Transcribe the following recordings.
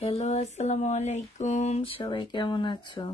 Hello, আসসালামু আলাইকুম। সবাই কেমন আছো?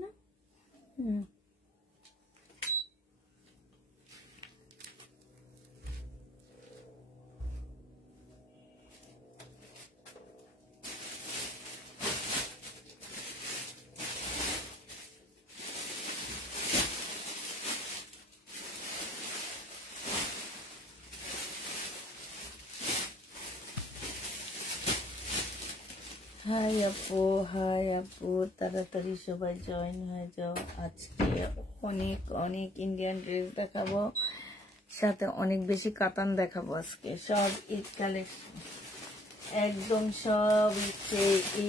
না হাই আপু, তাড়াতাড়ি সবাই জয়েন হয়ে যাও। আজকে অনেক অনেক ইন্ডিয়ান ড্রেস দেখাবো, সাথে অনেক বেশি কাতান দেখাবো। আজকে সব ঈদ কালেকশন, একদম সব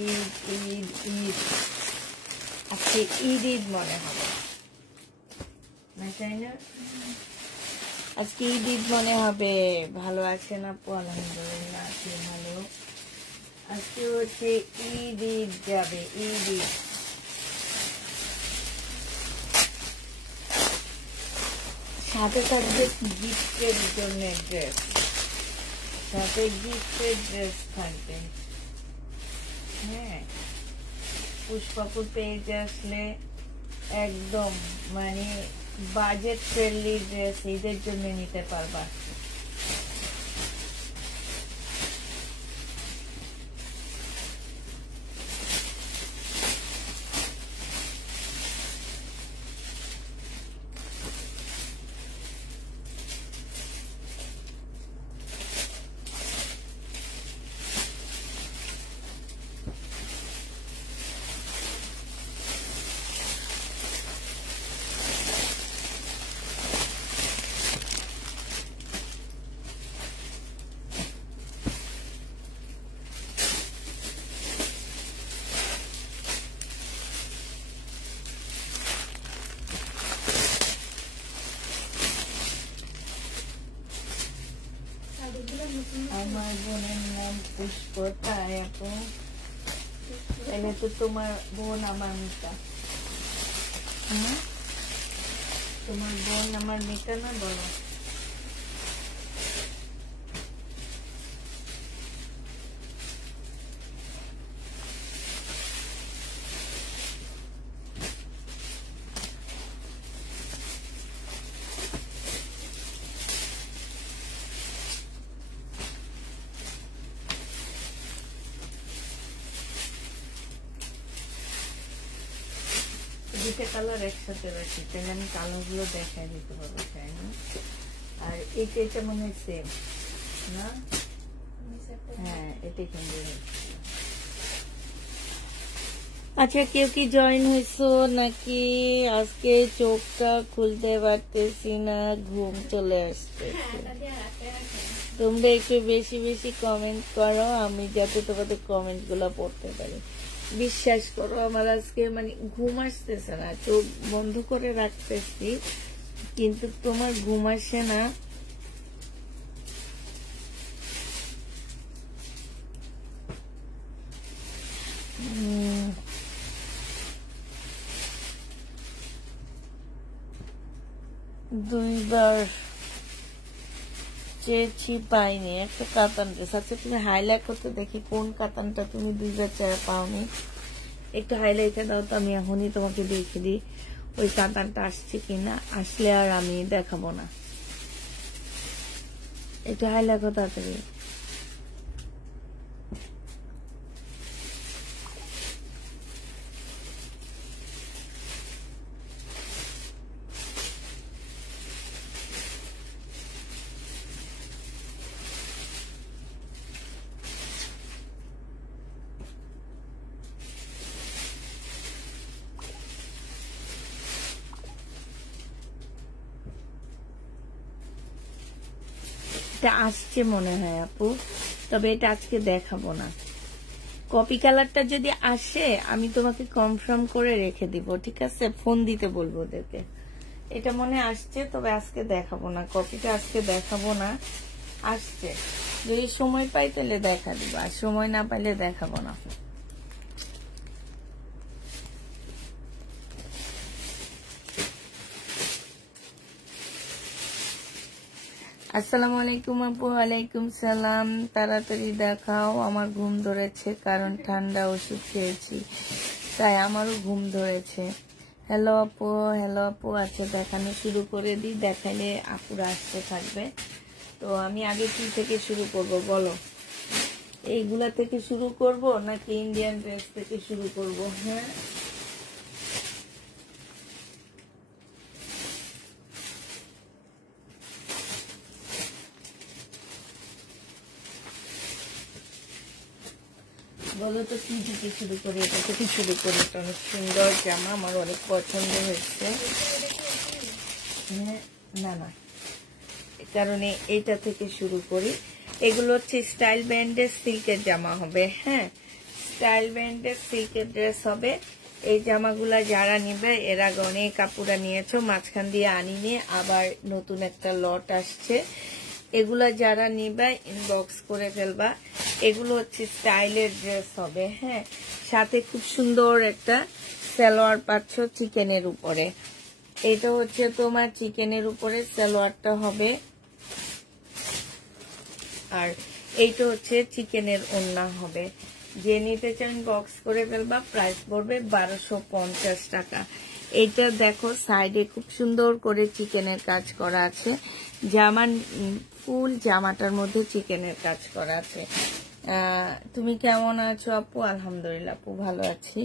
ঈদ ঈদ ঈদ। আজকে ঈদ মনে হবে না, তাই না? আজকে ঈদ মনে হবে। ভালো আছেন আপু? আলহামদুলিল্লাহ আছি ভালো। আজকে হচ্ছে ঈদ যাবে, ঈদ সাথে থাকবে গিফটের জন্য ড্রেস, সাথে গিফটের ড্রেস থাকবে। হ্যাঁ, পুষ্পাপুর পেজে আসলে একদম মানে বাজেট ফ্রেন্ডলি ড্রেস ঈদের জন্য নিতে পারবা। আমার বোনের নাম পুষ্প, তাই আপু? তাহলে তো তোমার বোন আমার মিতা। তোমার বোন আমার মিতা না? বলো। দুটো কালার একসাথে রাখি, তাহলে আমি কালার গুলো দেখাই দিতে পারবো, তাই না? আর এটা মনে হয় সেম না? হ্যাঁ, এটাই সুন্দর। আচ্ছা, কেউ কি জয়েন হয়েছো নাকি? আজকে চোখটা খুলতে পারতেছি না, ঘুম চলে আসছে। তোমরা একটু বেশি বেশি কমেন্ট করো, আমি যাতে তোমাদের কমেন্ট গুলা পড়তে পারি। বিশ্বাস করো, আমার আজকে মানে ঘুম আসতেছে না, চোখ বন্ধ করে রাখতেছি কিন্তু তোমার ঘুম আসে না। দুইবার চেয়েছি, পাইনি। একটা কাতান ড্রেস। আচ্ছা, তুমি হাইলাইট করতে দেখি কোন কাতানটা তুমি দুইবার চেয়ে পাওনি। একটু হাইলাইটে দাও তো, আমি এখনই তোমাকে দেখে দিই ওই কাতানটা আসছে কিনা। আসলে আর আমি দেখাবো না। একটু হাইলাইট করতে তাড়াতাড়ি। এটা আসছে মনে হয় আপু, তবে এটা আজকে দেখাবো না। কপি কালারটা যদি আসে আমি তোমাকে কনফার্ম করে রেখে দিব, ঠিক আছে? ফোন দিতে বলবো ওদেরকে। এটা মনে আসছে, তবে আজকে দেখাবো না, কপিটা আজকে দেখাবো না। আসছে, যদি সময় পাই তাহলে দেখা দিব, আর সময় না পাইলে দেখাবো না। আসসালামু আলাইকুম আপু। ওয়ালাইকুম সালাম। তাড়াতাড়ি দেখাও, আমার ঘুম ধরেছে, কারণ ঠান্ডা ওষুধ খেয়েছি, তাই আমারও ঘুম ধরেছে। হ্যালো আপু, হ্যালো আপু। আচ্ছা, দেখানো শুরু করে দিই, দেখাইলে আপুরা আসতে থাকবে। তো আমি আগে কি থেকে শুরু করব বলো? এইগুলা থেকে শুরু করব নাকি ইন্ডিয়ান ড্রেস থেকে শুরু করব? হ্যাঁ, বলো তো কি থেকে শুরু করি? এটা থেকে শুরু করি, এটা অনেক সুন্দর জামা, আমার অনেক পছন্দ হয়েছে। হ্যাঁ, না না, কারণে এইটা থেকে শুরু করি। এগুলো হচ্ছে স্টাইল ব্যান্ডের সিল্কের জামা হবে। হ্যাঁ, স্টাইল ব্যান্ডের সিল্কের ড্রেস হবে। এই জামাগুলা যারা নিবে, এর আগে অনেক কাপড়া নিয়েছো, মাঝখান দিয়ে আনিনি, আবার নতুন একটা লট আসছে। এগুলা যারা নিবে ইনবক্স করে ফেলবা। এগুলো হচ্ছে স্টাইলের ড্রেস হবে। হ্যাঁ, সাথে খুব সুন্দর একটা সালোয়ার পাচ্ছ চিকেনের উপরে। এটা হচ্ছে তোমার চিকেনের উপরে সালোয়ারটা হবে, আর এইটা হচ্ছে চিকেনের ওড়না হবে। যে নিতে চান বক্স করে ফেলবা। প্রাইস পড়বে 1250 টাকা। এইটা দেখো, সাইডে খুব সুন্দর করে চিকেনের কাজ করা আছে। জামার ফুল জামাটার মধ্যে চিকেনের কাজ করা আছে। তুমি কেমন আছো আপু? আলহামদুলিল্লাহ আপু, ভালো আছি।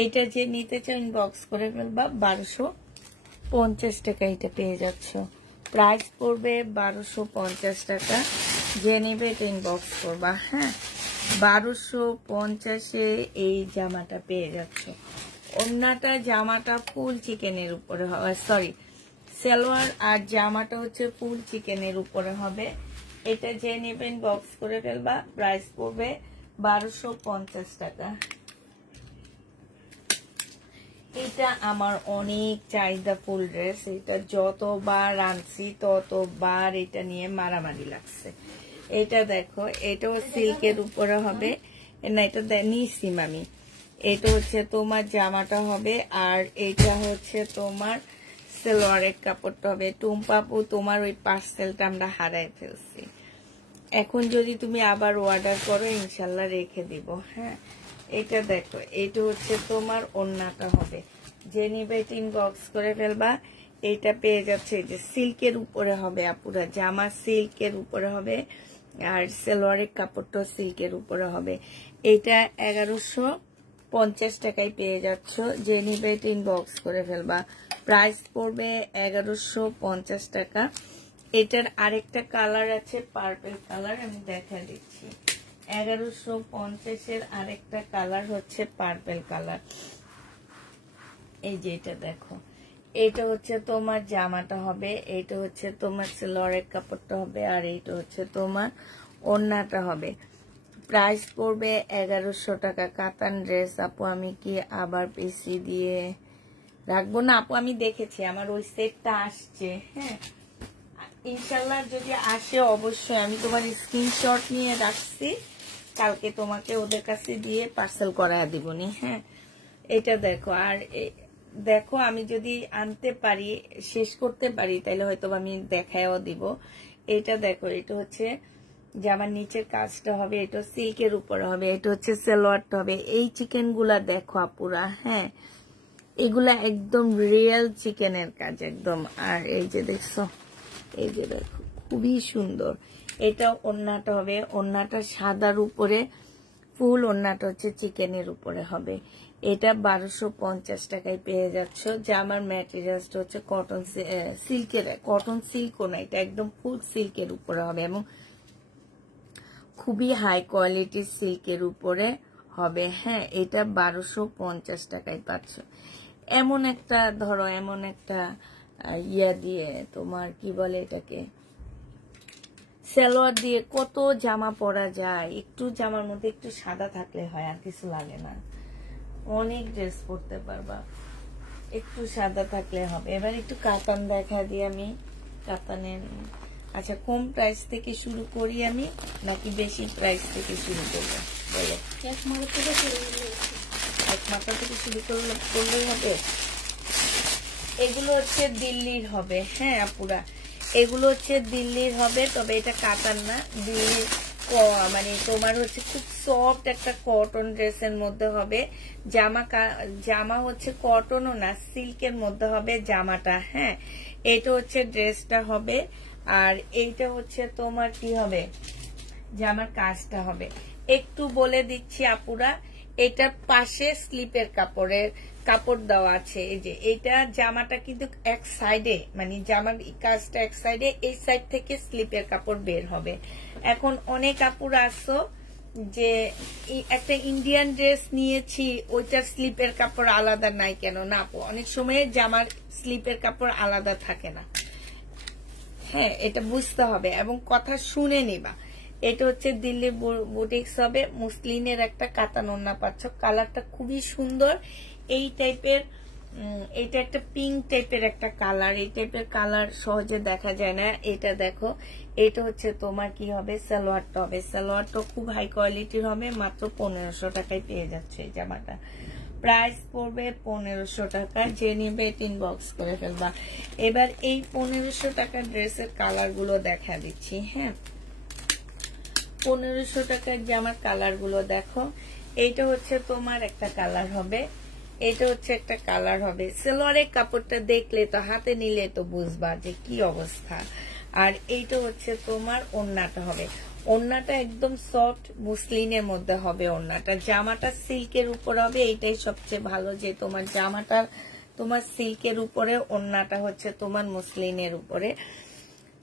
এইটা যে নিতে চান বক্স করে ফেলবা। 1250 টাকা এটা পেয়ে যাচ্ছ। প্রাইস পড়বে 1250 টাকা। যে নেবে এটা ইনবক্স করবা। হ্যাঁ, 1250-এ এই জামাটা পেয়ে যাচ্ছ। ওড়নাটা জামাটা ফুল চিকেনের উপরে হবে, সরি, সালোয়ার আর জামাটা হচ্ছে ফুল চিকেনের উপরে হবে। এটা যে নেবেন বক্স করে ফেলবা। প্রাইস পড়বে 1250 টাকা। এটা আমার অনেক চাহিদা ফুল ড্রেস। এটা যতবার আনছি ততবার এটা নিয়ে মারামারি লাগছে। এটা দেখো, এটাও সিল্কের উপরে হবে। না, এটা নিছিম আমি। এটা হচ্ছে তোমার জামাটা হবে, আর এটা হচ্ছে তোমার সালোয়ারের কাপড়টা হবে। টুম্পাপু, তোমার ওই পার্সেলটা আমরা হারাই ফেলছি। এখন যদি তুমি আবার অর্ডার করো ইনশাল্লাহ রেখে দিব। হ্যাঁ, এটা দেখো, এটা হচ্ছে তোমার ওড়নাটা হবে। যে নিবে ইনবক্স করে ফেলবা। এটা পেয়ে যাচ্ছে, যে সিল্কের উপরে হবে আপুরা, জামা সিল্কের উপরে হবে, আর সালোয়ারের কাপড়টা সিল্কের উপরে হবে। এটা 1150 টাকায় পেয়ে যাচ্ছ। যে নিবে ইনবক্স করে ফেলবা। প্রাইস পড়বে 1150 টাকা। এটার আরেকটা কালার আছে, পার্পল কালার, আমি দেখা দিচ্ছি। 1150-এর আরেকটা কালার হচ্ছে পার্পল কালার। এই যে এটা দেখো, এটা হচ্ছে তোমার জামাটা হবে, এইটা হচ্ছে তোমার সালোয়ারের কাপড়টা হবে, আর এইটা হচ্ছে তোমার ওড়নাটা হবে। প্রাইস পড়বে 1100 টাকা। কাতান ড্রেস আপু, আমি কি আবার পিসি দিয়ে রাখবো? না আপু, আমি দেখেছি, আমার ওই সেটটা আসছে। হ্যাঁ, ইনশাল্লাহ যদি আসে অবশ্যই আমি তোমার স্ক্রিনশট নিয়ে রাখছি, কালকে তোমাকে ওদের কাছে দিয়ে পার্সেল করায় দিবনি। হ্যাঁ, এটা দেখো, আর দেখো আমি যদি আনতে পারি, শেষ করতে পারি, তাহলে হয়তো আমি দেখায়ও দিব। এটা দেখো, এটা হচ্ছে জামার নিচের কাজটা হবে, এটা সিল্কের উপরে হবে, এটা হচ্ছে সালোয়ারটা হবে। এই চিকেন গুলা দেখো আপুরা। হ্যাঁ, এগুলা একদম রিয়েল চিকেনের কাজ একদম। আর এই যে দেখছো, এই যে দেখো, খুবই সুন্দর। এটা ওড়নাটা হবে, ওড়নাটা সাদার উপরে ফুল, ওড়নাটা হচ্ছে চিকেনের উপরে হবে। এটা 1250 টাকায় পেয়ে যাচ্ছ। জামার ম্যাটেরিয়ালসটা হচ্ছে কটন সিল্কের, কটন সিল্কও না, এটা একদম ফুল সিল্কের উপরে হবে, এবং খুবই হাই কোয়ালিটির সিল্কের উপরে হবে। হ্যাঁ, এটা 1250 টাকায় পাচ্ছ। এমন একটা ধরো, এমন একটা ইয়া দিয়ে, তোমার কি বলে এটাকে, সালোয়ার দিয়ে কত জামা পরা যায়, একটু জামার মধ্যে একটু সাদা থাকলে হয়, আর কিছু লাগে না, অনেক ড্রেস পরতে পারবা, একটু সাদা থাকলে হবে। এবার একটু কাতান দেখা দিই আমি, কাতানের। আচ্ছা, কম প্রাইস থেকে শুরু করি আমি নাকি বেশি প্রাইস থেকে শুরু করবো বলো? এক মাথা থেকে শুরু করলেই হবে। এগুলো হচ্ছে দিল্লির হবে, হ্যাঁ আপুরা, এগুলো হচ্ছে দিল্লির হবে, তবে এটা কাতান না, দিল্লির মানে তোমার হচ্ছে খুব সফট একটা কটন ড্রেসের মধ্যে হবে। জামা হচ্ছে কটনও না, সিল্কের মধ্যে হবে জামাটা, হ্যাঁ। এটা হচ্ছে ড্রেসটা হবে, আর এইটা হচ্ছে তোমার কি হবে, জামার কাজটা হবে। একটু বলে দিচ্ছি আপুরা, এটার পাশে স্লিপের কাপড় দেওয়া আছে। এই যে এটা জামাটা কিন্তু এক সাইডে, মানে জামার কাজটা এক সাইডে, এই সাইড থেকে স্লিপের কাপড় বের হবে। এখন অনেক আপুরা আসো যে একটা ইন্ডিয়ান ড্রেস নিয়েছি, ওইটার স্লিপের কাপড় আলাদা নাই কেন? না আপু, অনেক সময় জামার স্লিপের কাপড় আলাদা থাকে না, হ্যাঁ, এটা বুঝতে হবে এবং কথা শুনে নিবা। এটা হচ্ছে দিল্লি বুটিক্স হবে, মুসলিনের একটা কাতান ওড়না পাচ্ছ, কালারটা খুবই সুন্দর। এই টাইপের, এটা একটা পিঙ্ক টাইপের একটা কালার, এই টাইপের কালার সহজে দেখা যায় না। এটা দেখো, এটা হচ্ছে তোমার কি হবে, সালোয়ারটা হবে, সালোয়ারটা খুব হাই কোয়ালিটির হবে, মাত্র 1500 টাকায় পেয়ে যাচ্ছে এই জামাটা। প্রাইস পড়বে 1500 টাকা, যে নিবে ইনবক্স করে ফেলবা। এবার এই 1500 টাকার ড্রেসের কালার গুলো দেখা দিচ্ছি, হ্যাঁ। 1500 টাকার জামার কালার গুলো দেখো, এইটা হচ্ছে তোমার একটা কালার হবে, এটা হচ্ছে একটা কালার হবে। সালোয়ারের কাপড়টা দেখলে তো, হাতে নিলে তো বুঝবা যে কি অবস্থা। আর এইটা হচ্ছে তোমার ওড়নাটা হবে, ওড়নাটা একদম সফট মুসলিনের মধ্যে হবে ওড়নাটা। জামাটা সিল্কের উপর হবে, এইটাই সবচেয়ে ভালো যে তোমার জামাটা তোমার সিল্কের উপরে, ওড়নাটা হচ্ছে তোমার মুসলিনের উপরে।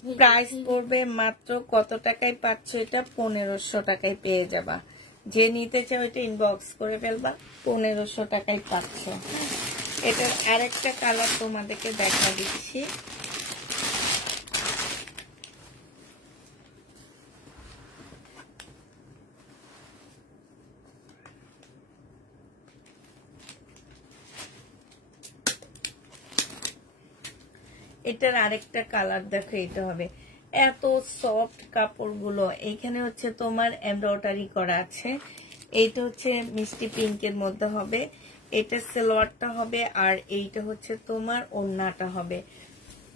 প্রাইস পড়বে মাত্র কত টাকায় পাচ্ছ এটা? 1500 টাকায় পেয়ে যাবা। যে নিতে চাও এটা ইনবক্স করে ফেলবা, 1500 টাকায় পাচ্ছ। এটার আরেকটা কালার তোমাদেরকে দেখা দিচ্ছি, এটার আরেকটা কালার দেখো, এটা হবে এত সফট কাপড়গুলো। এইখানে হচ্ছে তোমার এমব্রয়ডারি করা আছে, এইটা হচ্ছে মিষ্টি পিঙ্কের মধ্যে হবে, এটা সালোয়ারটা হবে, আর এইটা হচ্ছে তোমার ওড়নাটা হবে।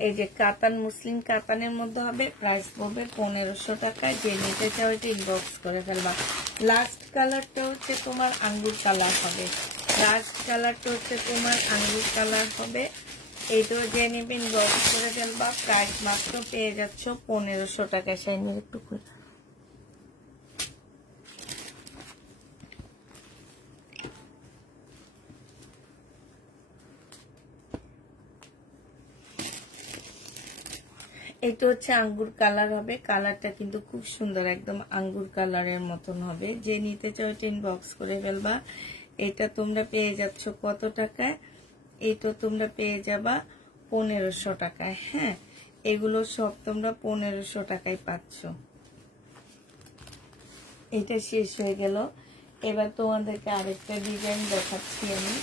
এই যে কাতান, মুসলিম কাতানের মধ্যে হবে। প্রাইস পড়বে 1500 টাকা। যে নিতে চাও এটা ইনবক্স করে ফেলবা। লাস্ট কালারটা হচ্ছে তোমার আঙ্গুর কালার হবে, লাস্ট কালারটা হচ্ছে তোমার আঙ্গুর কালার হবে। এইটাও যে নিবে ইনবক্স করে ফেলবা। প্রাইস মাত্র পেয়ে যাচ্ছ 1500 টাকা। শাইনের একটু এটা হচ্ছে আঙ্গুর কালার হবে, কালারটা কিন্তু খুব সুন্দর, একদম আঙ্গুর কালারের মতন হবে। যে নিতে চাও এটা ইনবক্স করে ফেলবা। এটা তোমরা পেয়ে যাচ্ছ কত টাকায়? এটা তোমরা পেয়ে যাবা 1500 টাকায়, হ্যাঁ। এগুলো সব তোমরা 1500 টাকায় পাচ্ছ। এটা শেষ হয়ে গেল। এবার তোমাদেরকে আরেকটা ডিজাইন দেখাচ্ছি আমি।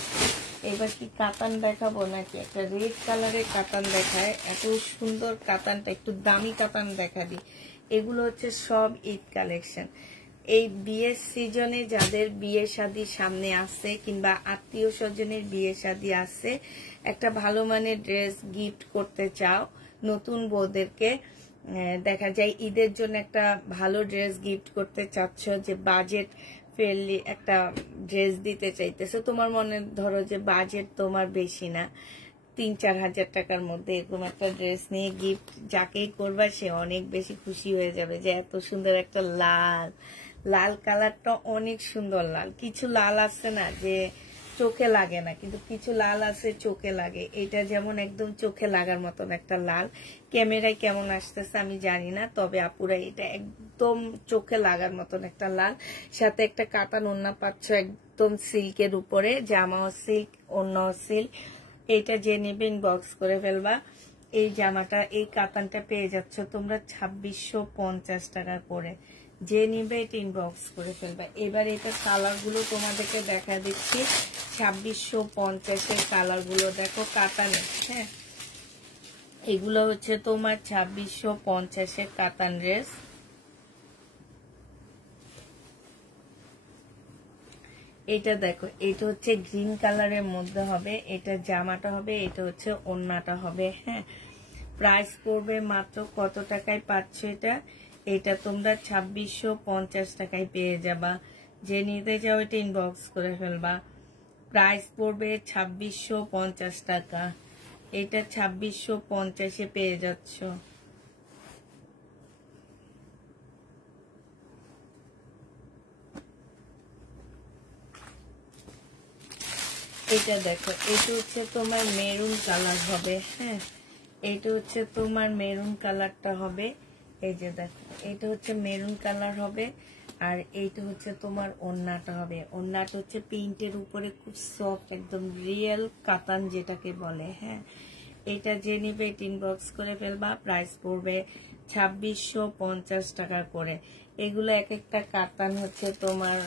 এবার কি কাতান দেখাবো নাকি একটা রেড কালারের কাতান দেখায়? এত সুন্দর কাতানটা, একটু দামি কাতান দেখা দিই। এগুলো হচ্ছে সব ঈদ কালেকশন। এই বিয়ের সিজনে যাদের বিয়ে শাদী সামনে আসছে, কিংবা আত্মীয় স্বজনের বিয়ে শাদী আসছে, একটা ভালো মানের ড্রেস গিফট করতে চাও নতুন বউদেরকে, দেখা যায় ঈদের জন্য একটা ভালো ড্রেস গিফট করতে চাচ্ছ, যে বাজেট ফ্রেন্ডলি একটা ড্রেস দিতে চাইতেছো, তোমার মনে ধরো যে বাজেট তোমার বেশি না, 3-4 হাজার টাকার মধ্যে এরকম একটা ড্রেস নিয়ে গিফট যাকেই করবা সে অনেক বেশি খুশি হয়ে যাবে যে এত সুন্দর একটা লাল কালারটা অনেক সুন্দর লাল। কিছু লাল আছে না যে চোখে লাগে না, কিন্তু কিছু লাল আছে চোখে লাগে। এটা যেমন একদম চোখে লাগার মতন একটা লাল। ক্যামেরায় কেমন আসতেছে আমি জানি না, তবে আপুরা এটা একদম চোখে লাগার মতন একটা লাল। সাথে একটা কাতান ওড়না পাচ্ছ একদম সিল্কের উপরে, জামাও সিল্ক, ওড়নাও সিল্ক। এটা যে নেবে ইনবক্স করে ফেলবা। এই জামাটা, এই কাতানটা পেয়ে যাচ্ছ তোমরা 2650 টাকা করে। যে নিবে এটা ইনবক্স করে ফেলবে। এবার এটা কালার গুলো তোমাদেরকে দেখা দিচ্ছি। 2650-এর কালার গুলো দেখো কাতানের। হ্যাঁ, এগুলো হচ্ছে তোমার 2650-এর কাতান ড্রেস। এটা দেখো, এটা হচ্ছে গ্রিন কালারের মধ্যে হবে, এটা জামাটা হবে, এটা হচ্ছে ওড়নাটা হবে। হ্যাঁ, প্রাইস পড়বে মাত্র কত টাকায় পাচ্ছ এটা? এটা তোমরা 2650 টাকায় পেয়ে যাবা। যে নিতে চাও এটা ইনবক্স করে ফেলবা। প্রাইস পড়বে 2650 টাকা। এটা 2650-এ পেয়ে যাচ্ছ। এটা দেখো, এটা হচ্ছে তোমার মেরুন কালার হবে। হ্যাঁ, এটা হচ্ছে তোমার মেরুন কালারটা হবে। এই যে দেখো, এটা হচ্ছে মেরুন কালার হবে। আর এইটা হচ্ছে তোমার ওড়নাটা হবে। ওড়নাটা হচ্ছে প্রিন্টের উপরে খুব সফট, একদম রিয়েল কাতান যেটাকে বলে। হ্যাঁ, এটা যে নিবে এটা ইনবক্স করে ফেলবা। প্রাইস পড়বে 2650 টাকা করে। এগুলো এক একটা কাতান হচ্ছে তোমার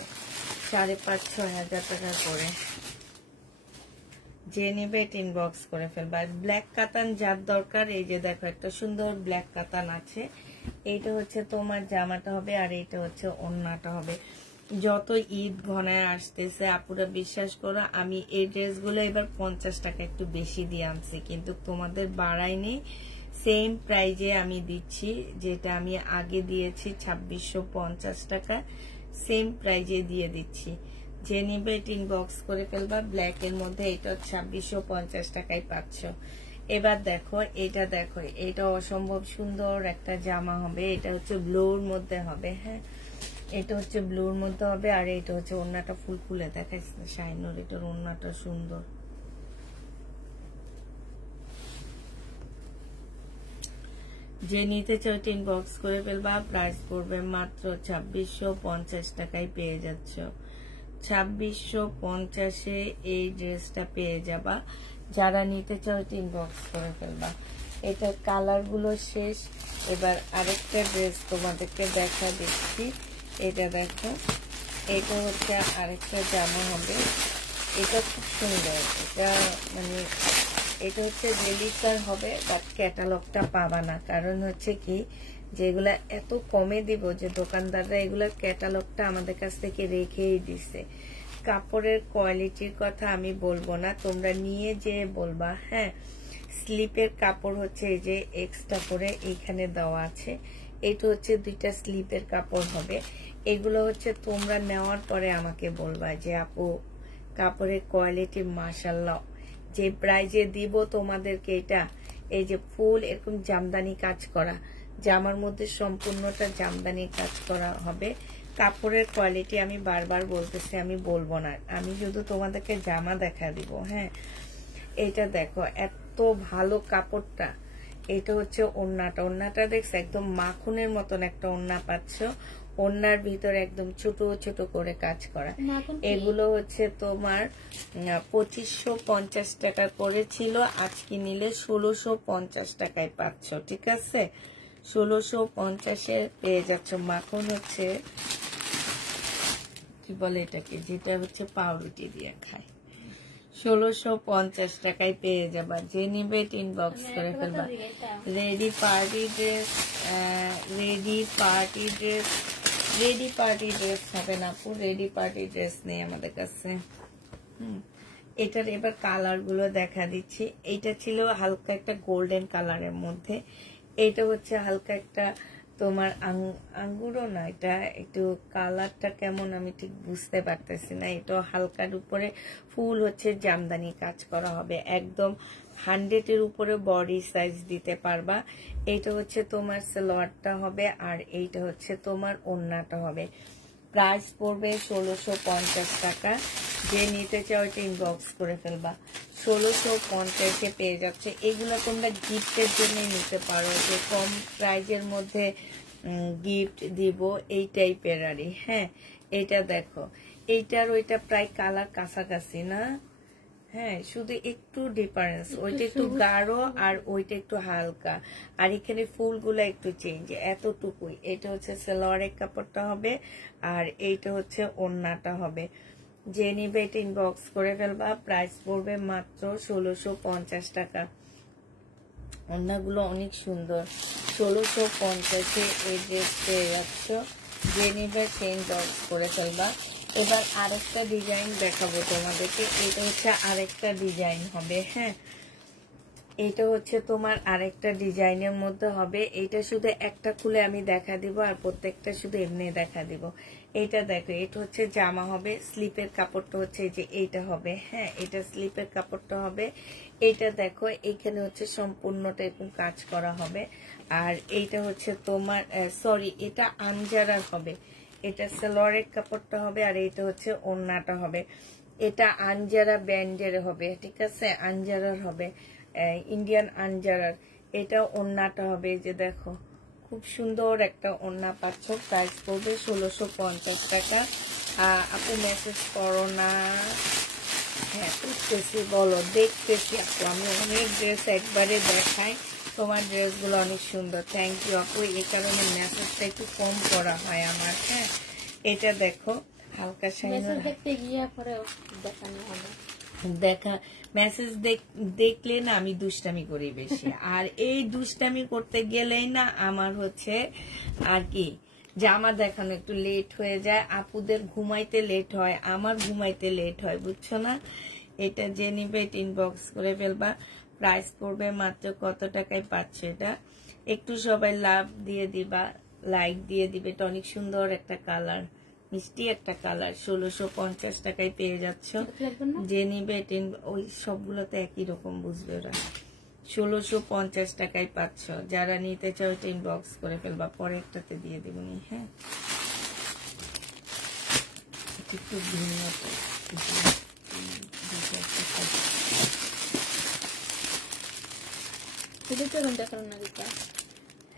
5,500-6,000 টাকা করে। যে নিবে এটা ইনবক্স করে ফেলবা। ব্ল্যাক কাতান যার দরকার, এই যে দেখো একটা সুন্দর ব্ল্যাক কাতান আছে। এইটা হচ্ছে তোমার জামাটা হবে, আর এইটা হচ্ছে ওড়নাটা হবে। যত ঈদ ঘনায় আসতেছে আপুরা বিশ্বাস করো, আমি এই ড্রেসগুলো এবার 50 টাকা একটু বেশি দিয়ে আনছি, কিন্তু তোমাদের বাড়াইনি। সেম প্রাইজে আমি দিচ্ছি, যেটা আমি আগে দিয়েছি 2650 টাকা, সেম প্রাইজে দিয়ে দিচ্ছি। যে নিবে এটা ইনবক্স করে ফেলবা। ব্ল্যাক এর মধ্যে এটা 2650 টাকায় পাচ্ছ। এবার দেখো, এটা দেখো, এটা অসম্ভব সুন্দর একটা জামা হবে। এটা হচ্ছে ব্লুর মধ্যে হবে। হ্যাঁ, এটা হচ্ছে ব্লুর মধ্যে হবে। আর এটা হচ্ছে ওড়নাটা ফুল খুলে দেখাইছে শাইনুর, এটার ওড়নাটা সুন্দর। যে নিতে চাও এটা ইনবক্স করে ফেলবা। প্রাইস পড়বে মাত্র 2650 টাকায় পেয়ে যাচ্ছ। 2650-এ এই ড্রেসটা পেয়ে যাবা। যারা নিতে চাও এটা ইনবক্স করে ফেলবা। এটার কালার গুলো শেষ। এবার আরেকটা ড্রেস তোমাদেরকে দেখা দিচ্ছি। এটা দেখো, এটা হচ্ছে আরেকটা জামা হবে। এটা খুব সুন্দর। এটা মানে এটা হচ্ছে রেলিকার হবে, বাট ক্যাটালগটা পাবা না। কারণ হচ্ছে কি, যেগুলা এত কমে দিব যে দোকানদাররা এগুলার ক্যাটালগটা আমাদের কাছ থেকে রেখেই দিছে। কাপড়ের কোয়ালিটির কথা আমি বলবো না, তোমরা নিয়ে যে বলবা। হ্যাঁ, স্লিপের কাপড় হচ্ছে এই যে এক্সট্রা করে এইখানে দেওয়া আছে। এটা হচ্ছে 2টা স্লিপের কাপড় হবে। এগুলো হচ্ছে তোমরা নেওয়ার পরে আমাকে বলবা যে আপু কাপড়ের কোয়ালিটি মাশাআল্লাহ। যে প্রাইজে দিব তোমাদেরকে এটা, এই যে ফুল এরকম জামদানি কাজ করা, জামার মধ্যে সম্পূর্ণটা জামদানি কাজ করা হবে। কাপড়ের কোয়ালিটি আমি বারবার বলতেছি, আমি বলবো না, আমি শুধু তোমাদেরকে জামা দেখা দিব। হ্যাঁ, এটা দেখো এত ভালো কাপড়টা। এটা হচ্ছে ওড়নাটা। ওড়নাটা দেখছো একদম মাখনের মতন একটা ওড়না পাচ্ছ। ওড়নার ভিতরে একদম ছোট ছোট করে কাজ করা। এগুলো হচ্ছে তোমার 2550 টাকা করে ছিল, আজকে নিলে 1650 টাকায় পাচ্ছ। ঠিক আছে, 1650-এ পেয়ে যাচ্ছ। মাখন হচ্ছে কি বলে এটাকে, যেটা হচ্ছে পাউরুটি দিয়ে খায়। 1650 টাকায় পেয়ে যাবা। যে নিবে ইনবক্স করে ফেলবা। Ready party dress, ready party dress, ready party dress হবে না আপু, রেডি পার্টি ড্রেস নেই আমাদের কাছে। এটার এবার কালার গুলো দেখা দিচ্ছি। এইটা ছিল হালকা একটা গোল্ডেন কালারের মধ্যে। এটা হচ্ছে হালকা একটা তোমার আঙ্গুরও না, এটা একটু কালারটা কেমন আমি ঠিক বুঝতে পারতেছি না। এটা হালকার উপরে ফুল হচ্ছে জামদানি কাজ করা হবে, একদম 100-এর উপরে বডি সাইজ দিতে পারবা। এইটা হচ্ছে তোমার সালোয়ারটা হবে, আর এইটা হচ্ছে তোমার ওড়নাটা হবে। প্রাইস পড়বে 1650 টাকা। যে নিতে চাও এটা ইনবক্স করে ফেলবা। 1650-এ পেয়ে যাচ্ছে। এগুলো তোমরা গিফটের জন্য নিতে পারো, যে কম প্রাইজের মধ্যে গিফট দিব এই টাইপের আরই। হ্যাঁ, এটা দেখো, এইটার ওইটা প্রায় কালার কাছাকাছি না? হ্যাঁ, শুধু একটু ডিফারেন্স, ওইটা একটু গাঢ় আর ওইটা একটু হালকা, আর এখানে ফুলগুলো একটু চেঞ্জ, এতটুকুই। এটা হচ্ছে সালোয়ারের কাপড়টা হবে, আর এইটা হচ্ছে ওড়নাটা হবে। যে নিবে এটা ইনবক্স করে ফেলবা, প্রাইস পড়বে মাত্র 1650 টাকা। ওড়নাগুলো অনেক সুন্দর, 1650-এ এই ড্রেস পেয়ে যাচ্ছ। যে নিবে চেঞ্জ বক্স করে ফেলবা। এবার আরেকটা ডিজাইন দেখাবো তোমাদেরকে, এটা হচ্ছে আরেকটা ডিজাইন হবে। হ্যাঁ, এটা হচ্ছে তোমার আরেকটা ডিজাইনের মধ্যে হবে। এটা শুধু একটা খুলে আমি দেখা দিব, আর প্রত্যেকটা শুধু এমনি দেখা দিব। এটা দেখো, এটা হচ্ছে জামা হবে, স্লিপের কাপড়টা হচ্ছে এই যে এইটা হবে। হ্যাঁ, এটা স্লিপের কাপড়টা হবে। এইটা দেখো, এইখানে হচ্ছে সম্পূর্ণটা এরকম কাজ করা হবে। আর এইটা হচ্ছে তোমার সরি, এটা আনজারার হবে। এটা সালোয়ারের কাপড়টা হবে, আর এইটা হচ্ছে ওড়নাটা হবে। এটা আনজারা ব্যান্ডের হবে, ঠিক আছে, আনজারার হবে, ইন্ডিয়ান আনজারার। এটা ওড়নাটা হবে, যে দেখো খুব সুন্দর একটা ওড়না পাচ্ছ। প্রাইস পড়বে 1650 টাকা। আপু মেসেজ করো না। হ্যাঁ, বুঝতেছি, বলো, দেখতেছি আপু, আমি অনেক ড্রেস একবারে দেখাই, তোমার ড্রেসগুলো অনেক সুন্দর। থ্যাংক ইউ আপু, এই কারণে মেসেজটা একটু কম করা হয় আমার। হ্যাঁ, এটা দেখো হালকা শাইন, দেখতে গিয়ে পরে দেখানো হবে। দেখা মেসেজ দেখলে না আমি দুষ্টামি করি বেশি, আর এই দুষ্টামি করতে গেলেই না আমার হচ্ছে আর কি জামা দেখানো একটু লেট হয়ে যায়। আপুদের ঘুমাইতে লেট হয়, আমার ঘুমাইতে লেট হয়, বুঝছো না। এটা যে নিবে এটা ইনবক্স করে ফেলবা। প্রাইস পড়বে মাত্র কত টাকায় পাচ্ছ এটা, একটু সবাই লাভ দিয়ে দিবা, লাইক দিয়ে দিবে। এটা অনেক সুন্দর একটা কালার, মিষ্টি একটা কালার। 1650 টাকায় পেয়ে যাচ্ছ। যে নিবে ওই সবগুলোতে একই রকম বুঝবে ওরা। 1650 টাকায় পাচ্ছ। যারা নিতে চাও এটা ইনবক্স করে ফেলবা, পরে একটাতে দিয়ে দিবনি। হ্যাঁ, একটু ভিন্ন,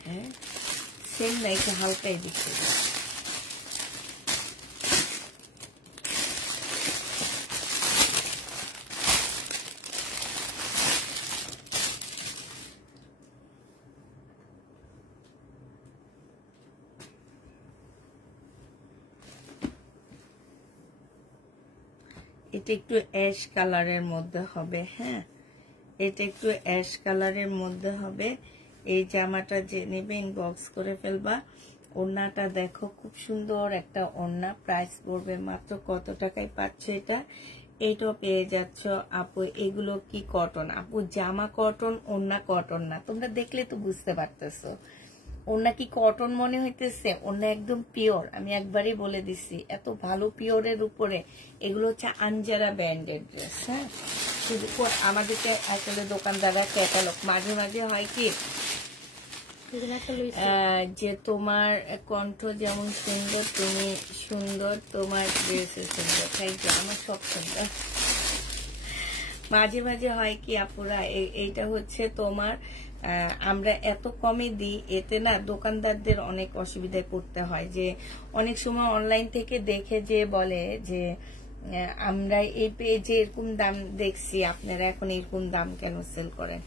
হ্যাঁ সেম না, একটু হালকাই দিচ্ছে। এটা একটু অ্যাশ কালারের মধ্যে হবে। হ্যাঁ, এটা একটু অ্যাশ কালারের মধ্যে হবে। এই জামাটা যে নেবে ইনবক্স করে ফেলবা। ওড়নাটা দেখো, খুব সুন্দর একটা ওড়না। প্রাইস পড়বে মাত্র কত টাকায় পাচ্ছ এটা, এইটাও পেয়ে যাচ্ছ আপু। এগুলো কি কটন আপু? জামা কটন, ওড়না কটন না। তোমরা দেখলে তো বুঝতে পারতেছো ওড়না কি কটন মনে হইতেছে, ওড়না একদম পিওর। আমি একবারই বলে দিছি, এত ভালো পিওরের উপরে। এগুলো হচ্ছে আনজারা ব্র্যান্ডের ড্রেস। হ্যাঁ, শুধু আমাদেরকে আসলে দোকানদাররা ক্যাটালগ, মাঝে মাঝে হয় কি যে তোমার কণ্ঠ যেমন সুন্দর, তুমি সুন্দর, তোমার ড্রেস সুন্দর। থ্যাংক ইউ, আমার সব সুন্দর। মাঝে মাঝে হয় কি আপুরা, এইটা হচ্ছে তোমার আমরা এত কমে দিই, এতে না দোকানদারদের অনেক অসুবিধায় পড়তে হয়। যে অনেক সময় অনলাইন থেকে দেখে যে বলে যে আমরা এই পেজে এরকম দাম দেখছি, আপনারা এখন এরকম দাম কেন সেল করেন।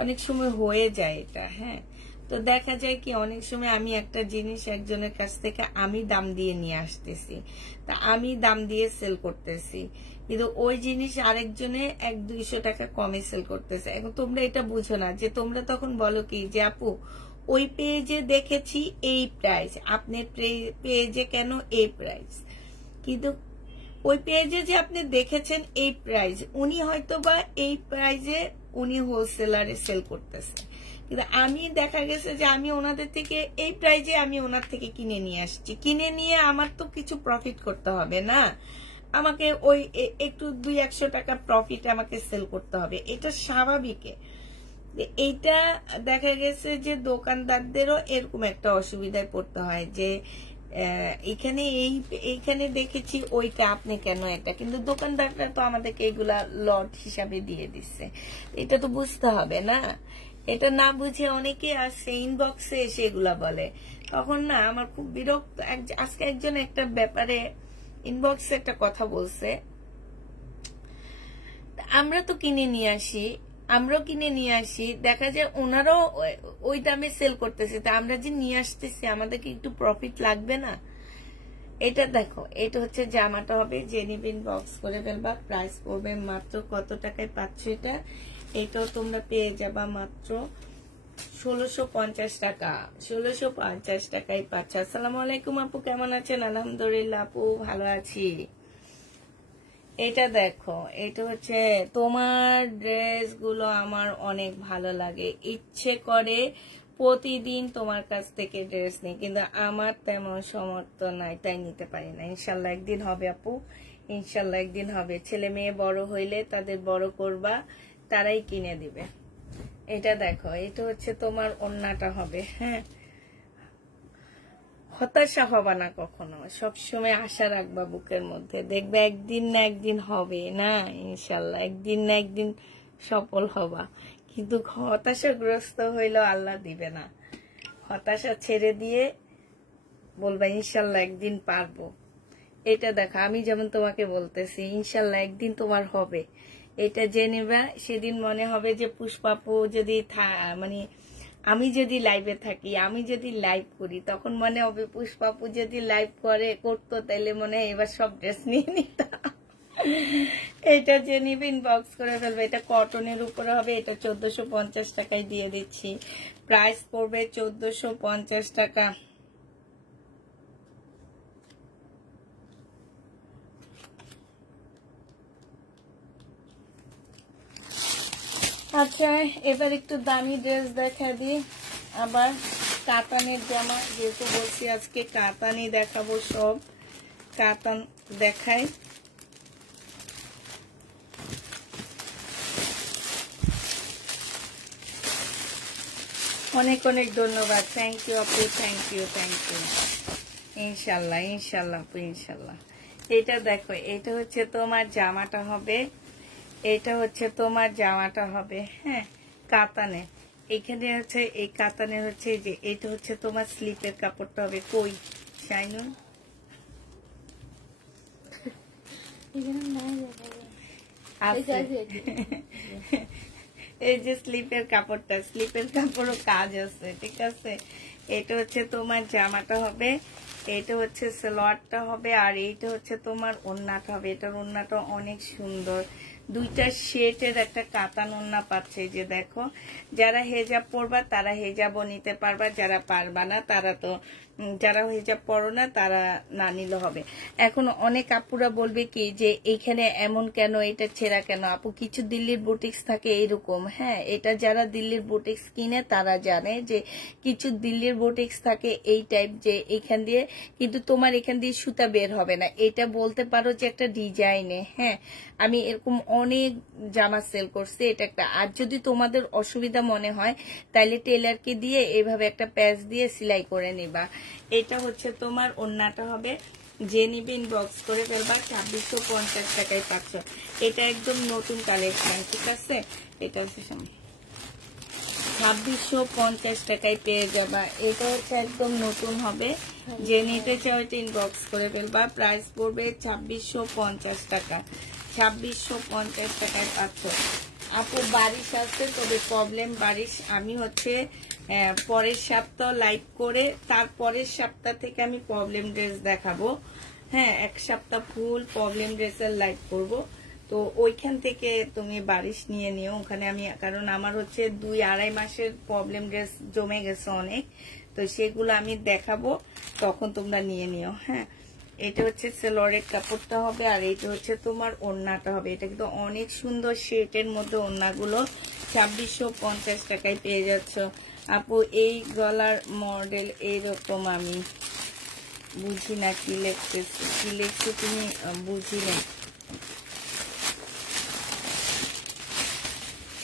অনেক সময় হয়ে যায় এটা। হ্যাঁ, তো দেখা যায় কি অনেক সময় আমি একটা জিনিস একজনের কাছ থেকে আমি দাম দিয়ে নিয়ে আসতেছি, তা আমি দাম দিয়ে সেল করতেছি, কিন্তু ওই জিনিস আরেকজনে 100-200 টাকা কমে সেল করতেছে। এখন তোমরা এটা বুঝো না, যে তোমরা তখন বলো কি যে আপু ওই পেজে দেখেছি এই প্রাইস, আপনার পেজে কেন এই প্রাইস। কিন্তু ওই পেজে যে আপনি দেখেছেন এই প্রাইস, উনি হয়তো বা এই প্রাইজে উনি হোলসেলারে সেল করতেছে, কিন্তু আমি দেখা গেছে যে আমি ওনাদের থেকে এই প্রাইজে আমি ওনার থেকে কিনে নিয়ে আসছি। কিনে নিয়ে আমার তো কিছু প্রফিট করতে হবে না, আমাকে ওই একটু 200-100 টাকা প্রফিট আমাকে সেল করতে হবে, এটা স্বাভাবিক। এইটা দেখা গেছে যে দোকানদারদেরও এরকম একটা অসুবিধায় পড়তে হয় যে এইখানে দেখেছি ওইটা, আপনি কেন এটা। কিন্তু দোকানদাররা তো আমাদেরকে এগুলা লট হিসাবে দিয়ে দিচ্ছে, এটা তো বুঝতে হবে না। এটা না বুঝে অনেকে আসে ইনবক্সে এসে এগুলা বলে, তখন না আমার খুব বিরক্ত। আজকে একজন একটা ব্যাপারে ইনবক্সে একটা কথা বলছে, আমরা তো কিনে নিয়ে আসি, আমরাও কিনে নিয়ে আসি, দেখা যায় ওনারাও ওই দামে সেল করতেছে, তা আমরা যে নিয়ে আসতেছি আমাদেরকে একটু প্রফিট লাগবে না? এটা দেখো, এটা হচ্ছে জামাটা হবে, জেনিবিন বক্স করে ফেলবা, প্রাইস পড়বে মাত্র কত টাকায় পাচ্ছ এটা? এটাও তোমরা পেয়ে যাবা মাত্র 1650 টাকা। 1650 টাকায় পাচ্ছ। আসসালামু আলাইকুম আপু, কেমন আছেন? আলহামদুলিল্লাহ আপু ভালো আছি। এটা দেখো, এটা হচ্ছে তোমার ড্রেস গুলো আমার অনেক ভালো লাগে, ইচ্ছে করে প্রতিদিন তোমার কাছ থেকে ড্রেস নেই, কিন্তু আমার তেমন সমর্থ নাই, তাই নিতে পারি না। ইনশাল্লাহ একদিন হবে আপু, ইনশাল্লাহ একদিন হবে। ছেলে মেয়ে বড় হইলে তাদের বড় করবা, তারাই কিনে দিবে। এটা দেখো, এটা হচ্ছে তোমার ওড়নাটা হবে। হ্যাঁ, হতাশা হবা না কখনো, সবসময় আশা রাখবা বুকের মধ্যে, দেখবে একদিন না একদিন হবে না, ইনশাল্লাহ একদিন না একদিন সফল হবা। কিন্তু হতাশাগ্রস্ত হইলেও আল্লাহ দিবে না, হতাশা ছেড়ে দিয়ে বলবা ইনশাল্লাহ একদিন পারবো। এটা দেখো, আমি যেমন তোমাকে বলতেছি ইনশাল্লাহ একদিন তোমার হবে, এটা জেনেবা। সেদিন মনে হবে যে পুষ্পাপু যদি মানে আমি যদি লাইভে থাকি, আমি যদি লাইভ করি, তখন মনে হবে পুষ্পাপু যদি লাইভ করতো তাহলে মনে হয় এবার সব ড্রেস নিয়ে নিতাম। এটা যে নিবেন বক্স করে ফেলবে, এটা কটনের উপরে হবে, এটা 1450 টাকায় দিয়ে দিচ্ছি, প্রাইস পড়বে 1450 টাকা। আচ্ছা, এবার একটু দামি ড্রেস দেখা দিই। আবার কাতানের জামা, যেহেতু বলছি আজকে কাতানই দেখাবো, সব কাতান দেখাই। অনেক অনেক ধন্যবাদ, থ্যাংক ইউ আপু, থ্যাংক ইউ, থ্যাংক ইউ। ইনশাল্লাহ ইনশাল্লাহ আপু, ইনশাল্লাহ। এটা দেখো, এটা হচ্ছে তোমার জামাটা হবে, এটা হচ্ছে তোমার জামাটা হবে, হ্যাঁ, কাতানে। এখানে হচ্ছে এই কাতানে হচ্ছে যে এটা হচ্ছে তোমার স্লিপের কাপড়টা হবে। কই শাইনুন, এই যে স্লিপের কাপড়টা, স্লিপের কাপড়ও কাজ আছে, ঠিক আছে। এটা হচ্ছে তোমার জামাটা হবে, এটা হচ্ছে সালোয়ারটা হবে, আর এইটা হচ্ছে তোমার ওড়নাটা হবে। এটার ওড়নাটা অনেক সুন্দর, দুইটা শেটের একটা কাতান ওড়না পাচ্ছে। যে দেখো, যারা হেজাব পরবা তারা হেজাবও নিতে পারবা, যারা পারবা না তারা তো, যারা হেজাব পরো না তারা না নিলে হবে। এখন অনেক আপুরা বলবে কি যে এইখানে এমন কেন, এটা ছেঁড়া কেন? আপু, কিছু দিল্লির বুটিক্স থাকে এরকম, হ্যাঁ, এটা যারা দিল্লির বুটিক্স কিনে তারা জানে যে কিছু দিল্লির বুটিক্স থাকে এই টাইপ, যে এইখান দিয়ে কিন্তু তোমার এখান দিয়ে সুতা বের হবে না, এটা বলতে পারো যে একটা ডিজাইনে। হ্যাঁ, আমি এরকম অনেক জামা সেল করছি, এটা একটা। আর যদি তোমাদের অসুবিধা মনে হয় তাহলে টেলারকে দিয়ে এইভাবে একটা প্যাচ দিয়ে সেলাই করে নিবা। এটা হচ্ছে তোমার ওড়নাটা হবে, যে নিবে ইনবক্স করে ফেলবা, 2650 টাকায় পাচ্ছ। এটা একদম নতুন কালেকশন, ঠিক আছে। এটা হচ্ছে 2650 টাকায় পেয়ে যাবা, এটা হচ্ছে একদম নতুন হবে। যে নিতে চাও এটা ইনবক্স করে ফেলবা, প্রাইস পড়বে 2650 টাকা। 2650 টাকায় পাচ্ছ। আপু বারিশ আসছে, তবে প্রবলেম বারিশ, আমি হচ্ছে পরের সপ্তাহ লাইভ করে তারপরের সপ্তাহ থেকে আমি প্রবলেম ড্রেস দেখাবো। হ্যাঁ, এক সপ্তাহ ফুল প্রবলেম ড্রেসের লাইভ করব, তো ওইখান থেকে তুমি বারিশ নিয়ে নিও ওখানে। আমি কারণ আমার হচ্ছে 2-2.5 মাসের প্রবলেম ড্রেস জমে গেছে অনেক, তো সেগুলো আমি দেখাবো, তখন তোমরা নিয়ে নিও। হ্যাঁ, এটা হচ্ছে সেলোয়ারের কাপড়টা হবে, আর এটা হচ্ছে তোমার ওড়নাটা হবে। এটা কিন্তু অনেক সুন্দর শেটের মধ্যে ওড়নাগুলো 2650 টাকায় পেয়ে যাচ্ছ। আপু, এই গলার মডেল এইরকম আমি বুঝি না, কি লিখতেছি, কি লিখছো তুমি বুঝি না।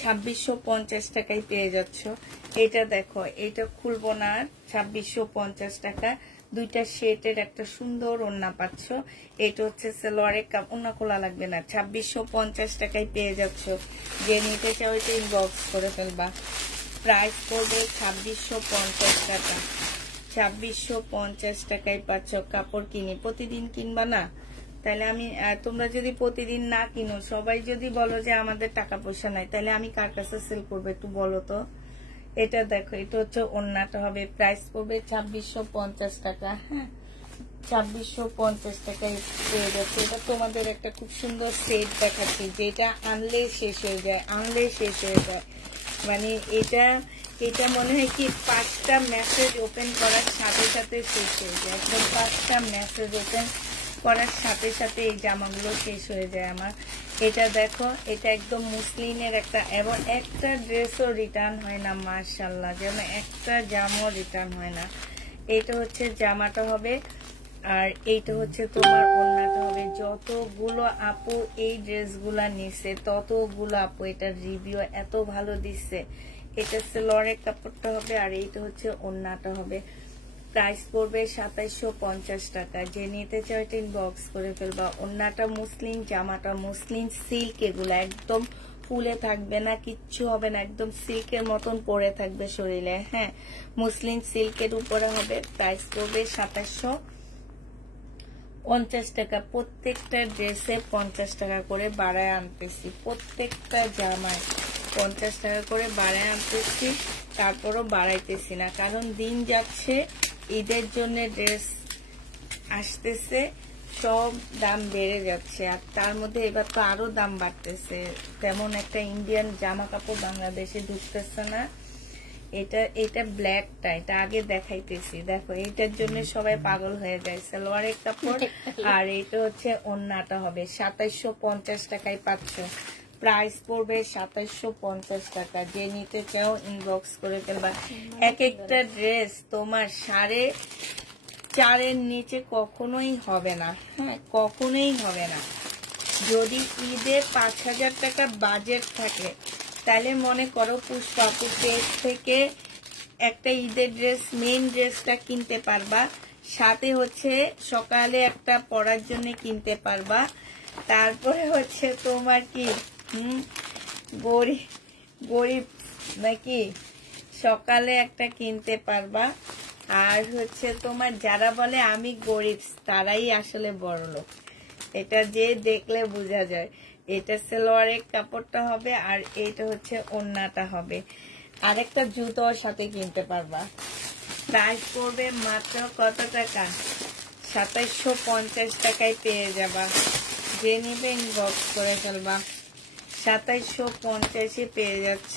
2650 টাকায় পেয়ে যাচ্ছ। এটা দেখো, এটা খুলবো না, 2650 টাকা, দুইটা শেটের একটা সুন্দর ওড়না পাচ্ছ। এটা হচ্ছে সালোয়ারের ওড়না, খোলা লাগবে না, 2650 টাকায় পেয়ে যাচ্ছ। যে নিতে চাও এটা ইনবক্স করে ফেলবা, প্রাইস পড়বে 2650 টাকা। 2650 টাকায় পাচ্ছ। কাপড় কিনি, প্রতিদিন কিনবা না, তাহলে আমি তোমরা যদি প্রতিদিন না কিনো, সবাই যদি বলো যে আমাদের টাকা পয়সা নাই, তাহলে আমি কার কাছে সেল করবো একটু বলো তো। এটা দেখো, এটা হচ্ছে ওড়নাটা হবে, প্রাইস পড়বে 2650 টাকা। হ্যাঁ, 2650 টাকায় পেয়ে যাচ্ছে। এটা তোমাদের একটা খুব সুন্দর সেট দেখাচ্ছি, যেটা আনলে শেষ হয়ে যায়, আনলে শেষ হয়ে যায়। মানে এটা মনে হয় কি 5টা মেসেজ ওপেন করার সাথে সাথে শেষ হয়ে যায়, একদম 5টা মেসেজ ওপেন করার সাথে সাথে এই জামাগুলো শেষ হয়ে যায় আমার। এটা দেখো, এটা একদম মুসলিনের একটা, এবং একটা ড্রেসও রিটার্ন হয় না মাশাআল্লাহ, যেন একটা জামাও রিটার্ন হয় না। এটা হচ্ছে জামাটা হবে, আর এইটা হচ্ছে তোমার ওড়নাটা হবে। যতগুলো আপু এই ড্রেসগুলা নিছে, ততগুলো আপু এটার রিভিউ এত ভালো দিচ্ছে। এটা সেলোয়ারের কাপড়টা হবে, আর এইটা হচ্ছে ওড়নাটা হবে। প্রাইস পড়বে 2750 টাকা। যে নিতে চাও এটা ইনবক্স করে ফেলবা। ওড়নাটা মুসলিম, জামাটা মুসলিম, সিল্ক, এগুলো একদম ফুলে থাকবে না, কিচ্ছু হবে না, একদম সিল্কের মতন পরে থাকবে শরীরে। হ্যাঁ, মুসলিম সিল্কের উপরে হবে। প্রাইস পড়বে 2750 টাকা। প্রত্যেকটা ড্রেসে 50 টাকা করে বাড়ায় আনতেছি, প্রত্যেকটা জামায় 50 টাকা করে বাড়ায় আনতেছি, তারপরও বাড়াইতেছি না, কারণ দিন যাচ্ছে, ঈদের জন্য ড্রেস আসতেছে, সব দাম বেড়ে যাচ্ছে। আর তার মধ্যে এবার তো আরো দাম বাড়তেছে, তেমন একটা ইন্ডিয়ান জামা কাপড় বাংলাদেশে ঢুকতেছে না। এটা ব্ল্যাকটা, এটা আগে দেখাইতেছি, দেখো এটার জন্য সবাই পাগল হয়ে যায়। সালোয়ারের কাপড়, আর এটা হচ্ছে ওড়নাটা হবে। 2750 টাকায় পাচ্ছ। প্রাইস পড়বে 2750 টাকা। যে নিতে চাও ইনবক্স করে ফেলবা। এক একটা ড্রেস তোমার 4.5 নিচে কখনোই হবে না। হ্যাঁ, কখনোই হবে না। যদি ঈদে 5000 টাকা বাজেট থাকে, তাহলে মনে করো পুষ্পাপুর পেজ থেকে একটা ঈদের ড্রেস, মেইন ড্রেসটা কিনতে পারবা, সাথে হচ্ছে সকালে একটা পরার জন্য কিনতে পারবা, তারপরে হচ্ছে তোমার কি গরিব নাকি সকালে একটা কিনতে পারবা, আর হচ্ছে তোমার যারা বলে আমি গরিব, তারাই আসলে বড়লোক। এটা যে দেখলে বোঝা যায়। এটা সালোয়ারের কাপড়টা হবে, আর এইটা হচ্ছে ওড়নাটা হবে। আরেকটা জুতোর সাথে কিনতে পারবা। প্রাইস পড়বে মাত্র কত টাকা? 2750 টাকায় পেয়ে যাবা। যে নিবে ইনবক্স করে ফেলবা। 2750 পেয়ে যাচ্ছ।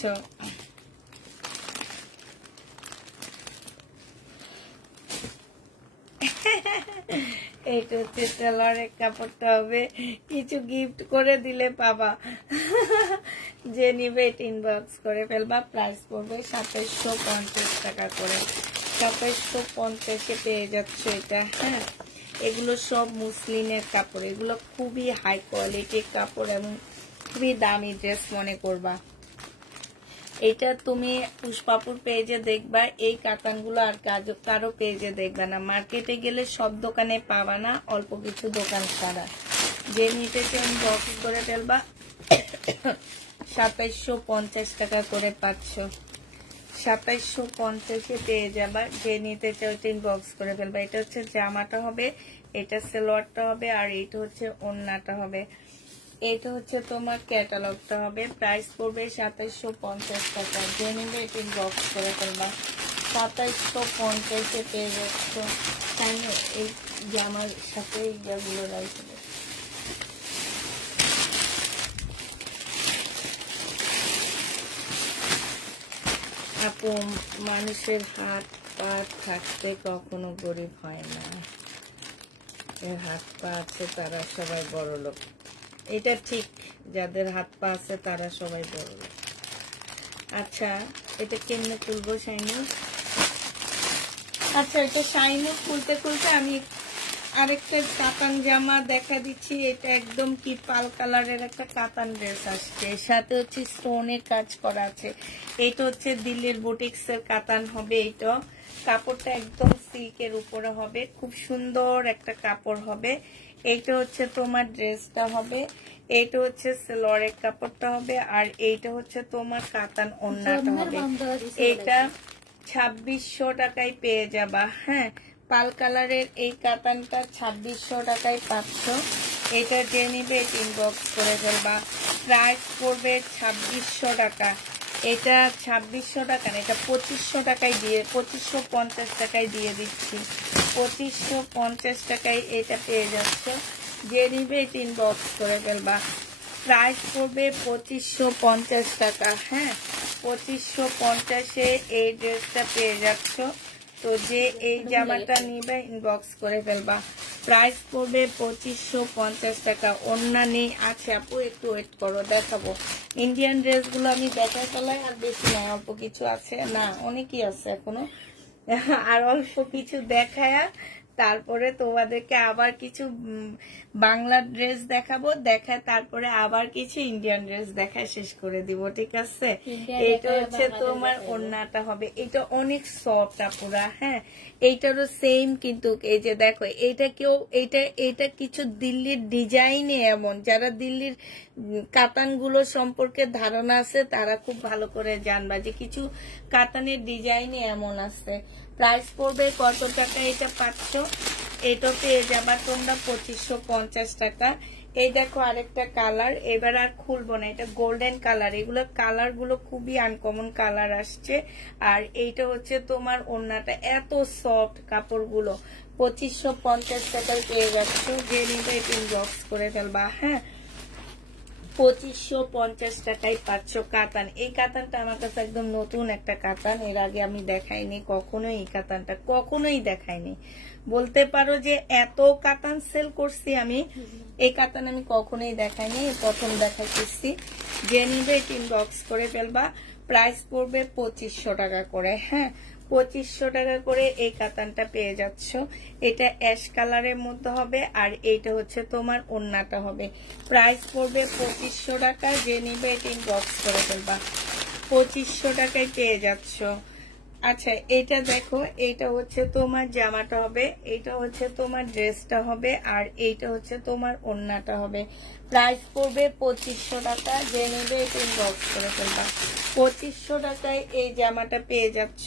এইটা হচ্ছে সালোয়ারের কাপড়টা হবে। কিছু গিফট করে দিলে পাবা। যে নিবে এটা ইনবক্স করে ফেলবা। প্রাইস পড়বে 2750 টাকা করে। 2750 পেয়ে যাচ্ছে এটা। হ্যাঁ, এগুলো সব মুসলিনের কাপড়, এগুলো খুবই হাই কোয়ালিটির কাপড় এবং খুবই দামি ড্রেস মনে করবা। এটা তুমি পুষ্পাপুর পেজে দেখবা, এই কাতানগুলো আর কারো পেজে দেখবা না। মার্কেটে গেলে সব দোকানে পাবা না, অল্প কিছু দোকান ছাড়া। যে নিতে চাও ইনবক্স করে ফেলবা। 2750 টাকা করে পাচ্ছ। 2750 পেয়ে যাবা। যে নিতে চাও ইনবক্স করে ফেলবা। এটা হচ্ছে জামাটা হবে, এটা সালোয়ারটা হবে, আর এইটা হচ্ছে ওড়নাটা হবে। এটা হচ্ছে তোমার ক্যাটালগটা হবে। প্রাইস পড়বে 2750 টাকা। যে নিবে এটা ইনবক্স করে ফেলবা। 2750 পেয়ে যাচ্ছ। এই জামার সাথে এইগুলো রাখবে। আপু, মানুষের হাত পা থাকতে কখনো গরিব হয় না। এর হাত পা আছে তারা সবাই বড় লোক। এটা ঠিক, যাদের হাত পা আছে তারা সবাই বড় লোক। আচ্ছা, এটা কেমনে খুলবো শাইনু? আচ্ছা, এটা শাইনু খুলতে খুলতে আমি আরেকটা কাতান জামা দেখা দিচ্ছি। এটা একদম কি পাল কালারের একটা কাতান ড্রেস আসছে, এর সাথে হচ্ছে স্টোনের কাজ করা আছে। এটা হচ্ছে দিল্লির বুটিক্স এর কাতান হবে। এইটা কাপড়টা একদম সিল্কের উপরে হবে, খুব সুন্দর একটা কাপড় হবে। এইটা হচ্ছে তোমার ড্রেসটা হবে, এইটা হচ্ছে সালোয়ারের কাপড়টা হবে, আর এইটা হচ্ছে তোমার কাতান ওড়নাটা হবে। এইটা 2600 টাকায় পেয়ে যাবা। হ্যাঁ, পাল কালারের এই কাতানটা 2600 টাকায় পাচ্ছ। এটা যে নিবে ইনবক্স করে ফেলবা। প্রাইস পড়বে 2600 টাকা। এটা 2600 টাকা না, এটা 2500 টাকায় দিয়ে 2550 টাকায় দিয়ে দিচ্ছি। 2550 টাকায় এটা পেয়ে যাচ্ছ। যে নিবে ইনবক্স করে ফেলবা। প্রাইস পড়বে 2550 টাকা। হ্যাঁ, 2550-এ এই ড্রেসটা পেয়ে যাচ্ছ। তো যে এই জামাটা নিবে ইনবক্স করে ফেলবা। প্রাইস পড়বে 2550 টাকা। ওন্না নেই, আছে আপু, একটু ওয়েট করো, দেখাবো। ইন্ডিয়ান ড্রেসগুলো আমি দেখাই ফেলাই, আর বেশি নাই, অল্প কিছু আছে, না অনেকই আছে এখনো। আর অল্প কিছু দেখায়া তারপরে তোমাদেরকে আবার কিছু বাংলা ড্রেস দেখাবো, দেখায় তারপরে আবার কিছু ইন্ডিয়ান ড্রেস দেখায় শেষ করে দিব, ঠিক আছে? এটা হচ্ছে তোমার ওড়নাটা হবে, এটা অনেক সফট আপুরা। হ্যাঁ, এইটারও সেম, কিন্তু এই যে দেখো, এইটা কেউ এটা কিছু দিল্লির ডিজাইনে এমন, যারা দিল্লির কাতানগুলো সম্পর্কে ধারণা আছে তারা খুব ভালো করে জানবা যে কিছু কাতানের ডিজাইনে এমন আছে। প্রাইস পড়বে কত টাকা এটা পাচ্ছ? এটা পেয়ে যাবা তোমরা 2550 টাকা। এই দেখো আরেকটা কালার, এবার আর খুলবো না, এটা গোল্ডেন কালার। এগুলো কালার গুলো খুবই আনকমন কালার আসছে। আর এইটা হচ্ছে তোমার ওড়নাটা, এত সফট কাপড়গুলো। 2550 টাকায় পেয়ে যাচ্ছ। যে নিবে ইনবক্স করে ফেলবা। হ্যাঁ, 2550 টাকায় পাচ্ছ কাতান। এই কাতানটা আমার কাছে একদম নতুন একটা কাতান, এর আগে আমি দেখাইনি কখনোই। এই কাতানটা কখনোই দেখাইনি, বলতে পারো যে এত কাতান সেল করছি আমি, এই কাতান আমি কখনোই দেখাইনি, প্রথম দেখাইতেছি। যে নিবে ইনবক্স করে ফেলবা। প্রাইস পড়বে 2500 টাকা করে। হ্যাঁ, 2500 টাকা করে এই কাতানটা পেয়ে যাচ্ছ। এটা অ্যাশ কালারের মধ্যে হবে, আর এইটা হচ্ছে তোমার ওড়নাটা হবে। প্রাইস পড়বে 2500 টাকা। যে নিবে ইনবক্স করে ফেলবা। 2500 টাকায় পেয়ে যাচ্ছ। আচ্ছা, এটা দেখো, এইটা হচ্ছে তোমার জামাটা হবে, এইটা হচ্ছে তোমার ড্রেসটা হবে, আর এইটা হচ্ছে তোমার ওড়নাটা হবে। প্রাইস পড়বে 2500 টাকা। যে নেবে এটা ইনবক্স করে ফেলবা। 2500 টাকায় এই জামাটা পেয়ে যাচ্ছ।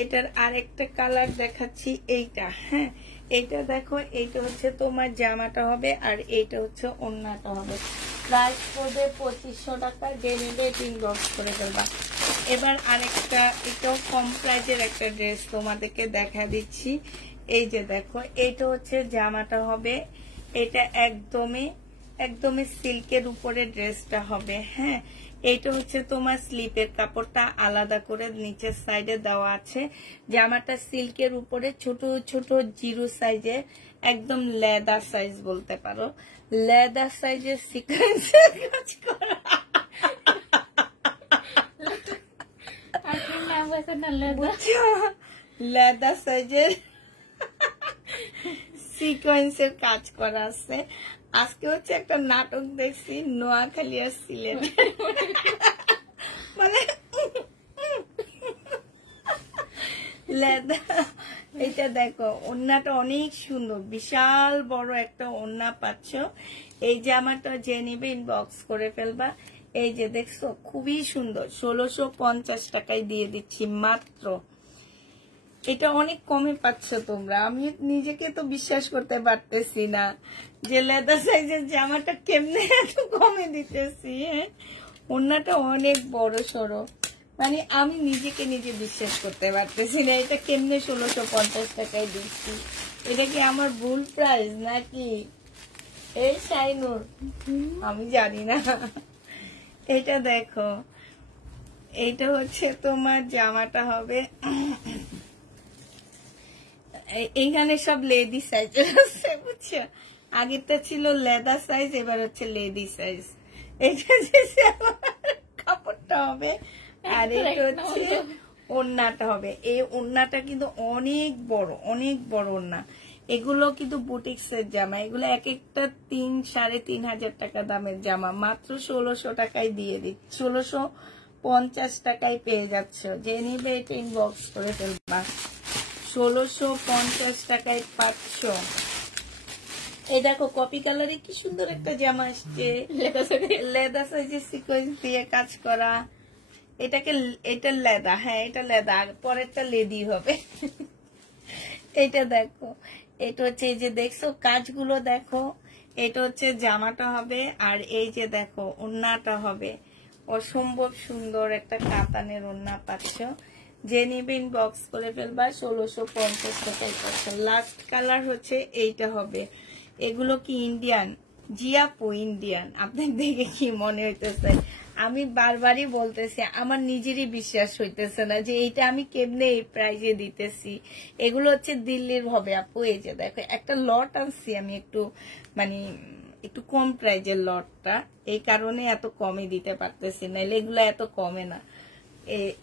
এটার আরেকটা কালার দেখাচ্ছি, এইটা। হ্যাঁ, এইটা দেখো, এইটা হচ্ছে তোমার জামাটা হবে, আর এইটা হচ্ছে ওড়নাটা হবে। প্রাইস পড়বে 2500 টাকা। যে নেবে এটা ইনবক্স করে ফেলবা। এবার আরেকটা, এটাও কম প্রাইজের একটা ড্রেস তোমাদেরকে দেখা দিচ্ছি। এই যে দেখো, এইটা হচ্ছে জামাটা হবে, এটা একদমই সিল্কের উপরে ড্রেসটা হবে। হ্যাঁ, এইটা হচ্ছে তোমার স্লিপের কাপড়টা আলাদা করে নিচের সাইডে দেওয়া আছে। জামাটা সিল্কের উপরে ছোট ছোট জিরো সাইজে, একদম লেদার সাইজ বলতে পারো, লেদার সাইজের সিকোয়েন্সের কাজ করা। লেদার সাইজের সিকোয়েন্সের কাজ করা আছে। আজকে হচ্ছে একটা নাটক দেখছি, নোয়াখালী আর সিলেট, মানে লেদার। এটা দেখো, ওড়নাটা অনেক সুন্দর, বিশাল বড় একটা ওড়না পাচ্ছ। এই জামাটা যে নিবে ইনবক্স করে ফেলবা। এই যে দেখছো, খুবই সুন্দর। 1650 টাকায় দিয়ে দিচ্ছি মাত্র। এটা অনেক কমে পাচ্ছ তোমরা, আমি নিজেকে তো বিশ্বাস করতে পারতেছি না যে লেদার সাইজের জামাটা কেমনে এত কমে দিতেছি। ওড়নাটা অনেক বড় সড়ো, মানে আমি নিজেকে নিজে বিশ্বাস করতে পারতেছি না, এটা কেমনে 1650 টাকায় দিচ্ছি। এটা কি আমার ভুল প্রাইস নাকি? এই শাইনুর, আমি জানি না। এটা দেখো, এইটা হচ্ছে তোমার জামাটা হবে। এইখানে সব লেডি সাইজ আছে, বুঝছো? আগেরটা ছিল লেদার সাইজ, এবার হচ্ছে লেডি সাইজ। এটা যে কাপড়টা হবে, আর এটা হচ্ছে ওড়নাটা হবে। এই ওড়নাটা কিন্তু অনেক বড় ওড়না। এগুলো কিন্তু বুটিক্সের জামা, এগুলো এক একটা 3-3.5 টাকা দামের জামা, মাত্র 1600 টাকায় দিয়ে দিচ্ছি। 1650 টাকায় পেয়ে যাচ্ছ। যে নিবে এটা ইনবক্স করে ফেলবা। 1650 টাকায় পাচ্ছ। এই দেখো, কপি কালারে কি সুন্দর একটা জামা আসছে, লেদা সাইজের সিকোয়েন্স দিয়ে কাজ করা। এটা লেদা, হ্যাঁ এটা লেদা, পরেরটা লেদি হবে। এটা দেখো, এটা হচ্ছে, এই যে দেখছো কাজগুলো দেখো, এটা হচ্ছে জামাটা হবে, আর এই যে দেখো ওড়নাটা হবে অসম্ভব সুন্দর একটা কাতানের ওড়না পাচ্ছ। যে নিবে ইনবক্স করে ফেলবা, 1650 টাকায় পাচ্ছ। লাস্ট কালার হচ্ছে এইটা হবে। এগুলো কি ইন্ডিয়ান? জিয়াপু ইন্ডিয়ান। আপনার দেখে কি মনে হইতেছে? আমি বারবারই বলতেছি, আমার নিজেরই বিশ্বাস হইতেছে না যে এইটা আমি কেমনে এই প্রাইজে দিতেছি। এগুলো হচ্ছে দিল্লির হবে আপু। এই যে দেখো একটা লট আনছি আমি, একটু কম প্রাইজের লটটা, এই কারণে এত কমে দিতে পারতেছি, নাইলে এগুলো এত কমে না।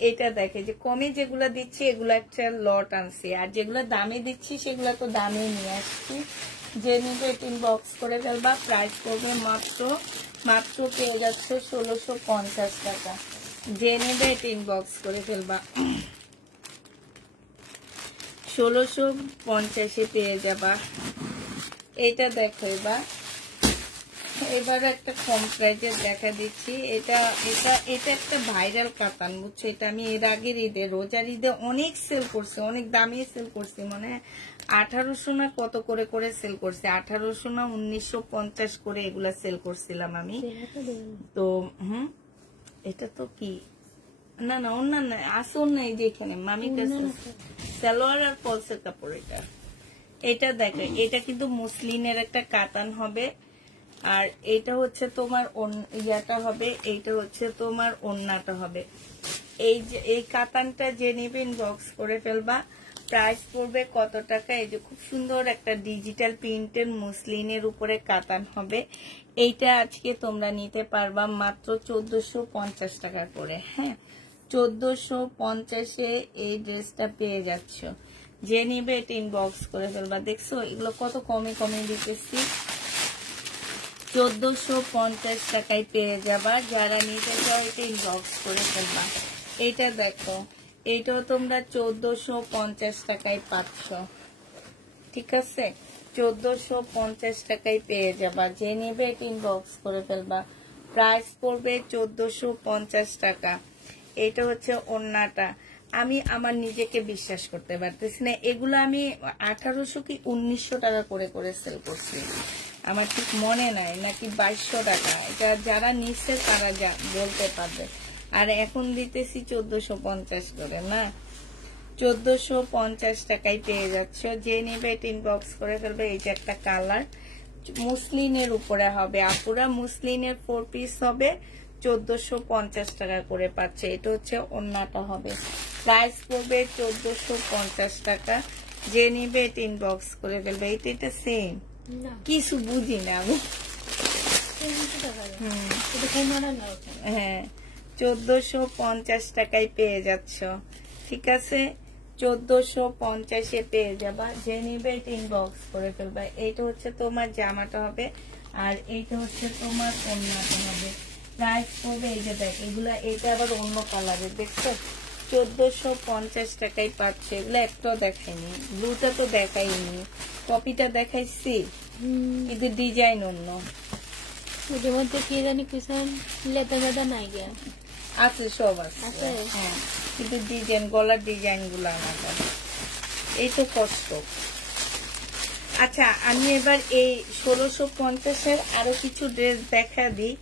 এটা দেখে যে কমে যেগুলো দিচ্ছি এগুলো একটা লট আনছি, আর যেগুলো দামে দিচ্ছি সেগুলো তো দামে নিয়ে আসছি। যে নিবে ইনবক্স করে ফেলবা, প্রাইস করবে মাত্র পেয়ে যাচ্ছ 1650 টাকা। যে নিবে ইনবক্স করে ফেলবা, 1650 পেয়ে যাবা। এটা দেখো এবার একটা কম প্রাইজের দেখা দিচ্ছি। এটা একটা ভাইরাল কাতান, বুঝছো? এটা আমি এর আগের ঈদে, রোজার ঈদে অনেক সেল করছি, অনেক দামে সেল করছি, মানে 1800 না কত করে সেল করছি, 1800 না 1950 করে এগুলা সেল করছিলাম আমি। তো এটা তো কি না অন্য আসল না, এই যে এখানে মামি কাছে সালোয়ার আর পলসের কাপড়। এটা দেখো, এটা কিন্তু মুসলিনের একটা কাতান হবে, আর এটা হচ্ছে তোমার ইয়াটা হবে, এইটা হচ্ছে তোমার ওন্নাটা হবে। এই কাতানটা যে নেবে ইনবক্স করে ফেলবা। প্রাইস পড়বে কত টাকা? এই যে খুব সুন্দর একটা ডিজিটাল প্রিন্টের মুসলিনের উপরে কাতান হবে। এইটা আজকে তোমরা নিতে পারবা মাত্র 1450 টাকা করে। হ্যাঁ, 1450-এ এই ড্রেসটা পেয়ে যাচ্ছ। যে নিবে এটা ইনবক্স করে ফেলবা। দেখছো এগুলো কত কমে দিতেছি, 1450 টাকায় পেয়ে যাবা। যারা নিতে চাও এটা ইনবক্স করে ফেলবা। এটা দেখো, এইটাও তোমরা 1450 টাকায় পাচ্ছ। ঠিক আছে, 1450 টাকায় পেয়ে যাবা। যে নেবে এটা ইনবক্স করে ফেলবা। প্রাইস পড়বে 1450 টাকা। এটা হচ্ছে ওড়নাটা। আমি আমার নিজেকে বিশ্বাস করতে পারতেছি না, এগুলো আমি 1800 কি 1900 টাকা করে সেল করছি, আমার ঠিক মনে নাই, নাকি 2200 টাকা। এটা যারা নিচ্ছে তারা বলতে পারবে। আর এখন দিতেছি 1450 করে, না 1450 টাকায় পেয়ে যাচ্ছ। যে নেবে এটা ইনবক্স করে ফেলবে। এই যে একটা কালার মুসলিনের উপরে হবে, আপুরা মুসলিনের 4 পিস হবে, 1450 টাকা করে পাচ্ছে। এটা হচ্ছে ওড়নাটা হবে। প্রাইস পড়বে 1450 টাকা। যে নিবে এটা ইনবক্স করে ফেলবে। এটা সেম, কিছু বুঝি না আমি। হ্যাঁ, 1450 টাকায় পেয়ে যাচ্ছ। ঠিক আছে, 1450-এ পেয়ে যাবা। যে নিবে এটা ইনবক্স করে ফেলবা। এইটা হচ্ছে তোমার জামাটা হবে, আর এইটা হচ্ছে তোমার ওড়নাটা হবে। প্রাইস পড়বে, এই যে দেখ এগুলা, এটা আবার অন্য কালারের, দেখছো? 1450 টাকায় পাচ্ছে। এগুলো একটাও দেখাইনি, ব্লুটা তো দেখাইনি, কপিটা দেখাইছি, কিন্তু ডিজাইন অন্য। ওদের মধ্যে কি জানি কিষান লেদা নাই গিয়া আছে, সব আছে। হ্যাঁ, কিন্তু ডিজাইন, গলার ডিজাইন গুলো আলাদা। এই তো কষ্ট। আচ্ছা, আমি এবার এই 1650-এর আরো কিছু ড্রেস দেখা দিই।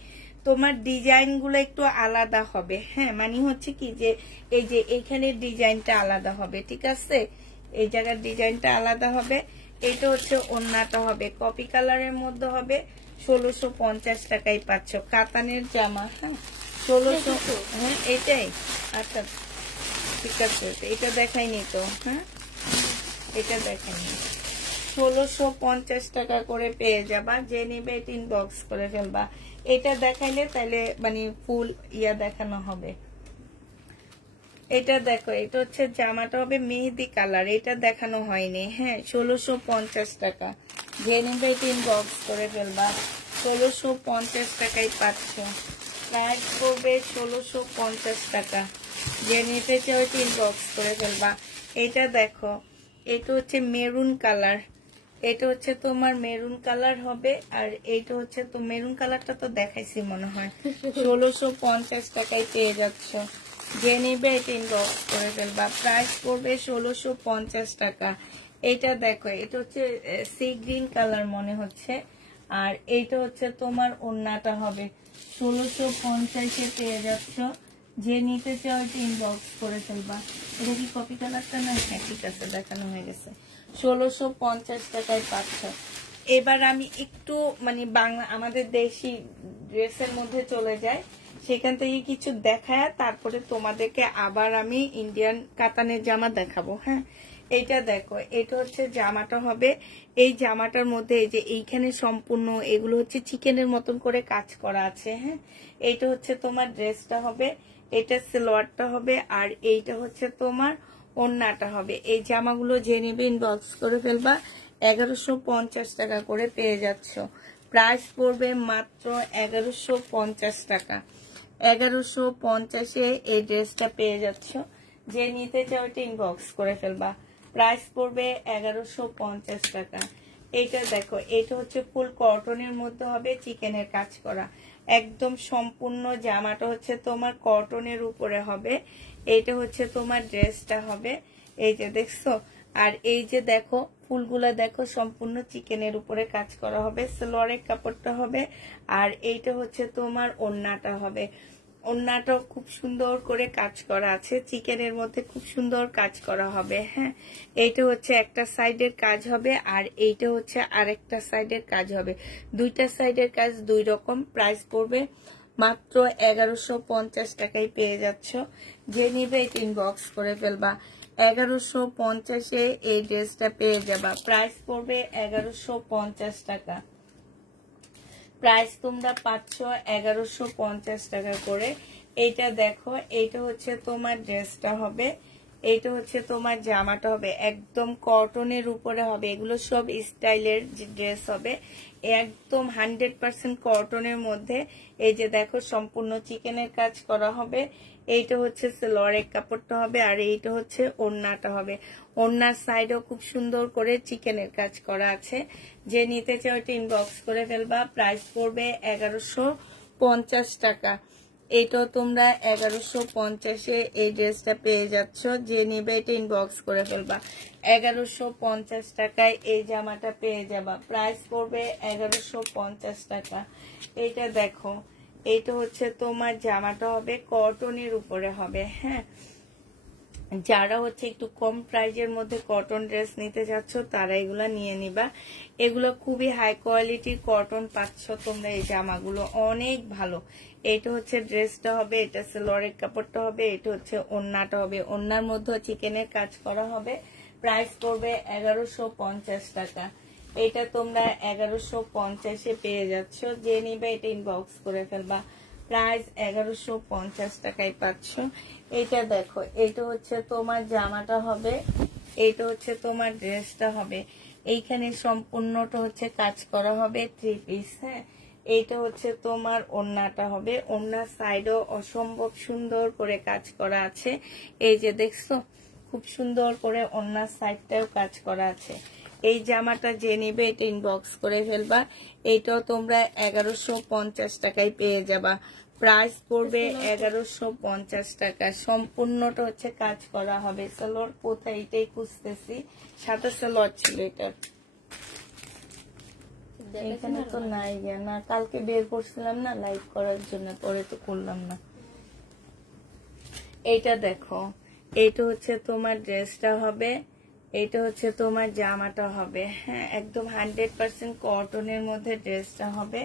তোমার ডিজাইন গুলো একটু আলাদা হবে। হ্যাঁ, মানে হচ্ছে কি যে এই যে এইখানের ডিজাইনটা আলাদা হবে। ঠিক আছে, এই জায়গার ডিজাইনটা আলাদা হবে। এটা হচ্ছে ওড়নাটা হবে, কপি কালারের মধ্যে হবে। 1650 টাকায় পাচ্ছ। কাতানের জামা। হ্যাঁ, 1600। হ্যাঁ, এটাই। আচ্ছা ঠিক আছে, এটা দেখাইনি তো। হ্যাঁ, এটা দেখাইনি। 1650 টাকা করে পেয়ে যাবা। যে নিবে এটা ইনবক্স করে ফেলবা। এটা দেখাইলে তাহলে মানে ফুল ইয়া দেখানো হবে। এটা দেখো, এটা হচ্ছে জামাটা হবে মেহেদি কালার, এটা দেখানো হয়নি। হ্যাঁ, 1650 টাকা। যে নিবে এটা ইনবক্স করে ফেলবা। 1650 টাকায় পাচ্ছ। প্রাইস করবে 1650 টাকা। যে নিতে চাও এটা ইনবক্স করে ফেলবা। এটা দেখো, এটা হচ্ছে মেরুন কালার, এটা হচ্ছে তোমার মেরুন কালার হবে, আর এইটা হচ্ছে তো মেরুন কালারটা তো দেখাইছি মনে হয়। 1650 টাকায় পেয়ে যাচ্ছ। যে নিবে এটা ইনবক্স করে ফেলবা। প্রাইস পড়বে 1650 টাকা। এটা দেখো, এটা হচ্ছে সি গ্রিন কালার মনে হচ্ছে, আর এইটা হচ্ছে তোমার ওড়নাটা হবে 1650-এ পেয়ে যাচ্ছ। যে নিতে চাও এটা ইনবক্স করে ফেলবা। এটা কি কপি কালারটা না? হ্যাঁ ঠিক আছে, দেখানো হয়ে গেছে। 1650 টাকায় পাচ্ছ। এবার আমি একটু মানে বাংলা আমাদের দেশি ড্রেসের মধ্যে চলে যাই, সেখান থেকে কিছু দেখায় তারপরে তোমাদেরকে আবার আমি ইন্ডিয়ান কাতানের জামা দেখাবো। হ্যাঁ এইটা দেখো, এটা হচ্ছে জামাটা হবে। এই জামাটার মধ্যে এই যে এইখানে সম্পূর্ণ এগুলো হচ্ছে চিকেনের মতন করে কাজ করা আছে। হ্যাঁ এইটা হচ্ছে তোমার ড্রেসটা হবে, এটা সালোয়ারটা হবে, আর এইটা হচ্ছে তোমার ওড়নাটা হবে। এই জামাগুলো যে নেবে ইনবক্স করে ফেলবা। 1150 টাকা করে পেয়ে যাচ্ছ। প্রাইস পড়বে মাত্র 1150 টাকা। 1150-এ এই ড্রেসটা পেয়ে যাচ্ছ। যে নিতে চাও এটা ইনবক্স করে ফেলবা। প্রাইস পড়বে 1150 টাকা। এইটা দেখো, এটা হচ্ছে ফুল কটনের মধ্যে হবে, চিকেনের কাজ করা একদম সম্পূর্ণ। জামাটা হচ্ছে তোমার কটনের উপরে হবে। এইটা হচ্ছে তোমার ড্রেসটা হবে, এই যে দেখছো। আর এই যে দেখো ফুলগুলা দেখো, সম্পূর্ণ চিকেনের উপরে কাজ করা হবে। সালোয়ারের কাপড়টা হবে, আর এইটা হচ্ছে তোমার ওড়নাটা হবে। ওড়নাটাও খুব সুন্দর করে কাজ করা আছে, চিকেনের মধ্যে খুব সুন্দর কাজ করা হবে। হ্যাঁ এইটা হচ্ছে একটা সাইডের কাজ হবে, আর এইটা হচ্ছে আরেকটা সাইডের কাজ হবে। দুইটা সাইডের কাজ দুই রকম। প্রাইস পড়বে মাত্র 1150 টাকায় পেয়ে যাচ্ছ। যে নিবে এটা ইনবক্স করে ফেলবা। 1150-এ এই ড্রেসটা পেয়ে যাবা। প্রাইস পড়বে 1150 টাকা। প্রাইস তোমরা পাচ্ছ 1150 টাকা করে। এইটা দেখো, এইটা হচ্ছে তোমার ড্রেসটা হবে, এইটা হচ্ছে তোমার জামাটা হবে। একদম কটনের উপরে হবে, এগুলো সব স্টাইলের ড্রেস হবে, একদম 100% কটনের মধ্যে। এই যে দেখো সম্পূর্ণ চিকেনের কাজ করা হবে। এইটা হচ্ছে সালোয়ারের কাপড়টা হবে, আর এইটা হচ্ছে ওড়নাটা হবে। ওড়নার সাইডেও খুব সুন্দর করে চিকেনের কাজ করা আছে। যে নিতে চাও এটা ইনবক্স করে ফেলবা। প্রাইস পড়বে 1150 টাকা। এইটাও তোমরা 1150-এ এই ড্রেসটা পেয়ে যাচ্ছ। যে নিবে এটা ইনবক্স করে ফেলবা। 1150 টাকায় এই জামাটা পেয়ে যাবা। প্রাইস পড়বে 1150 টাকা। এইটা দেখো, এইটা হচ্ছে তোমার জামাটা হবে, কটনের উপরে হবে। হ্যাঁ যারা হচ্ছে একটু কম প্রাইজের মধ্যে কটন ড্রেস নিতে যাচ্ছ তারা এগুলা নিয়ে নিবা। এগুলো খুবই হাই কোয়ালিটির কটন পাচ্ছ তোমরা। এই জামাগুলো অনেক ভালো। এটা হচ্ছে ড্রেসটা হবে, এটা সালোয়ারের কাপড়টা হবে, এটা হচ্ছে ওড়নাটা হবে। ওড়নার মধ্যে চিকেনের কাজ করা হবে। প্রাইস পড়বে 1150 টাকা। এটা তোমরা 1150-এ পেয়ে যাচ্ছ। যে নিবে এটা ইনবক্স করে ফেলবা। প্রাইস 1150 টাকায় পাচ্ছ। এটা দেখো, এটা হচ্ছে তোমার জামাটা হবে, এটা হচ্ছে তোমার ড্রেসটা হবে। এইখানে সম্পূর্ণটা হচ্ছে কাজ করা হবে 3 পিস। হ্যাঁ এইটা হচ্ছে তোমার ওড়নাটা হবে। ওড়নার সাইডও অসম্ভব সুন্দর করে কাজ করা আছে। এই যে দেখছো খুব সুন্দর করে ওড়নার সাইডটাও কাজ করা আছে। এই জামাটা যে নিবে এটা ইনবক্স করে ফেলবা। এইটাও তোমরা 1150 টাকায় পেয়ে যাবা। প্রাইস পড়বে 1150 টাকা। সম্পূর্ণটা হচ্ছে কাজ করা হবে। সালোয়ার কোথায় এটাই খুঁজতেছি, সাথে সালোয়ার ছিল এটা, এখানে তো নাই গিয়া না। কালকে বের করছিলাম না লাইভ করার জন্য, পরে তো করলাম না। এইটা দেখো, এইটা হচ্ছে তোমার ড্রেসটা হবে, এইটা হচ্ছে তোমার জামাটা হবে। হ্যাঁ একদম 100% কটনের মধ্যে ড্রেসটা হবে।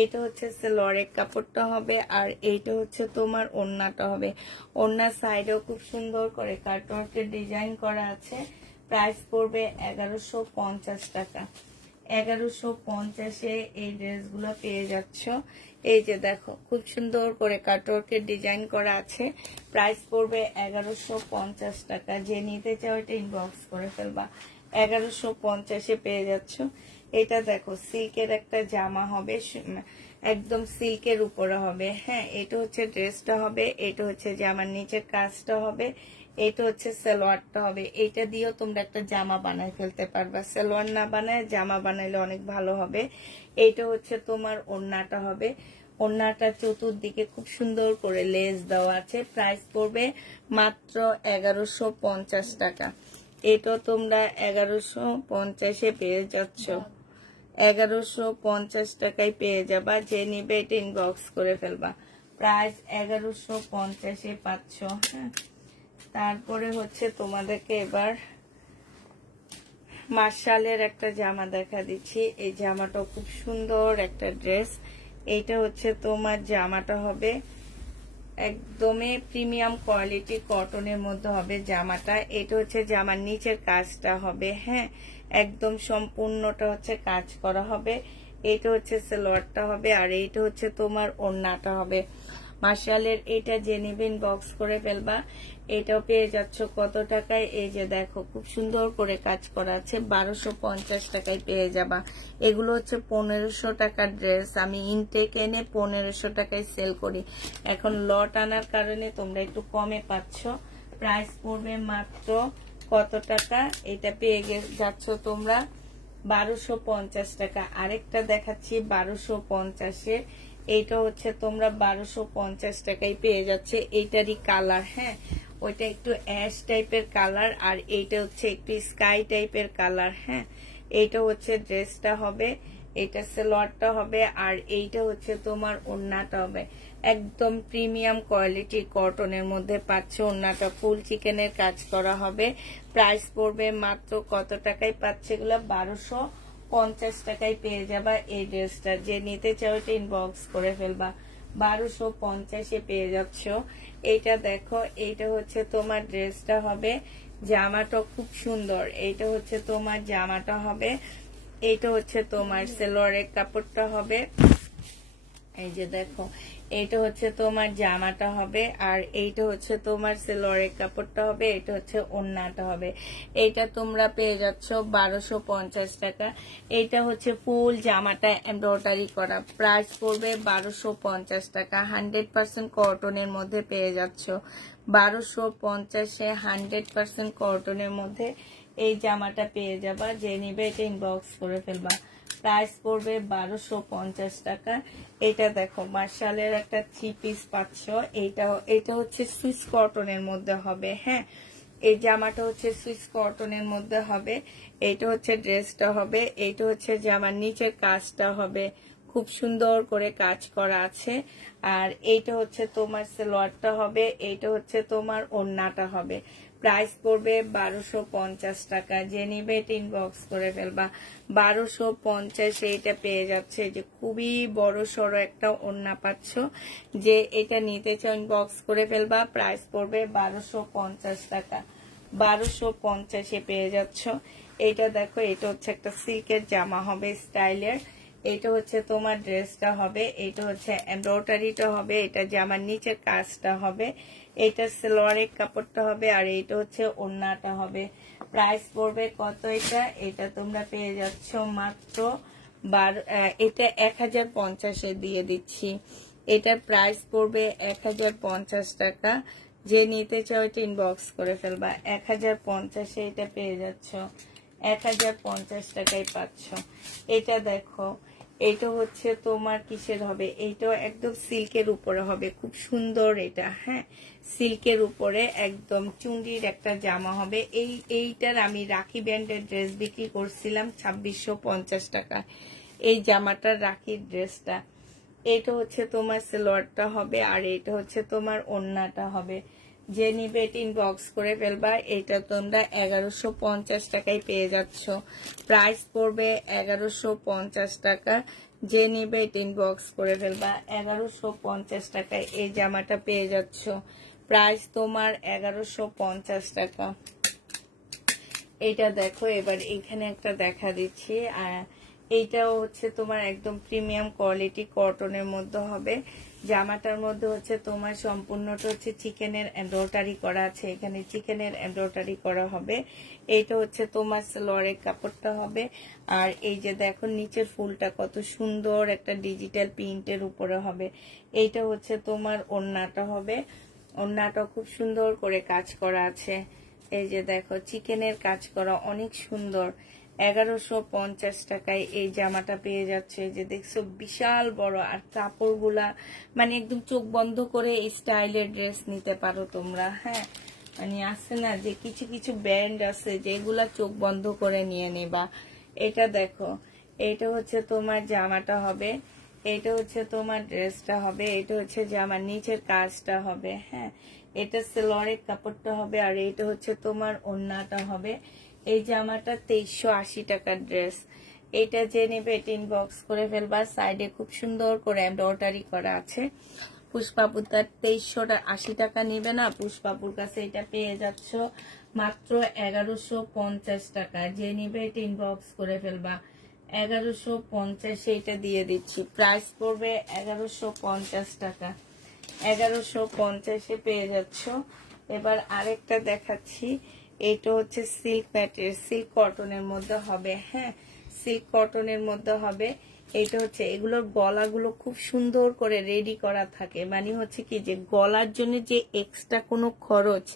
এইটা হচ্ছে সালোয়ারের কাপড়টা হবে, আর এইটা হচ্ছে তোমার ওড়নাটা হবে। ওড়নার সাইডেও খুব সুন্দর করে কাটওয়ার্কের ডিজাইন করা আছে। প্রাইস পড়বে 1150 টাকা। 1150-এ এই ড্রেসগুলো পেয়ে যাচ্ছ। এই যে দেখো খুব সুন্দর করে কাটওয়ার্কের ডিজাইন করা আছে। প্রাইস পড়বে 1150 টাকা। যে নিতে চাও এটা ইনবক্স করে ফেলবা। 1150-এ পেয়ে যাচ্ছ। এটা দেখো সিল্কের একটা জামা হবে, একদম সিল্কের উপরে হবে। হ্যাঁ এটা হচ্ছে ড্রেসটা হবে, এটা হচ্ছে জামার নিচের কাজটা হবে, এটা হচ্ছে সালোয়ারটা হবে। এইটা দিয়েও তোমরা একটা জামা বানায় ফেলতে পারবা। সালোয়ার না বানায় জামা বানাইলে অনেক ভালো হবে। এইটা হচ্ছে তোমার ওড়নাটা হবে। ওড়নাটা চতুর্দিকে খুব সুন্দর করে লেস দেওয়া আছে। প্রাইস পড়বে মাত্র 1150 টাকা। এটা তোমরা 1150-এ পেয়ে যাচ্ছ। 1150 টাকায় পেয়ে যাবা। যে নিবে এটা ইনবক্স করে ফেলবা। প্রাইস 1150 পাচ্ছ। হ্যাঁ, তারপরে হচ্ছে তোমাদেরকে এবার মার্শালের একটা জামা দেখা দিচ্ছি। এই জামাটা খুব সুন্দর একটা ড্রেস। এইটা হচ্ছে তোমার জামাটা হবে একদমই প্রিমিয়াম কোয়ালিটি কটনের মধ্যে হবে জামাটা। এটা হচ্ছে জামার নিচের কাজটা হবে, হ্যাঁ, একদম সম্পূর্ণটা হচ্ছে কাজ করা হবে। এটা হচ্ছে সালোয়ারটা হবে, আর এইটা হচ্ছে তোমার ওড়নাটা হবে। মার্শালের এটা যে নিবেন বক্স করে ফেলবা। এটাও পেয়ে যাচ্ছ কত টাকায়? এই যে দেখো খুব সুন্দর করে কাজ করা আছে, 1250 টাকায় পেয়ে যাবা। এগুলো হচ্ছে 1500 টাকার ড্রেস। আমি ইনটেক এনে 1500 টাকায় সেল করি। এখন লট আনার কারণে তোমরা একটু কমে পাচ্ছ। প্রাইস পড়বে মাত্র কত টাকা? এটা পেয়ে যাচ্ছ তোমরা 1250 টাকা। আরেকটা দেখাচ্ছি 1250-এ। এইটা হচ্ছে তোমরা 1250 টাকায় পেয়ে যাচ্ছে। এইটারই কালার, হ্যাঁ, ওইটা একটু অ্যাশ টাইপের কালার, আর এইটা হচ্ছে একটু স্কাই টাইপের কালার। হ্যাঁ, এইটা হচ্ছে ড্রেসটা হবে, এটা সালোয়ারটা হবে, আর এইটা হচ্ছে তোমার ওড়নাটা হবে। একদম প্রিমিয়াম কোয়ালিটি কটনের মধ্যে পাচ্ছ। ওড়নাটা ফুল চিকেনের কাজ করা হবে। প্রাইস পড়বে মাত্র কত টাকায় পাচ্ছে? এগুলো 1250 টাকায় পেয়ে যাবা এই ড্রেসটা। যে নিতে চাও এটা ইনবক্স করে ফেলবা। 1250-এ পেয়ে যাচ্ছ। এইটা দেখো, এইটা হচ্ছে তোমার ড্রেসটা হবে। জামাটা খুব সুন্দর। এইটা হচ্ছে তোমার জামাটা হবে। এইটা হচ্ছে তোমার সালোয়ারের কাপড়টা হবে। এই যে দেখো, এইটা হচ্ছে তোমার জামাটা হবে, আর এইটা হচ্ছে তোমার সালোয়ারের কাপড়টা হবে। এটা হচ্ছে ওড়নাটা হবে। এইটা তোমরা পেয়ে যাচ্ছ 1250 টাকা। এইটা হচ্ছে ফুল জামাটা এমব্রয়ডারি করা। প্রাইস পড়বে 1250 টাকা। 100% কটনের মধ্যে পেয়ে যাচ্ছ। 1250-এ 100% কটনের মধ্যে এই জামাটা পেয়ে যাবা। যে নিবে এটা ইনবক্স করে ফেলবা। প্রাইস পড়বে 1250 টাকা। এটা দেখো মার্শালের একটা 3 পিস পাচ্ছ। এটা হচ্ছে সুইস কটনের মধ্যে হবে। হ্যাঁ, এই জামাটা হচ্ছে সুইস কটনের মধ্যে হবে। এইটা হচ্ছে ড্রেসটা হবে। এইটা হচ্ছে জামার নিচের কাজটা হবে, খুব সুন্দর করে কাজ করা আছে। আর এইটা হচ্ছে তোমার সালোয়ারটা হবে। এইটা হচ্ছে তোমার ওড়নাটা হবে। প্রাইস পড়বে 1250 টাকা। যে নিবে এটা ইনবক্স করে ফেলবা। 1250 এইটা পেয়ে যাচ্ছে। যে খুবই বড় সড়ো একটা ওড়না পাচ্ছ। যে এটা নিতে চাও ইনবক্স করে ফেলবা। প্রাইস পড়বে 1250 টাকা। 1250-এ পেয়ে যাচ্ছ। এইটা দেখো, এটা হচ্ছে একটা সিল্কের জামা হবে স্টাইলের। এটা হচ্ছে তোমার ড্রেসটা হবে। এটা হচ্ছে এমব্রয়ডারিটা হবে। এটা জামার নিচের কাজটা হবে। এটা সালোয়ারের কাপড়টা হবে, আর এইটা হচ্ছে ওড়নাটা হবে। প্রাইস পড়বে কত? এটা তোমরা পেয়ে যাচ্ছ মাত্র এটা 1050-এ দিয়ে দিচ্ছি। এটার প্রাইস পড়বে 1050 টাকা। যে নিতে চাও এটা ইনবক্স করে ফেলবা। 1050-এ এটা পেয়ে যাচ্ছ। 1050 টাকায় পাচ্ছ। এটা দেখো, এটা হচ্ছে তোমার কিসের হবে? এইটাও একদম সিল্কের উপরে হবে, খুব সুন্দর এটা। হ্যাঁ, সিল্কের উপরে একদম চুন্ডির একটা জামা হবে। এইটার আমি রাখি ব্যান্ডের ড্রেস বিক্রি করছিলাম 2650 টাকা। এই জামাটার রাখির ড্রেসটা। এটা হচ্ছে তোমার সালোয়ারটা হবে, আর এটা হচ্ছে তোমার ওড়নাটা হবে। যে নিবে এটা ইনবক্স করে ফেলবা। এটা তোমরা 1150 টাকায় পেয়ে যাচ্ছ। প্রাইস পড়বে 1150 টাকা। যে নিবে এটা ইনবক্স করে ফেলবা। 1150 টাকায় এই জামাটা পেয়ে যাচ্ছ। প্রাইস তোমার 1150 টাকা। এটা দেখো, এবার এখানে একটা দেখা দিচ্ছি। এইটাও হচ্ছে তোমার একদম প্রিমিয়াম কোয়ালিটি কটনের মধ্যে হবে। জামাটার মধ্যে হচ্ছে তোমার সম্পূর্ণটা হচ্ছে চিকেনের এমব্রয়ডারি করা আছে। এখানে চিকেনের এমব্রয়ডারি করা হবে। এইটা হচ্ছে তোমার সালোয়ারের কাপড়টা হবে। আর এই যে দেখো নিচের ফুলটা কত সুন্দর একটা ডিজিটাল প্রিন্টের উপরে হবে। এইটা হচ্ছে তোমার ওড়নাটা হবে। ওড়নাটা খুব সুন্দর করে কাজ করা আছে। এই যে দেখো চিকেনের কাজ করা, অনেক সুন্দর। 1150 টাকায় এই জামাটা পেয়ে যাচ্ছে। যে দেখছো বিশাল বড়, আর কাপড়গুলা মানে একদম চোখ বন্ধ করে এই স্টাইলের ড্রেস নিতে পারো তোমরা। হ্যাঁ, মানে আছে না যে কিছু কিছু ব্র্যান্ড আছে যেগুলা চোখ বন্ধ করে নিয়ে নেবা। এটা দেখো, এইটা হচ্ছে তোমার জামাটা হবে, এইটা হচ্ছে তোমার ড্রেসটা হবে, এটা হচ্ছে জামার নিচের কাজটা হবে। হ্যাঁ, এটা সেলোয়ারের কাপড়টা হবে, আর এইটা হচ্ছে তোমার ওড়নাটা হবে। এই জামাটা 2380 টাকার ড্রেস। এটা যে নেবে এটা ইনবক্স করে ফেলবা। সাইডে খুব সুন্দর করে এমব্রয়ডারি করা আছে। পুষ্পাপুর তার 2380 টাকা নেবে না, পুষ্পাপুর কাছে এটা পেয়ে যাচ্ছ মাত্র 1150 টাকা। যে নিবে এটা ইনবক্স করে ফেলবা। 1150 এটা দিয়ে দিচ্ছি, প্রাইস পড়বে 1150 টাকা। 1150 পেয়ে যাচ্ছ। এবার আরেকটা দেখাচ্ছি, এটা হচ্ছে সিল্ক ম্যাটের, সিল্ক কটনের মধ্যে হবে। হ্যাঁ, সিল্ক কটনের মধ্যে হবে। এটা হচ্ছে এগুলোর গলাগুলো খুব সুন্দর করে রেডি করা থাকে, মানে হচ্ছে কি যে গলার জন্য যে এক্সট্রা কোনো খরচ,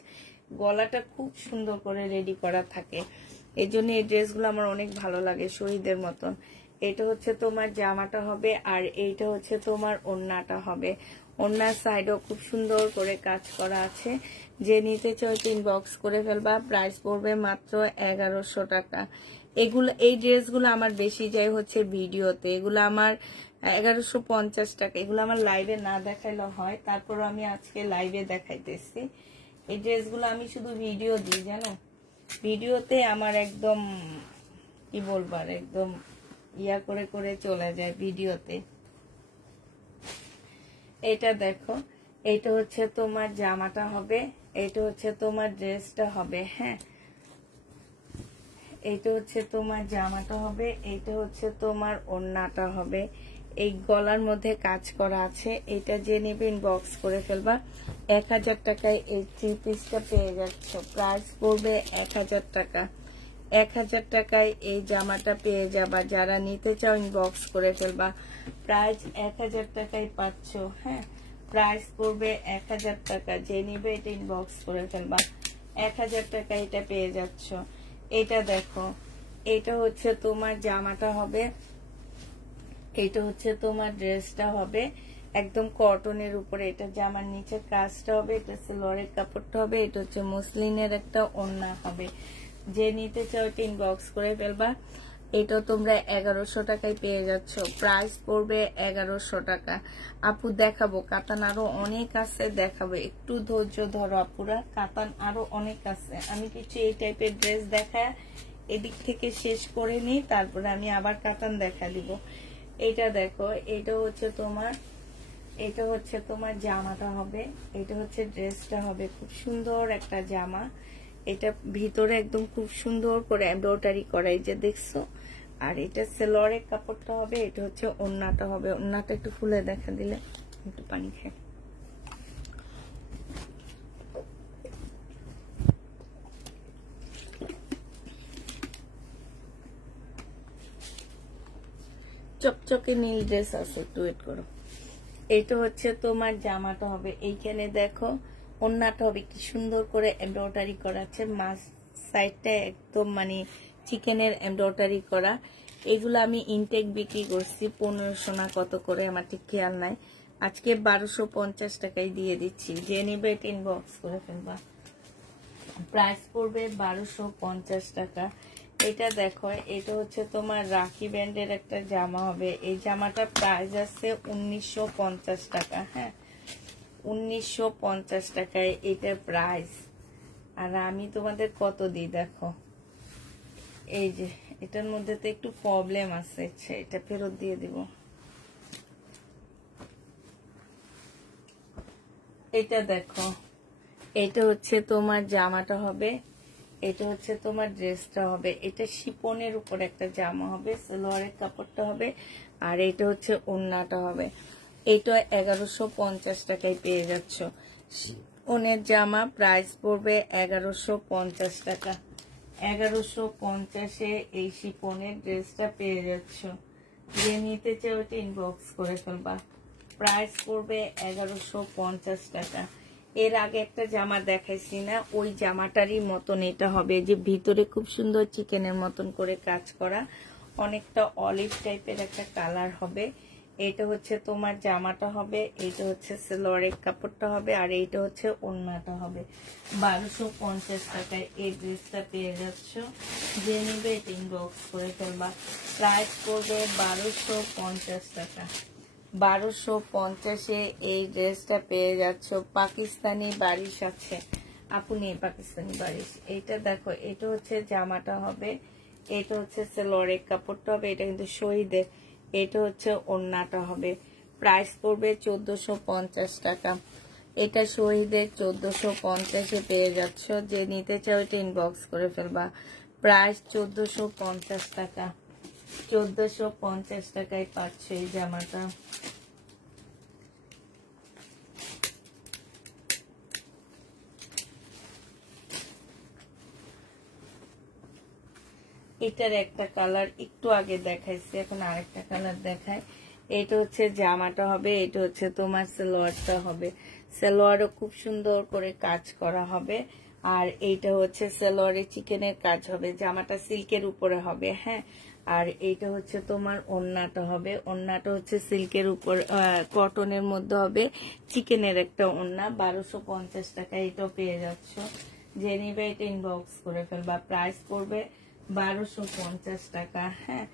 গলাটা খুব সুন্দর করে রেডি করা থাকে। এই জন্য এই ড্রেসগুলো আমার অনেক ভালো লাগে, শহীদের মতন। এটা হচ্ছে তোমার জামাটা হবে, আর এইটা হচ্ছে তোমার ওড়নাটা হবে। ওড়নার সাইডও খুব সুন্দর করে কাজ করা আছে। যে নিতে চাও ইনবক্স করে ফেলবা। প্রাইস পড়বে মাত্র 1100 টাকা। এগুলো, এই ড্রেসগুলো আমার বেশি যায় হচ্ছে ভিডিওতে, এগুলো আমার 1150 টাকা। এগুলো আমার লাইভে না দেখাইলে হয়, তারপর আমি আজকে লাইভে দেখাইতেছি। এই ড্রেসগুলো আমি শুধু ভিডিও দিই, জানো, ভিডিওতে আমার একদম কি বলবার, একদম ইয়া করে করে চলে যায় ভিডিওতে। এটা দেখো, এইটা হচ্ছে তোমার জামাটা হবে, এইটা হচ্ছে তোমার ড্রেসটা হবে। হ্যাঁ, এইটা হচ্ছে তোমার জামাটা হবে, এইটা হচ্ছে তোমার ওড়নাটা হবে। এই গলার মধ্যে কাজ করা আছে। এটা যে নেবে ইনবক্স করে ফেলবা। 1000 টাকায় এই 3 পিসটা পেয়ে যাচ্ছ। প্রাইস পড়বে 1000 টাকা। 1000 টাকায় এই জামাটা পেয়ে যাবা। যারা নিতে চাও ইনবক্স করে ফেলবা। প্রাইস 1000 টাকায় পাচ্ছ। হ্যাঁ, প্রাইস পড়বে 1000 টাকা। যে নিবে এটা ইনবক্স করে ফেলবা। 1000 টাকা এটা পেয়ে যাচ্ছ। এটা দেখো, এটা হচ্ছে তোমার জামাটা হবে, এটা হচ্ছে তোমার ড্রেসটা হবে। একদম কটনের উপরে এটা জামার নিচে কাজটা হবে, এটা সেলোয়ারের কাপড়টা হবে, এটা হচ্ছে মসলিনের একটা ওড়না হবে। যে নিতে চাও এটা ইনবক্স করে ফেলবা। এটা তোমরা 1100 টাকায় পেয়ে যাচ্ছ। প্রাইস পড়বে 1100 টাকা। আপু দেখাবো কাতান আরো অনেক আছে, দেখাবো, একটু ধৈর্য ধরো আপুরা, কাতান আরো অনেক আছে। আমি কিছু এই টাইপের ড্রেস দেখায় এদিক থেকে শেষ করে নিই, তারপরে আমি আবার কাতান দেখা দিব। এটা দেখো, এটা হচ্ছে তোমার, এটা হচ্ছে তোমার জামাটা হবে, এটা হচ্ছে ড্রেসটা হবে। খুব সুন্দর একটা জামা। এটা ভিতরে একদম খুব সুন্দর করে এমব্রয়ডারি করা, এই যে দেখছো। আর এটা সেলোয়ারের কাপড়টা হবে, এটা হচ্ছে ওড়নাটা হবে। ওড়নাটা একটু খুলে দেখা দিলে, একটু পানি খাই। চকচকে নীল ড্রেস আছে, একটু ওয়েট করো। এটা হচ্ছে তোমার জামাটা হবে। এইখানে দেখো ওড়নাটা হবে, কি সুন্দর করে এমব্রয়ডারি করা আছে। মাছ সাইডটা একদম মানে চিকেনের এমব্রয়ডারি করা। এগুলো আমি ইনটেক বিক্রি করছি 1500 না কত করে, আমার ঠিক খেয়াল নাই। আজকে 1250 টাকায় দিয়ে দিচ্ছি। যে নেবে এটা ইনবক্স করে ফেলবা। প্রাইস পড়বে 1250 টাকা। এটা দেখো, এটা হচ্ছে তোমার রাখি ব্যান্ডের একটা জামা হবে। এই জামাটা প্রাইস আছে 1950 টাকা। হ্যাঁ, 1950 টাকায় এটার প্রাইস। আর আমি তোমাদের কত দিই দেখো, এই যে এটার মধ্যে তো একটু প্রবলেম আছে, এটা ফেরত দিয়ে দিব। এটা দেখো, এটা হচ্ছে তোমার জামাটা হবে, এটা হচ্ছে তোমার ড্রেসটা হবে। এটা শিপনের উপর একটা জামা হবে, সালোয়ারের কাপড়টা হবে, আর এটা হচ্ছে ওড়নাটা হবে। এটা 1150 টাকায় পেয়ে যাচ্ছ। শিপনের জামা প্রাইস পড়বে 1150 টাকা। 1150-এ এই শিপনের ড্রেসটা পেয়ে যাচ্ছ। যে নিতে চাও ওটা ইনবক্স করে ফেলবা। প্রাইস পড়বে 1150 টাকা। এর আগে একটা জামা দেখাইছি না, ওই জামাটারই মতন এটা হবে, যে ভিতরে খুব সুন্দর চিকেনের মতন করে কাজ করা, অনেকটা অলিভ টাইপের একটা কালার হবে। এইটা হচ্ছে তোমার জামাটা হবে, এইটা হচ্ছে সালোয়ারের কাপড়টা হবে, আর এইটা হচ্ছে ওড়নাটা হবে। 1250 টাকায় এই ড্রেসটা পেয়ে যাচ্ছ। যে নিবে এটা ইনবক্স করে ফেলবা। প্রাইস পড়বে 1250 টাকা। 1250-এ এই ড্রেসটা পেয়ে যাচ্ছ। পাকিস্তানি বারিশ আছে, আপনি পাকিস্তানি বারিশ। এইটা দেখো, এটা হচ্ছে জামাটা হবে, এটা হচ্ছে সালোয়ারের কাপড়টা হবে, এটা কিন্তু শহীদের। এটা হচ্ছে ওড়নাটা হবে। প্রাইস পড়বে 1450 টাকা। এটা শহীদের 1450-এ পেয়ে যাচ্ছ। যে নিতে চাও এটা ইনবক্স করে ফেলবা। প্রাইস 1450 টাকা। 1450 টাকায় পাচ্ছ এই জামাটা। এটার একটা কালার একটু আগে দেখাইছি, এখন আরেকটা কালার দেখায়। এটা হচ্ছে জামাটা হবে, এটা হচ্ছে তোমার সালোয়ারটা হবে। সালোয়ারও খুব সুন্দর করে কাজ করা হবে, আর এইটা হচ্ছে সালোয়ারে চিকেনের কাজ হবে। জামাটা সিল্কের উপরে হবে, হ্যাঁ। আর এইটা হচ্ছে তোমার ওড়নাটা হবে, ওড়নাটা হচ্ছে সিল্কের উপর কটনের মধ্যে হবে, চিকেনের একটা ওড়না। 1250 টাকা এটাও পেয়ে যাচ্ছ। যে নিবে এটা ইনবক্স করে ফেলবা। প্রাইস পড়বে 1250 টাকা, হ্যাঁ।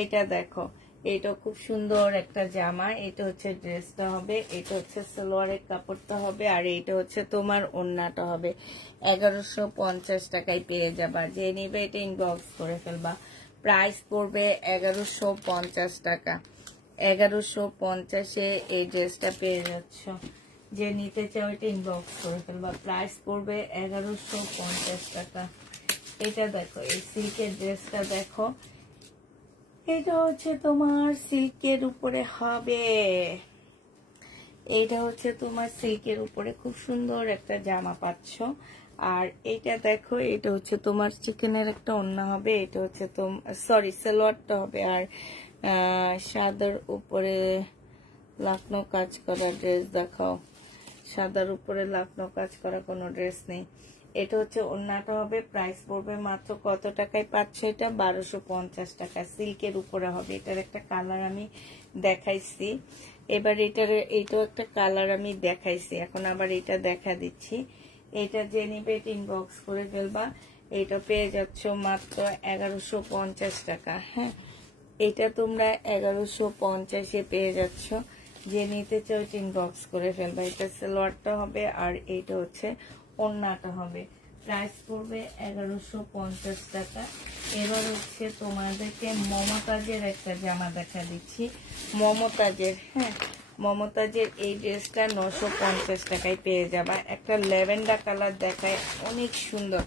এটা দেখো, এটা খুব সুন্দর একটা জামা। এটা হচ্ছে ড্রেসটা হবে, এটা হচ্ছে সালোয়ারের কাপড়টা হবে, আর এটা হচ্ছে তোমার ওড়নাটা হবে। 1150 টাকায় পেয়ে যাবা। যে নিবে এটা ইনবক্স করে ফেলবা। প্রাইস পড়বে 1150 টাকা। 1150-এ এই ড্রেসটা পেয়ে যাচ্ছ। যে নিতে চাও এটা ইনবক্স করে ফেলবা। প্রাইস পড়বে 1150 টাকা। এটা দেখো, এই সিল্কের ড্রেসটা দেখো, এটা হচ্ছে তোমার সিল্কের উপরে হবে। এইটা হচ্ছে তোমার সিল্কের উপরে খুব সুন্দর একটা জামা পাচ্ছ। আর এইটা দেখো, এটা হচ্ছে তোমার চিকেনের একটা ওড়না হবে, এটা হচ্ছে সরি সালোয়ারটা হবে। আর সাদার উপরে লাকনো কাজ করা ড্রেস দেখাও। সাদার উপরে লাকনো কাজ করা কোনো ড্রেস নেই। এটা হচ্ছে ওড়নাটা হবে। প্রাইস পড়বে মাত্র কত টাকায় পাচ্ছ এটা? 1250 টাকা। সিল্কের উপরে হবে। এটার একটা কালার আমি দেখাইছি, এবার এইটাও একটা কালার আমি দেখাইছি, এখন আবার এটা দেখা দিচ্ছি। এটা যে নিবে এটা ইনবক্স করে ফেলবা। এটা পেয়ে যাচ্ছ মাত্র 1150 টাকা, হ্যাঁ। এটা তোমরা 1150-এ পেয়ে যাচ্ছ। যে নিতে চাও ইনবক্স করে ফেলবা। এটা সালোয়ারটা হবে, আর এইটা হচ্ছে ওড়নাটা হবে। প্রাইস পড়বে 1150 টাকা। এবার হচ্ছে তোমাদেরকে মমতাজের একটা জামা দেখা দিচ্ছি। মমতাজের, হ্যাঁ, মমতাজের এই ড্রেসটা 950 টাকায় পেয়ে যাবা। একটা ল্যাভেন্ডার কালার দেখায়, অনেক সুন্দর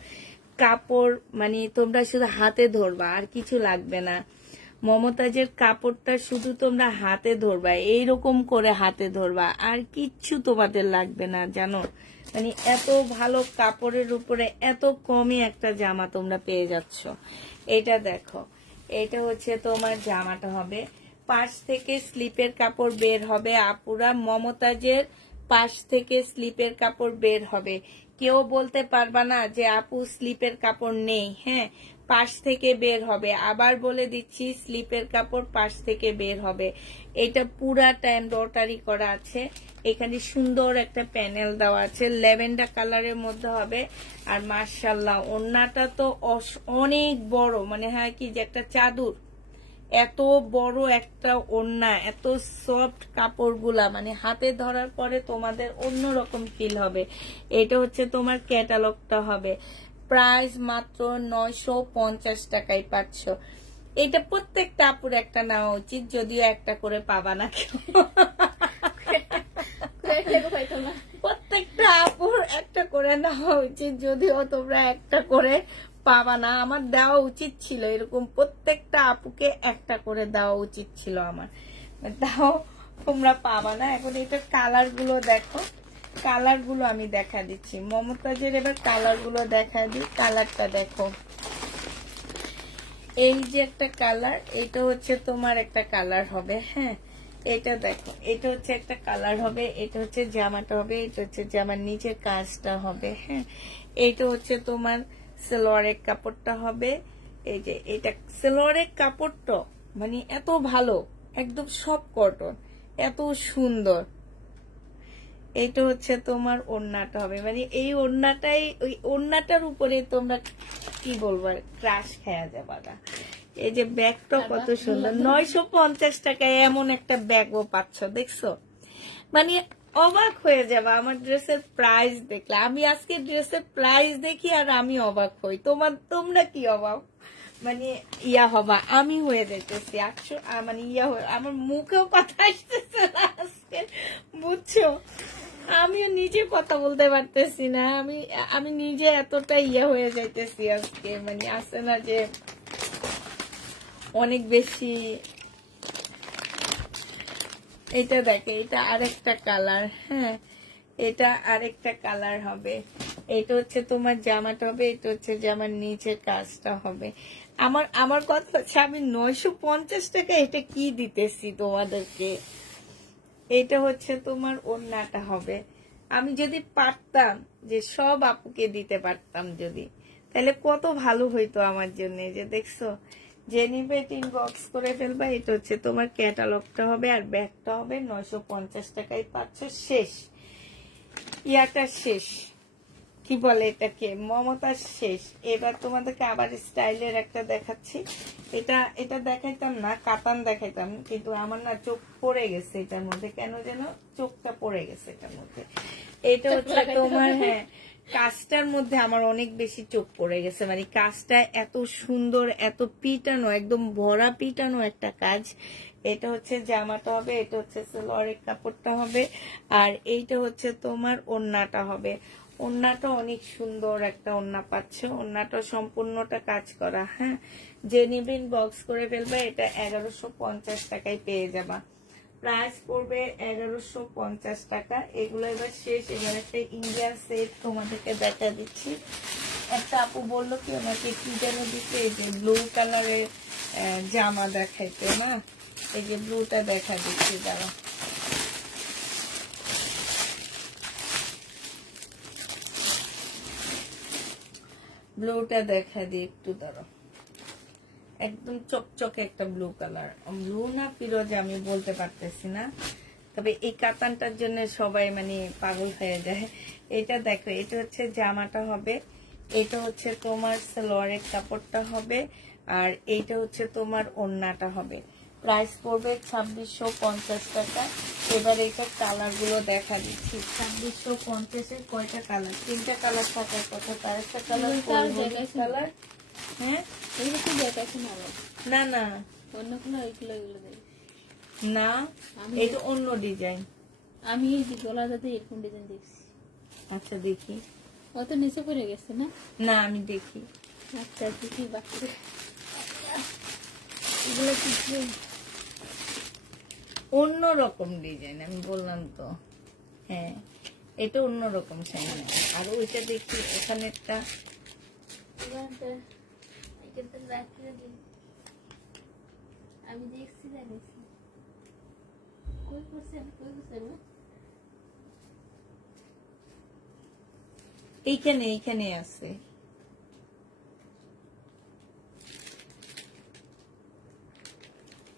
কাপড়, মানে তোমরা শুধু হাতে ধরবা, আর কিছু লাগবে না। মমতাজের কাপড়টা শুধু তোমরা হাতে ধরবা, এইরকম করে হাতে ধরবা, আর কিচ্ছু তোমাদের লাগবে না, জানো। মানে এত ভালো কাপড়ের উপরে এত কমে একটা জামা তোমরা পেয়ে যাচ্ছ। এটা দেখো, এটা হচ্ছে তোমার জামাটা হবে। পাশ থেকে স্লিপের কাপড় বের হবে আপুরা। মমতাজের পাশ থেকে স্লিপের কাপড় বের হবে। কেউ বলতে পারবা না যে আপু স্লিপের কাপড় নেই, হ্যাঁ, পাশ থেকে বের হবে। আবার বলে দিচ্ছি, স্লিপের কাপড় পাশ থেকে বের হবে। এটা পুরাটা এমব্রয়ডারি করা আছে। এখানে সুন্দর একটা প্যানেল দেওয়া আছে, ল্যাভেন্ডার কালারের মধ্যে হবে। আর মাশাআল্লাহ ওড়নাটা তো অনেক বড়, মানে হয় কি যে একটা চাদর, এত বড় একটা ওড়না, এত সফট কাপড়গুলা, মানে হাতে ধরার পরে তোমাদের অন্যরকম ফিল হবে। এটা হচ্ছে তোমার ক্যাটালগটা হবে। প্রাইস মাত্র 950 টাকায় পাচ্ছ। এটা প্রত্যেকটা আপুর একটা নেওয়া উচিত, যদিও একটা করে পাবা না কেউ। প্রত্যেকটা আপুর একটা করে নেওয়া উচিত, যদিও তোমরা একটা করে পাবা না। আমার দেওয়া উচিত ছিল, এরকম প্রত্যেকটা আপুকে একটা করে দেওয়া উচিত ছিল আমার, তাও তোমরা পাবা না। এখন এটার কালার গুলো দেখো, কালার গুলো আমি দেখা দিচ্ছি। মমতাজের এবার কালার গুলো দেখা দিই। কালারটা দেখো, এই যে একটা কালার, এটা হচ্ছে তোমার একটা কালার হবে, হ্যাঁ। এটা দেখো, এটা হচ্ছে একটা কালার হবে, এটা হচ্ছে জামাটা হবে, এটা হচ্ছে জামার নিচের কাজটা হবে, হ্যাঁ। এইটা হচ্ছে তোমার সালোয়ারের কাপড়টা হবে। এই যে এটা সালোয়ারের কাপড়টা মানে এত ভালো, একদম সব কটন, এত সুন্দর। এটা হচ্ছে তোমার ওড়নাটা হবে, মানে এই ওড়নাটাই, ওই ওড়নাটার উপরে তোমরা কি বলবো, ক্রাশ খেয়া যাবা না। এই যে ব্যাগটা কত সুন্দর, 950 টাকায় এমন একটা ব্যাগও পাচ্ছ, দেখছো? মানে অবাক হয়ে যাবা আমার ড্রেসের প্রাইস দেখলে। আমি আজকে ড্রেসের প্রাইস দেখি আর আমি অবাক হই, তোমরা কি অবাক মানে ইয়া হবা, আমি হয়ে যাইতেছি 800, মানে ইয়া হয়ে আমার মুখেও কথা আসতেছে না আজকে, বুঝছো? আমিও নিজে কথা বলতে পারতেছি না, আমি নিজে এতটা ইয়া হয়ে যাইতেছি আজকে, মানে আছে না যে অনেক বেশি। এটা দেখে, এটা আরেকটা কালার, হ্যাঁ এটা আরেকটা কালার হবে। এটা হচ্ছে তোমার জামাটা হবে, এটা হচ্ছে জামার নিচের কাজটা হবে। আমার কথা হচ্ছে আমি 950 টাকা এটা কি দিতেছি তোমাদেরকে। এটা হচ্ছে তোমার ওড়নাটা হবে। আমি যদি পারতাম যে সব আপুকে দিতে পারতাম যদি, তাহলে কত ভালো হইতো আমার জন্য। যে দেখছো, যে নিবে ইনবক্স করে ফেলবা। এটা হচ্ছে তোমার ক্যাটালগটা হবে আর ব্যাগটা হবে। 950 টাকায় পাচ্ছ। শেষ, ইয়াটা শেষ, কি বলে এটাকে, মমতার শেষ। এবার তোমাদেরকে আবার স্টাইলের একটা দেখাচ্ছি। এটা দেখাইতাম না, কাতান দেখাইতাম, কিন্তু আমার না চোখ পড়ে গেছে এটার মধ্যে, কেন যেন চোখটা পড়ে গেছে এটার মধ্যে। এটা হচ্ছে তোমার, হ্যাঁ কাজটার মধ্যে আমার অনেক বেশি চোখ পড়ে গেছে, মানে কাজটা এত সুন্দর, এত পিটানো, একদম ভরা পিটানো একটা কাজ। এটা হচ্ছে জামাটা হবে, এটা হচ্ছে সালোয়ারের কাপড়টা হবে, আর এইটা হচ্ছে তোমার ওড়নাটা হবে। ওড়নাটা অনেক সুন্দর একটা ওড়না পাচ্ছ, ওড়নাটা সম্পূর্ণটা কাজ করা। হ্যাঁ, যে নিবেন বক্স করে ফেলবে। এটা 1150 টাকায় পেয়ে যাবা। প্রাইস পড়বে 1150 টাকা। এগুলো এবার শেষ। এবার একটা ইন্ডিয়ান সেট তোমাদেরকে দেখা দিচ্ছি। একটা আপু বললো কি ওনাকে কি যেন দিচ্ছে, এই যে ব্লু কালারের জামা দেখাইতে না, এই যে ব্লুটা দেখা দিচ্ছি, দাঁড়া ব্লুটা দেখা দিই একটু, দাঁড়া। একদম চকচকে একটা ব্লু কালার, ব্লু না ফিরোজ আমি বলতে পারতেছি না, তবে এই কাতানটার জন্য সবাই মানে পাগল হয়ে যায়। এটা দেখো, এটা হচ্ছে জামাটা হবে, এটা হচ্ছে তোমার সালোয়ারের কাপড়টা হবে, আর এইটা হচ্ছে তোমার ওড়নাটা হবে। প্রাইস পড়বে 2650 টাকা। এবার এটা কালার গুলো দেখা দিচ্ছি। 2650-এর কয়টা কালার? 3টা কালার থাকার কথা, তার একটা কালার কালার। হ্যাঁ না না অন্য কোনো এগুলো দেয় না, এটা অন্য ডিজাইন। আমি এই গলা যাতে এরকম ডিজাইন দেখছি। আচ্ছা দেখি, অত নিচে পড়ে গেছে না? না আমি দেখি। আচ্ছা দেখি, বাকি এগুলো কিছু অন্যরকম ডিজাইন, আমি বললাম তো। হ্যাঁ এটা অন্যরকম সাইন। আর ওইটা দেখি, এখানে একটা আমি দেখছি, জানিছি কই করছেন না এইখানে আছে।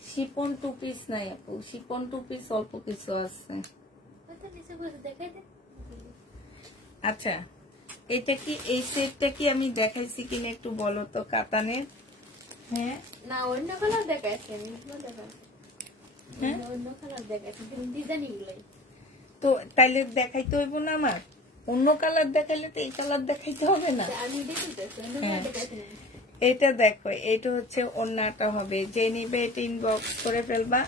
শিপন 2 পিস নাই আপু, শিপন 2 পিস অল্প কিছু আছে। আচ্ছা এটা কি, এই সেটটা কি আমি দেখাইছি কিনা একটু বলো তো কাতানের? হ্যাঁ না, অন্য কালার দেখাইছে, অন্য কালার দেখাইছে ডিজাইন গুলাই। তো তাইলে দেখাইতে হইব না আমার? অন্য কালার দেখাইলে তো এই কালার দেখাইতে হবে না? আমি দেখাইতেছি অন্য কালার দেখাইছি। এটা দেখো, এটা হচ্ছে ওড়নাটা হবে। যে নিবে এটা ইনবক্স করে ফেলবা।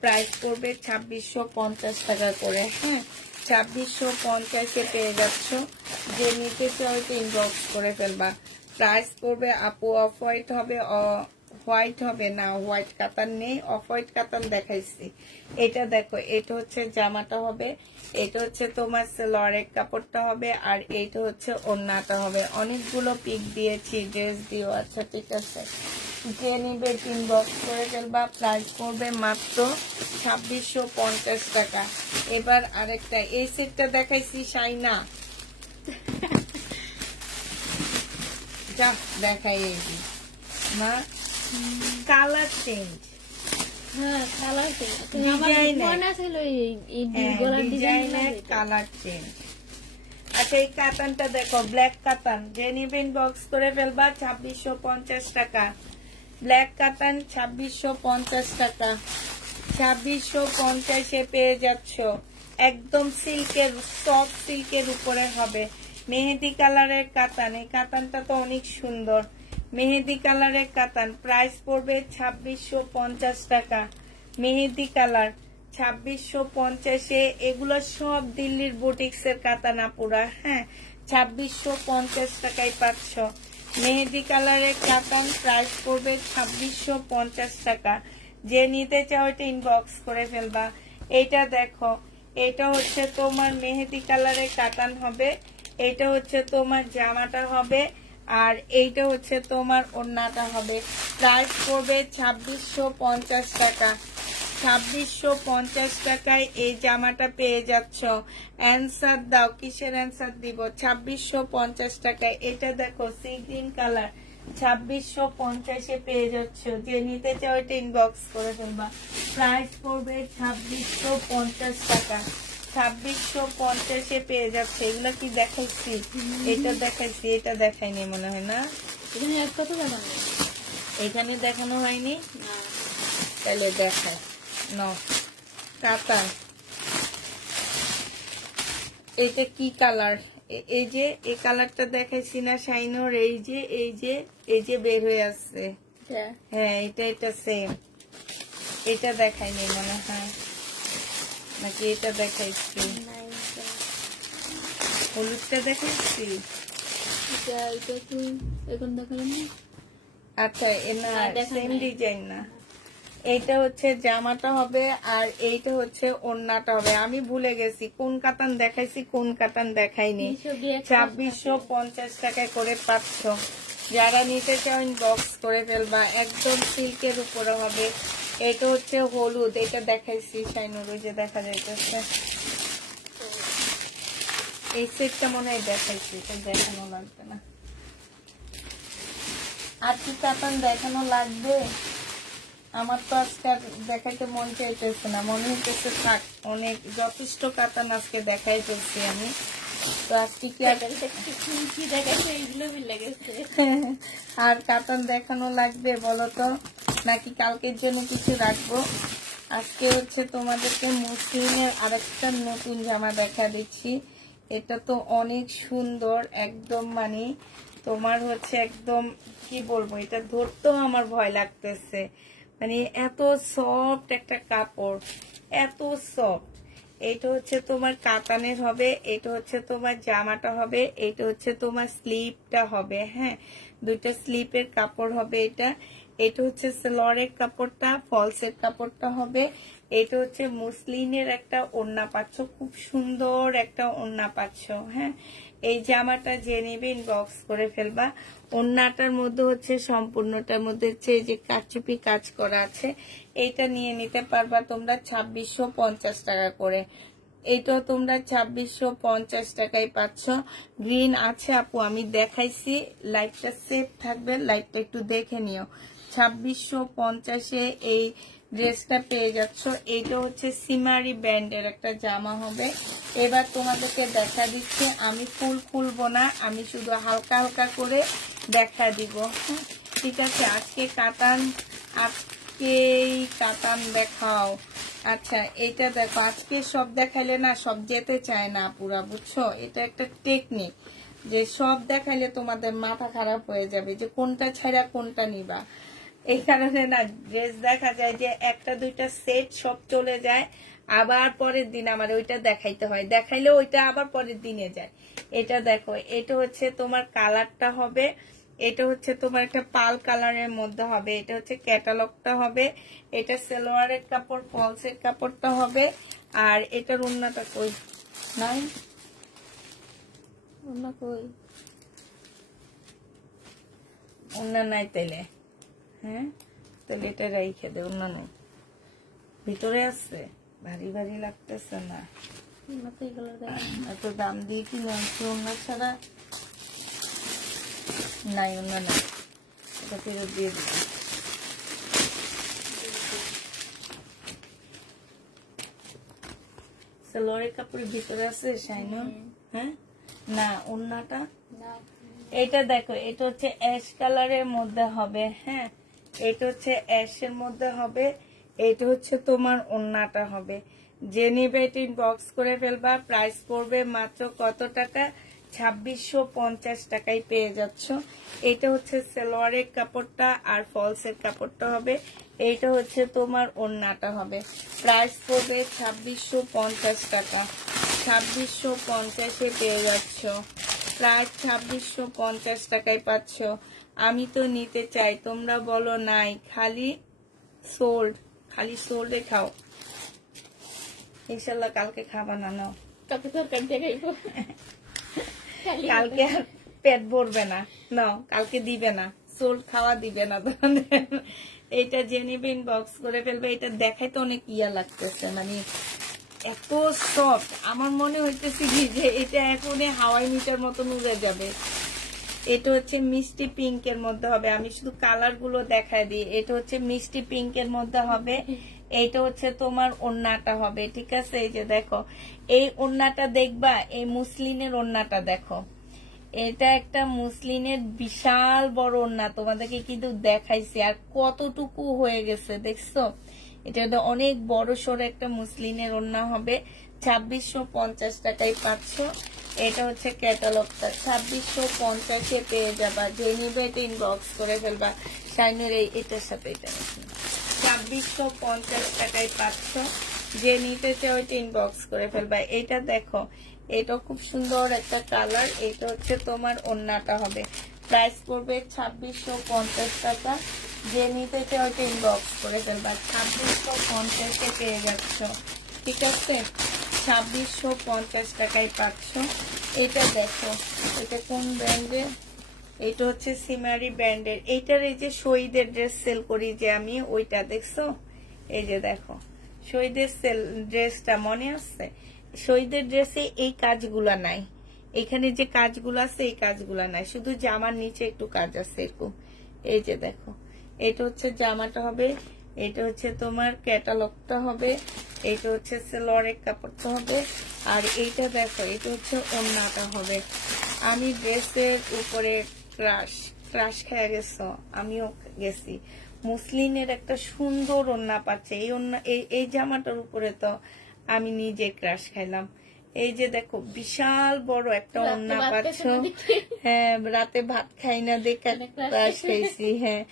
প্রাইস পড়বে 2650 টাকা করে। হ্যাঁ 2650-এ পেয়ে যাচ্ছ। যে নিতে চাও এটা ইনবক্স করে ফেলবা। প্রাইস পড়বে আপু অফ হোয়াইট হবে, হোয়াইট হবে না, হোয়াইট কাতান নেই, অফ হোয়াইট কাতান দেখাইছি। এটা দেখো, এটা হচ্ছে জামাটা হবে, এটা হচ্ছে তোমার সালোয়ারের কাপড়টা হবে, আর এইটা হচ্ছে ওড়নাটা হবে। অনেকগুলো পিক দিয়েছি, ড্রেস দিও। আচ্ছা ঠিক আছে, যে নিবে ইনবক্স করে ফেলবা। প্রাইস পড়বে মাত্র 2650 টাকা। এবার আরেকটা, এই সেটটা দেখাইছি শাইনা, যা দেখাই এই না, কালার চেঞ্জ, হ্যাঁ কালার ডিজাইনের ডিজাইনের কালার চেঞ্জ। আচ্ছা এই কাতানটা দেখো, ব্ল্যাক কাতান, যে নিবেন বক্স করে ফেলবা 2650 টাকা। ব্ল্যাক কাতান 2650 টাকা, 2650 পেয়ে যাচ্ছ। একদম সিল্কের, সফট সিল্কের উপরে হবে, মেহেদি কালারের কাতান। এই কাতানটা তো অনেক সুন্দর, মেহেদি কালারের কাতান। প্রাইস পড়বে 2650 টাকা। মেহেদি কালার 2650। এগুলো সব দিল্লির বুটিক্সের কাতানা পুরা, হ্যাঁ 2650 টাকায় পাচ্ছ। মেহেদি কালারের কাতান প্রাইস পড়বে 2650 টাকা। যে নিতে চাও এটা ইনবক্স করে ফেলবা। এটা দেখো, এটা হচ্ছে তোমার মেহেদি কালারের কাতান হবে, এটা হচ্ছে তোমার জামাটা হবে, আর এইটা হচ্ছে তোমার ওড়নাটা হবে। প্রাইস পড়বে 2650 টাকা। 2650 টাকায় এই জামাটা পেয়ে যাচ্ছ। অ্যান্সার দাও, কিসের অ্যান্সার দিব? 2650 টাকায়। এটা দেখো সি গ্রিন কালার, 2650 পেয়ে যাচ্ছ। যে নিতে চাও এটা ইনবক্স করে ফেলবা। প্রাইস পড়বে 2650 টাকা। 2650 পেয়ে যাচ্ছে। এগুলো কি দেখাইছি? এটা দেখাইছি, এটা দেখাইনি মনে হয় না? কত দেখানো? এখানে দেখানো হয়নি, তাহলে দেখায় ন কাতান। এটা কি কালার? এই যে এই কালারটা দেখাইছি না শাইনোর? এই যে এই যে এই যে বের হয়ে আসছে, হ্যাঁ এটা সেম। এটা দেখাইনি মনে হয়, নাকি এটা দেখাইছি? হলুদটা দেখাইছি। আচ্ছা না, সেম ডিজাইন না। এইটা হচ্ছে জামাটা হবে, আর এইটা হচ্ছে ওড়নাটা হবে। আমি ভুলে গেছি কোন কাতান দেখাইছি কোন কাতান দেখাইনি। 2650 টাকায় করে পাচ্ছ। যারা নিতে চাও বক্স করে ফেলবা। একদম সিল্কের উপরে হবে। এটা হচ্ছে হলুদ, এটা দেখাইছি শাইনুর, ওই যে দেখা যাইতেছে। এই সেটটা মনে হয় দেখাইছি, এটা দেখানো লাগবে না। আর কি কাতান দেখানো লাগবে? আমার তো আজকে দেখাইতে মন চাইতেছে না, মনে হইতেছে থাক, অনেক যথেষ্ট কাতান আজকে দেখাই ফেলছি আমি। তো আজকে কি আর কাতান দেখানো লাগবে বলো তো, নাকি কালকের জন্য কিছু রাখবো? আজকে হচ্ছে তোমাদেরকে মুসলিমের আরেকটা নতুন জামা দেখা দিচ্ছি। এটা তো অনেক সুন্দর, একদম মানে তোমার হচ্ছে একদম কি বলবো, এটা ধরতেও আমার ভয় লাগতেছে। মানে এত সফট একটা কাপড়, এত সফট। এটা হচ্ছে তোমার কাতানের হবে, এটা হচ্ছে তোমার জামাটা হবে, এটা হচ্ছে তোমার স্লিপটা হবে, হ্যাঁ দুইটা স্লিপের কাপড় হবে। এটা হচ্ছে সেলরের কাপড়টা, ফলসের কাপড়টা হবে। এটা হচ্ছে মুসলিনের একটা ওড়না পাচ্ছ, খুব সুন্দর একটা ওড়না পাচ্ছ, হ্যাঁ। এই জামাটা যে নেবে ইনবক্স করে ফেলবা। ওড়নাটার মধ্যে হচ্ছে সম্পূর্ণটার মধ্যে হচ্ছে এই যে কারচুপি কাজ করা আছে, এইটা নিয়ে নিতে পারবা তোমরা 2650 টাকা করে। এইটাও তোমরা 2650 টাকায় পাচ্ছ। গ্রিন আছে আপু, আমি দেখাইছি, লাইটটা সেফ থাকবে, লাইটটা একটু দেখে নিও। 2650 এই ড্রেসটা পেয়ে যাচ্ছ। এইটা হচ্ছে সিমারি ব্যান্ডের একটা জামা হবে। এবার তোমাদেরকে দেখা দিচ্ছে, আমি ফুল খুলবো না, আমি শুধু হালকা হালকা করে দেখা দিব, ঠিক আছে। আজকে কাতান, আজকেই কাতান দেখাও। আচ্ছা এইটা দেখো, আজকে সব দেখাইলে না সব যেতে চায় না পুরা, বুঝছো? এটা একটা টেকনিক, যে সব দেখাইলে তোমাদের মাথা খারাপ হয়ে যাবে যে কোনটা ছাড়া কোনটা নিবা। এই কারণে না ড্রেস দেখা যায় যে একটা দুইটা সেট সব চলে যায়, আবার পরের দিন আমার ওইটা দেখাইতে হয়, দেখাইলে ওইটা আবার পরের দিনে যায়। এটা দেখো, এটা হচ্ছে তোমার কালারটা হবে, এটা হচ্ছে তোমার একটা পাল কালারের মধ্যে হবে, এটা হচ্ছে ক্যাটালগটা হবে, এটা সালোয়ারের কাপড়, ফলসের কাপড়টা হবে। আর এটার ওড়নাটা কই নাই, ওড়না কই? ওড়না নাই তাইলে, হ্যাঁ তাহলে এটা রাইখে দে, ওড়না নেই, ভিতরে আছে, ভারী ভারী লাগতেছে না? এত দাম দিয়ে কি আনছি ওড়না ছাড়া? নাই ওড়না নাই, এটা ফেরত দিয়ে দিবি। সালোয়ারের কাপড়ের ভিতরে আছে শাইনো। হ্যাঁ না ওড়নাটা না এটা দেখো, এটা হচ্ছে অ্যাশ কালারের মধ্যে হবে। হ্যাঁ এটা হচ্ছে অ্যাশের মধ্যে হবে। এটা হচ্ছে তোমার ওড়নাটা হবে। যে নিবে এটা ইনবক্স করে ফেলবা। প্রাইস পড়বে মাত্র কত টাকা? 2650 টাকায় পেয়ে যাচ্ছ। এটা হচ্ছে সালোয়ারের কাপড়টা আর ফলসের কাপড়টা হবে। এইটা হচ্ছে তোমার ওড়নাটা হবে। প্রাইস পড়বে 2650 টাকা। 2650-এ পেয়ে যাচ্ছ। প্রায় 2650 টাকায় পাচ্ছ। আমি তো নিতে চাই, তোমরা বলো নাই। খালি সোল্ড, খালি সোল্ডে খাও। ইনশাল্লাহ কালকে খাবা না। নাও, কালকে তরকারি দিয়ে খাইবো। কালকে আর পেট ভরবে না। নাও, কালকে দিবে না, সোল্ড খাওয়া দিবে না তোমাদের। এইটা জেনিবিন বক্স করে ফেলবে। এটা দেখাইতে অনেক ইয়া লাগতেছে, মানে এত সফট। আমার মনে হইতেছে কি যে এটা এখন হাওয়াই মিটার মতন উড়ে যাবে। এটা হচ্ছে মিষ্টি পিঙ্কের মধ্যে হবে। আমি শুধু কালার গুলো দেখাই দিই। এটা হচ্ছে মিষ্টি পিঙ্কের মধ্যে হবে। এইটা হচ্ছে তোমার ওড়নাটা হবে। ঠিক আছে, এই যে দেখো এই ওড়নাটা দেখবা, এই মুসলিনের ওড়নাটা দেখো। এটা একটা মুসলিনের বিশাল বড় ওড়না, তোমাদেরকে কিন্তু দেখাইছি। আর কতটুকু হয়ে গেছে দেখছো। এটা অনেক বড় সড়ো একটা মুসলিনের ওড়না হবে। 2650 টাকায় পাচ্ছ। এটা হচ্ছে ক্যাটালগটা। 2650-এ পেয়ে যাবা। যে নিবে এটা ইনবক্স করে ফেলবা। শাইনের এটার সাথে এটা 2650 টাকায় পাচ্ছ। যে নিতে চাও এটা ইনবক্স করে ফেলবা। এটা দেখো, এটা খুব সুন্দর একটা কালার। এটা হচ্ছে তোমার ওড়নাটা হবে। প্রাইস পড়বে 2650 টাকা। যে নিতে চাও এটা ইনবক্স করে ফেলবা। 2650-এ পেয়ে যাচ্ছ। ঠিক আছে, 2650 টাকায় পাচ্ছ। এটা দেখো, এটা কোন ব্র্যান্ডের? এটা হচ্ছে সিমারি ব্র্যান্ডের। এইটার এই যে শহীদের ড্রেস সেল করি যে আমি, ওইটা দেখছো। এই যে দেখো শহীদের সেল ড্রেসটা মনে আছে। শহীদের ড্রেসে এই কাজগুলা নাই। এখানে যে কাজগুলো আছে এই কাজগুলা নাই, শুধু জামার নিচে একটু কাজ আছে এরকম। এই যে দেখো, এটা হচ্ছে জামাটা হবে। এটা হচ্ছে তোমার ক্যাটালগটা হবে। এটা হচ্ছে সালোয়ারের কাপড়টা হবে। আর এইটা দেখো, এটা হচ্ছে ওড়নাটা হবে। আমি ড্রেসের উপরে ক্রাশ খেয়ে গেছো, আমিও গেছি। মুসলিনের একটা সুন্দর ওড়না পাচ্ছে। এই ওড়না এই জামাটার উপরে তো আমি নিজে ক্রাশ খাইলাম। এই যে দেখো বিশাল বড় একটা ওড়না পাচ্ছ। হ্যাঁ, রাতে ভাত খাই না দেখে ক্রাশ খাইছি। হ্যাঁ,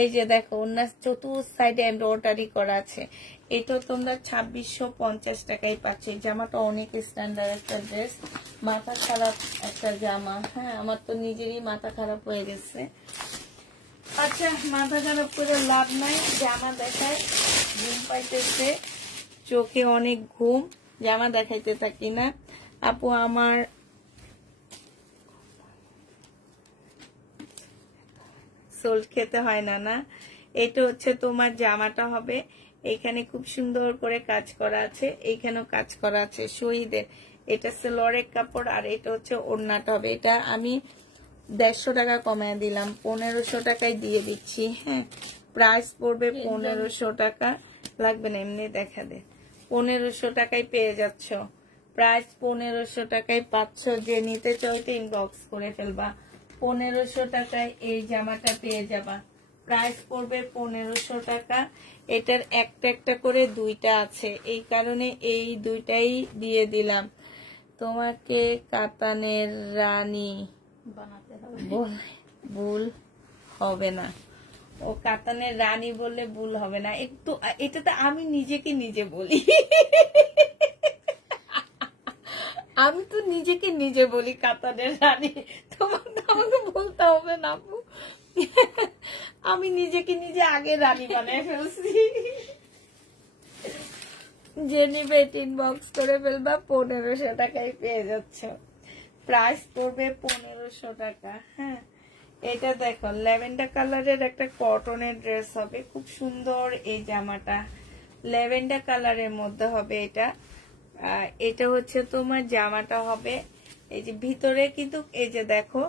এই যে দেখো ওড়না চতুর্থ সাইডে এমব্রয়ডারি করা আছে। এটা তোমরা 2650 টাকায় পাচ্ছ। এই জামাটা অনেক স্ট্যান্ডার্ড একটা ড্রেস। মাথা খারাপ একটা জামা। হ্যাঁ, আমার তো নিজেরই মাথা খারাপ হয়ে গেছে। আচ্ছা, মাথা খারাপ করে লাভ নাই। জামা দেখায়, ঘুম পাইতেছে, চোখে অনেক ঘুম। জামা দেখাইতে থাকি না। আপু আমার সোল্ড খেতে হয় না। না, এটা হচ্ছে তোমার জামাটা হবে। এখানে খুব সুন্দর করে কাজ করা আছে, এইখানেও কাজ করা আছে শহীদের। এটা সালোয়ারের কাপড় আর এটা হচ্ছে ওড়নাটা হবে। এটা আমি 150 টাকা কমায় দিলাম, 1500 টাকায় দিয়ে দিচ্ছি। হ্যাঁ, প্রাইস পড়বে 1500 টাকা। লাগবে না, এমনি দেখা দে। 1500 টাকায় পেয়ে যাচ্ছ। প্রাইস 1500 টাকায় পাচ্ছ। যে নিতে চাও ইনবক্স করে ফেলবা। 1500 টাকায় এই জামাটা পেয়ে যাবা। প্রাইস পড়বে 1500 টাকা। এটার একটা একটা করে দুইটা আছে, এই কারণে এই দুইটাই দিয়ে দিলাম তোমাকে। কাতানের রানী বানাতে হবে, ভুল হবে না। ও কাতানের রানী বললে ভুল হবে না। একটু এটা তো আমি নিজেকে নিজে বলি। আমি তো নিজেকে নিজে বলি কাতানের রানী। তোমার তো আমাকে বলতে হবে না আপু। আমি নিজেকে নিজে আগে রানী বানায় ফেলছি। যে নিবে ইনবক্স করে ফেলবা। 1500 টাকায় পেয়ে যাচ্ছ। প্রাইস পড়বে 1500 টাকা। হ্যাঁ, এটা দেখো ল্যাভেন্ডার কালারের একটা কটনের ড্রেস হবে। খুব সুন্দর এই জামাটা ল্যাভেন্ডার কালারের মধ্যে হবে। এটা হচ্ছে তোমার জামাটা হবে। এই যে ভিতরে কিন্তু এই যে দেখো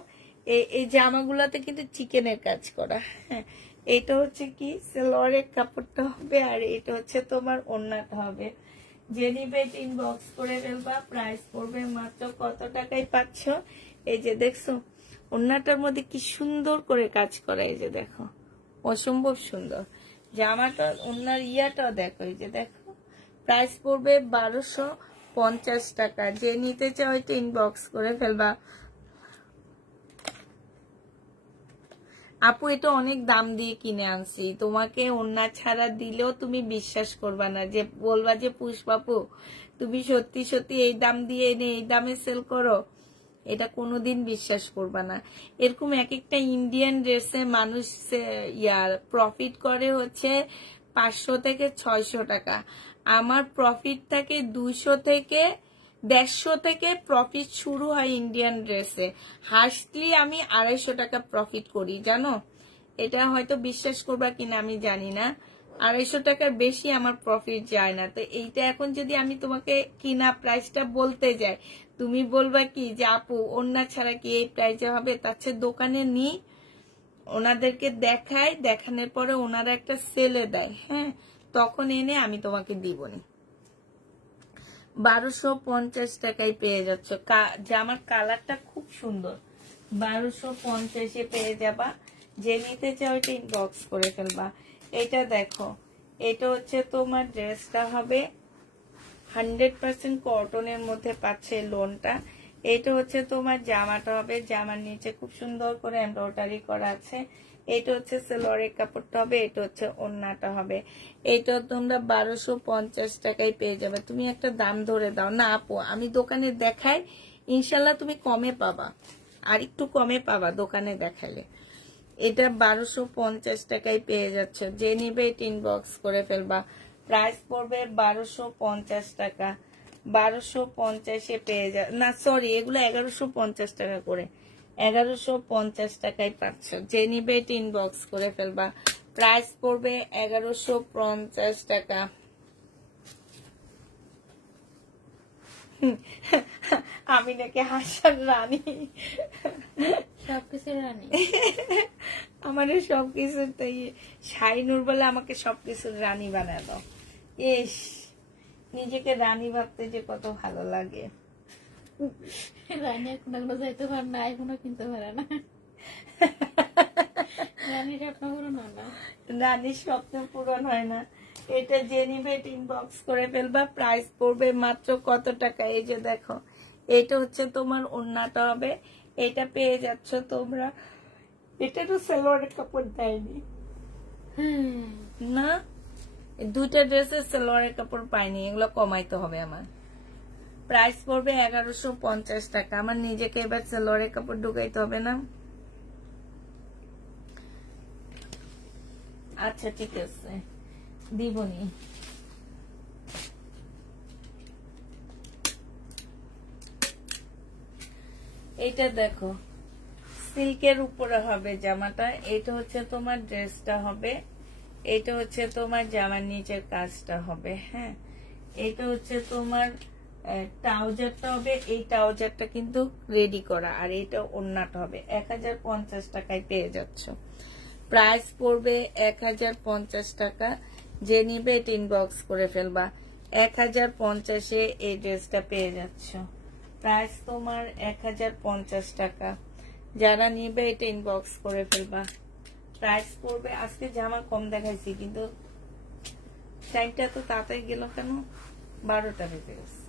এই জামাগুলাতে কিন্তু চিকেনের কাজ করা। হ্যাঁ, এটা হচ্ছে কি সালোয়ারের কাপড়টা হবে। আর এটা হচ্ছে তোমার ওড়নাটা হবে। যে নিবে ইনবক্স করে ফেলবা। প্রাইস পড়বে মাত্র কত টাকায় পাচ্ছ? এই যে দেখছো ওন্নাটার মধ্যে কি সুন্দর করে কাজ করা, এই যে দেখো অসম্ভব সুন্দর জামাটা। ওন্নার ইয়াটাও দেখো, এই যে দেখো প্রাইস পড়বে 1250 টাকা। যে নিতে চাও এটা ইনবক্স করে ফেলবা। আপু এটা অনেক দাম দিয়ে কিনে আনছি, তোমাকে ওন্না ছাড়া দিলেও তুমি বিশ্বাস করবা না, যে বলবা যে পুষ্পাপু তুমি সত্যি সত্যি এই দাম দিয়ে এনে এই দামে সেল করো, এটা কোনোদিন বিশ্বাস করবা না। এরকম এক একটা ইন্ডিয়ান ড্রেসে মানুষ প্রফিট করে হচ্ছে 500 থেকে 600 টাকা। আমার প্রফিট থাকে 200 থেকে 150 থেকে প্রফিট শুরু হয় ইন্ডিয়ান ড্রেসে। হার্ডলি আমি 250 টাকা প্রফিট করি, জানো? এটা হয়তো বিশ্বাস করবা কিনা আমি জানি না, 250 টাকার বেশি আমার প্রফিট যায় না। তো এইটা এখন যদি আমি তোমাকে কিনা প্রাইসটা বলতে যাই, তুমি বলবা কি যে আপু ওন্না ছাড়া কি এই প্রাইসে হবে? তার চেয়ে দোকানে নি, ওনাদেরকে দেখায়, দেখানোর পরে ওনারা একটা সেলে দেয়, হ্যাঁ, তখন এনে আমি তোমাকে দিবনি। 1250 টাকায় পেয়ে যাচ্ছ। জামার কালারটা খুব সুন্দর, 1250-এ পেয়ে যাবা। যে নিতে চাও এটা ইনবক্স করে ফেলবা। এটা দেখো, এটা হচ্ছে তোমার ড্রেসটা হবে 100% কটনের মধ্যে পাচ্ছে লোনটা। এটা হচ্ছে তোমার জামাটা হবে, জামার নিচে খুব সুন্দর করে এমব্রয়ডারি করা আছে। এটা হচ্ছে সেলোয়ারের কাপড়টা হবে, এটা হচ্ছে ওন্নাটা হবে। এটা তোমরা 1250 টাকায় পেয়ে যাবে। তুমি একটা দাম ধরে দাও না আপু, আমি দোকানে দেখাই, ইনশাল্লাহ তুমি কমে পাবা, আর একটু কমে পাবা দোকানে দেখালে। এটা 1250 টাকায় পেয়ে যাচ্ছে। যে নিবে এটা ইনবক্স করে ফেলবা। প্রাইস পড়বে 1250 টাকা। 1250-এ পেয়ে যা না, সরি, এগুলো 1150 টাকা করে, 1150 টাকায় পাচ্ছ। যে নিবে এটা ইনবক্স করে ফেলবা। প্রাইস পড়বে 1150 টাকা। আমি নাকি হাসার রানী, সবকিছুর রানী। আমাদের সবকিছুর তাই শাইনুর বলে আমাকে সবকিছুর রানী বানায় দাও। ইস, নিজেকে রানী ভাবতে যে কত ভালো লাগে। রানী এখনো যাইতে পারে না, এখনো কিনতে পারে না। রানীর স্বপ্ন পূরণ হয় না, রানীর স্বপ্ন পূরণ হয় না। এটা যে নিবে এটা ইনবক্স করে ফেলবা। প্রাইস পড়বে মাত্র কত টাকা? এই যে দেখো, এটা হচ্ছে তোমার ওন্নাটা হবে, এটা পেয়ে যাচ্ছ তোমরা। এটা তো সালোয়ারের কাপড় দেয়নি না, দুইটা ড্রেসের সালোয়ারের কাপড় পাইনি, এগুলো কমাইতে হবে আমার। প্রাইস পড়বে 1150 টাকা। আমার নিজেকে এবার সালোয়ারের কাপড় ঢুকাইতে হবে না। আচ্ছা ঠিক আছে, দিবনি। এটা দেখো, সিল্কের উপরে হবে জামাটা। এটা হচ্ছে তোমার ড্রেসটা হবে, এটা হচ্ছে তোমার জামার নিচের কাজটা হবে, হ্যাঁ। এটা হচ্ছে তোমার ট্রাউজারটা হবে, এই ট্রাউজারটা কিন্তু রেডি করা, আর এটা ওন্নাটা হবে। 1050 টাকায় পেয়ে যাচ্ছ। প্রাইস পড়বে 1050 টাকা। যে নিবে এটা ইনবক্স করে ফেলবা। 1050-এ এই ড্রেসটা পেয়ে যাচ্ছ। প্রাইস তোমার 1050 টাকা। যারা নিবে এটা ইনবক্স করে ফেলবা। প্রাইস পড়বে, আজকে জামা কম দেখাইছি কিন্তু টাইমটা তো তাড়াতাড়ি গেল কেন, 12টা বেজে গেছে।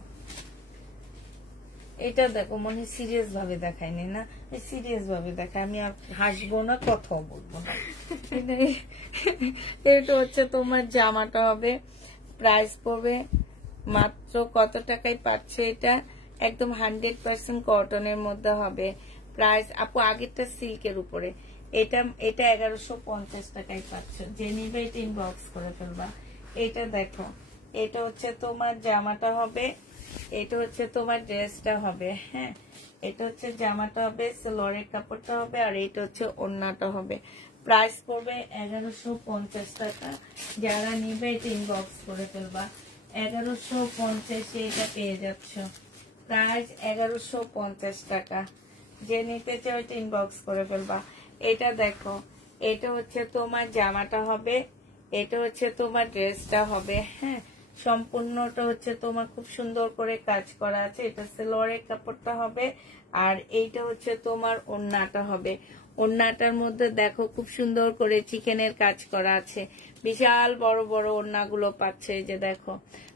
এটা দেখো, মনে সিরিয়াস ভাবে দেখায়নি না, সিরিয়াস ভাবে দেখায়, আমি আর হাসবো না, কথাও বলবো না। এটা হচ্ছে তোমার জামাটা হবে। প্রাইস পড়বে মাত্র কত টাকায় পাচ্ছে? এটা একদম 100% কটনের মধ্যে হবে। প্রাইস আপু আগেরটা সিল্কের উপরে, এটা 1150 টাকায় পাচ্ছ। যে নিবে এটা ইনবক্স করে ফেলবা। এটা দেখো, এটা হচ্ছে তোমার জামাটা হবে, এটা হচ্ছে তোমার ড্রেসটা হবে, হ্যাঁ। এটা হচ্ছে জামাটা হবে, সালোয়ারের কাপড়টা হবে, আর এটা হচ্ছে ওন্নাটা হবে। প্রাইস পড়বে 1150 টাকা। যারা নিবে এটা ইনবক্স করে ফেলবা। 1150-এ এটা পেয়ে যাচ্ছ। প্রাইস 1150 টাকা। যে নিতে চাও এটা ইনবক্স করে ফেলবা। এটা দেখো, এটা হচ্ছে তোমার জামাটা হবে, এটা হচ্ছে তোমার ড্রেসটা হবে, হ্যাঁ। সম্পূর্ণটা হচ্ছে তোমার খুব সুন্দর করে কাজ করা আছে। এটা সালোয়ারের কাপড়টা হবে, আর এইটা হচ্ছে তোমার ওড়নাটা হবে। ওড়নাটার মধ্যে দেখো খুব সুন্দর করে চিকেনের কাজ করা আছে, বিশাল বড় বড় ওড়নাগুলো পাচ্ছে। এই যে দেখো,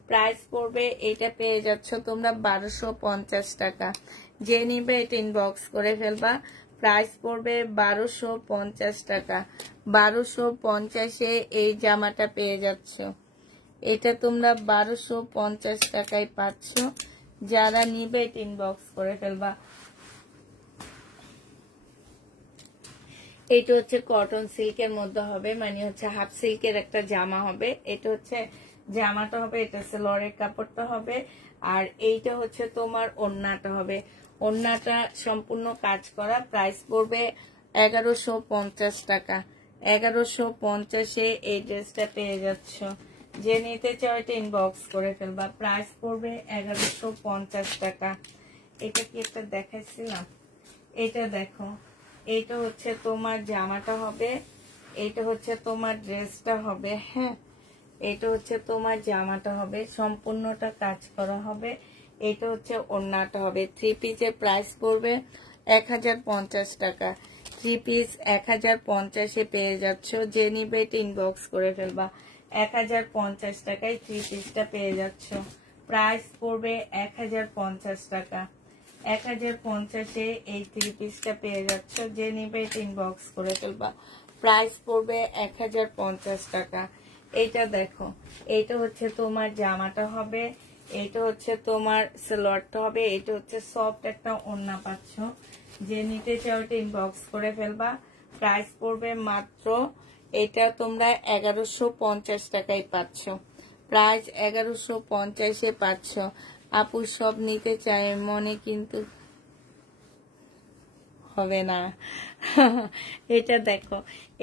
প্রাইস পড়বে, এইটা পেয়ে যাচ্ছ তোমরা 1250 টাকা। যে নিবে এটা ইনবক্স করে ফেলবা। প্রাইস পড়বে 1250 টাকা। 1250-এ এই জামাটা পেয়ে যাচ্ছ। এটা তোমরা 1250 টাকায় পাচ্ছ। যারা নিবে এটা ইনবক্স করে ফেলবা। এটা হচ্ছে কটন সিল্কের মধ্যে হবে, মানে হচ্ছে হাফ সিল্কের একটা জামা হবে। এটা হচ্ছে জামাটা হবে, এটা সালোয়ারের কাপড়টা হবে, আর এইটা হচ্ছে তোমার ওড়নাটা হবে। ওড়নাটা সম্পূর্ণ কাজ করা। প্রাইস পড়বে 1150 টাকা। 1150-এ এই ড্রেসটা পেয়ে যাচ্ছ। যে নিতে চাও এটা ইনবক্স করে ফেলবা। প্রাইস পড়বে 1150 টাকা। এটা কি একটা দেখাইছিলাম, এটা দেখো, এইটা হচ্ছে তোমার জামাটা হবে, এইটা হচ্ছে তোমার ড্রেসটা হবে। হ্যাঁ, এটা হচ্ছে তোমার জামাটা হবে, সম্পূর্ণটা কাজ করা হবে। এটা হচ্ছে ওড়নাটা হবে। 3 পিসের প্রাইস পড়বে 1050 টাকা। 3 পিস 1050-এ পেয়ে যাচ্ছ। যে নিবে এটা ইনবক্স করে ফেলবা। 1050 টাকায় 3 পিসটা পেয়ে যাচ্ছ। প্রাইস পড়বে 1050 টাকা। 1050-এ এই 3 পিসটা পেয়ে যাচ্ছ। যে নিবে এটা ইনবক্স করে ফেলবা। প্রাইস পড়বে 1050 টাকা। এইটা দেখো, এইটা হচ্ছে তোমার জামাটা হবে, এইটা হচ্ছে তোমার সালোয়ারটা হবে, এইটা হচ্ছে সফট একটা ওড়না পাচ্ছ। যে নিতে চাও এটা ইনবক্স করে ফেলবা। প্রাইস পড়বে মাত্র, এটা তোমরা 1150 টাকায় পাচ্ছ। প্রাইস 1150-এ পাচ্ছ। আপু সব নিতে চায় মনে কিন্তু হবে না। এটা দেখো,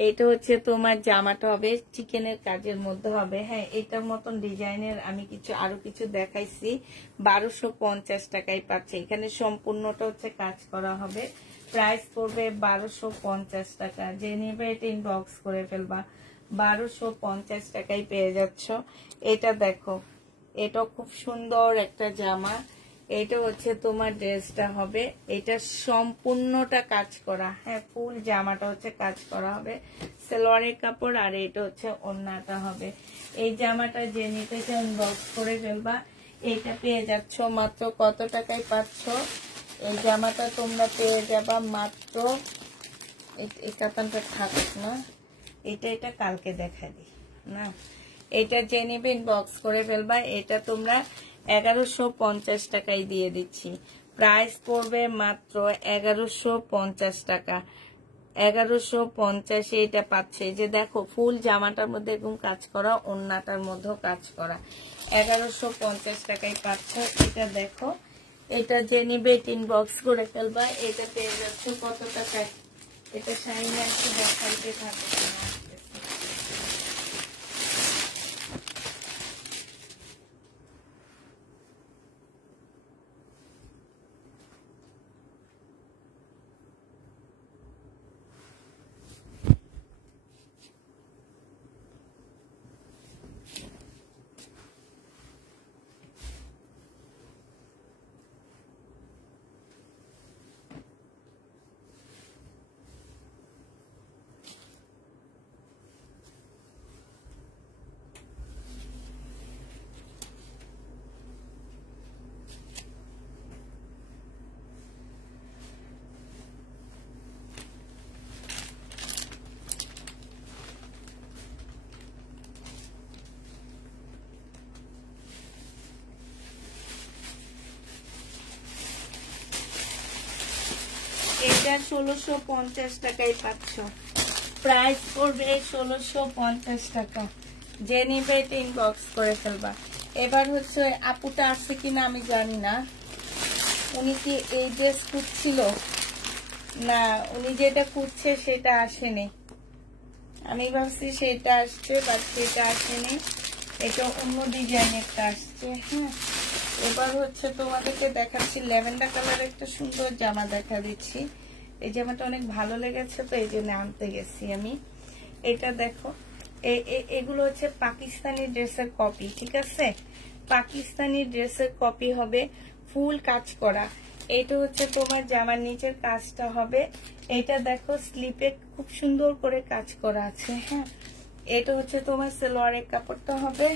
এটা হচ্ছে তোমার জামাটা হবে, চিকেনের কাজের মধ্যে হবে। হ্যাঁ, এটার মতন ডিজাইনের আমি আরো কিছু দেখাইছি। 1250 টাকায় পাচ্ছে। এখানে সম্পূর্ণটা হচ্ছে কাজ করা হবে। প্রাইস পড়বে 1250 টাকা। যে নিবে এটা ইনবক্স করে ফেলবা। 1250 টাকায় পেয়ে যাচ্ছ। এটা দেখো, এটা খুব সুন্দর একটা জামা। এটা হচ্ছে তোমার ড্রেসটা হবে, এটা সম্পূর্ণটা কাজ করা। হ্যাঁ, ফুল জামাটা হচ্ছে কাজ করা হবে, সালোয়ারের কাপড়, আর এটা হচ্ছে ওড়নাটা হবে। এই জামাটা যে নিতে চাও ইনবক্স করে ফেলবা। এইটা পেয়ে যাচ্ছ মাত্র কত টাকায় পাচ্ছ? এই জামাটা তোমরা পেয়ে যাবা মাত্র, এই কাতানটা থাকুক না, এটা কালকে দেখা দিই না। এটা যে নিবে ইনবক্স করে ফেলবা। এটা তোমরা 1150 টাকায় দিয়ে দিচ্ছি। প্রাইস পড়বে মাত্র 1150 টাকা। 1150-এ এটা পাচ্ছে। যে দেখো, ফুল জামাটার মধ্যে এরকম কাজ করা, ওড়নাটার মধ্যেও কাজ করা। 1150 টাকায় পাচ্ছ। এটা দেখো, এটা যে নিবে ইনবক্স করে ফেলবা। এটা পেয়ে যাচ্ছ কত টাকায়? এটা শাইনে একটু দেখাইতে থাকে। এটা 1650 টাকায় পাচ্ছ। প্রাইস পড়বে 1650 টাকা। যে নিবে এটা ইনবক্স করে ফেলবা। এবার হচ্ছে আপুটা আছে কিনা আমি জানি না, উনি কি এই ড্রেস খুঁজছিল না, উনি যেটা খুঁজছে সেটা আসেনি। আমি ভাবছি সেটা আসছে, বাট সেটা আসেনি, এটা অন্য ডিজাইনেরটা আসছে। হ্যাঁ, এবার হচ্ছে তোমাদেরকে দেখাচ্ছি ল্যাভেন্ডার কালার একটা সুন্দর জামা দেখা দিচ্ছি। এই জামাটা অনেক ভালো লেগেছে, তো এই জন্য আনতে গেছি আমি। এটা দেখো, এগুলো হচ্ছে পাকিস্তানি ড্রেসের কপি, ঠিক আছে? পাকিস্তানি ড্রেসের কপি হবে, ফুল কাজ করা। এটা হচ্ছে তোমার জামার নিচের কাজটা হবে। এটা দেখো স্লিপে খুব সুন্দর করে কাজ করা আছে। হ্যাঁ, এটা হচ্ছে তোমার সালোয়ারের কাপড়টা হবে,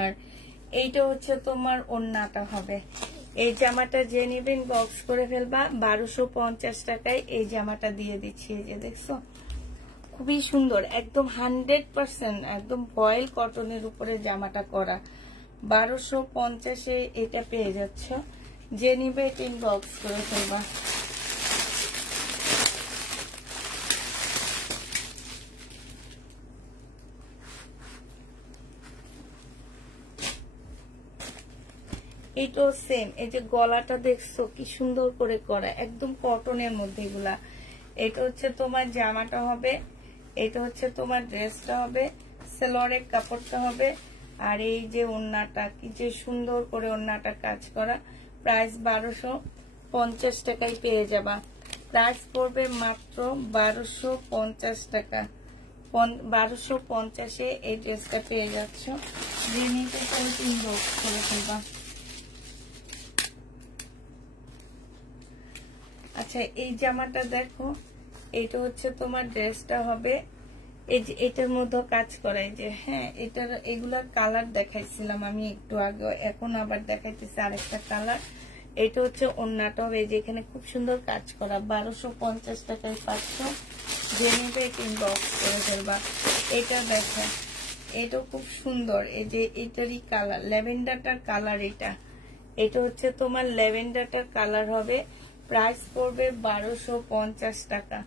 আর এইটা হচ্ছে তোমার ওড়নাটা হবে। এই জামাটা যে নেবেন বক্স করে ফেলবা, 1250 টাকায় এই জামাটা দিয়ে দিচ্ছি। এই যে দেখছো, খুবই সুন্দর, একদম 100% একদম বয়েল কটনের উপরে জামাটা করা। 1250-এ এটা পেয়ে যাচ্ছ। যে নিবে এটা ইনবক্স করে ফেলবা। এটাও সেম। এই যে গলাটা দেখছো কি সুন্দর করে করা, একদম কটনের মধ্যে এগুলা। এটা হচ্ছে তোমার জামাটা হবে, এটা হচ্ছে তোমার ড্রেসটা হবে, সালোয়ারের কাপড়টা হবে, আর এই যে ওড়নাটা কি যে সুন্দর করে ওড়নাটা কাজ করা। প্রাইস 1250 টাকায় পেয়ে যাবা। প্রাইস পড়বে মাত্র 1250 টাকা। 1250-এ এই ড্রেসটা পেয়ে যাচ্ছ। যে নিতে চাই ইনবক্স করে ফেলবা। আচ্ছা, এই জামাটা দেখো, এটা হচ্ছে তোমার ড্রেসটা হবে। এই যে এটার মধ্যে কাজ করা, এই যে হ্যাঁ, এটার এগুলার কালার দেখাইছিলাম আমি একটু আগে, এখন আবার দেখাইতেছি আরেকটা কালার। এটা হচ্ছে ওড়নাটা হবে, এই যে এখানে খুব সুন্দর কাজ করা। 1250 টাকায় পাচ্ছ। যে নিবে ইনবক্স করে ফেলবা। এটা দেখো, এটা খুব সুন্দর। এই যে এটারই কালার, ল্যাভেন্ডারটার কালার। এটা হচ্ছে তোমার ল্যাভেন্ডারটার কালার হবে। প্রাইস পড়বে 1250 টাকা।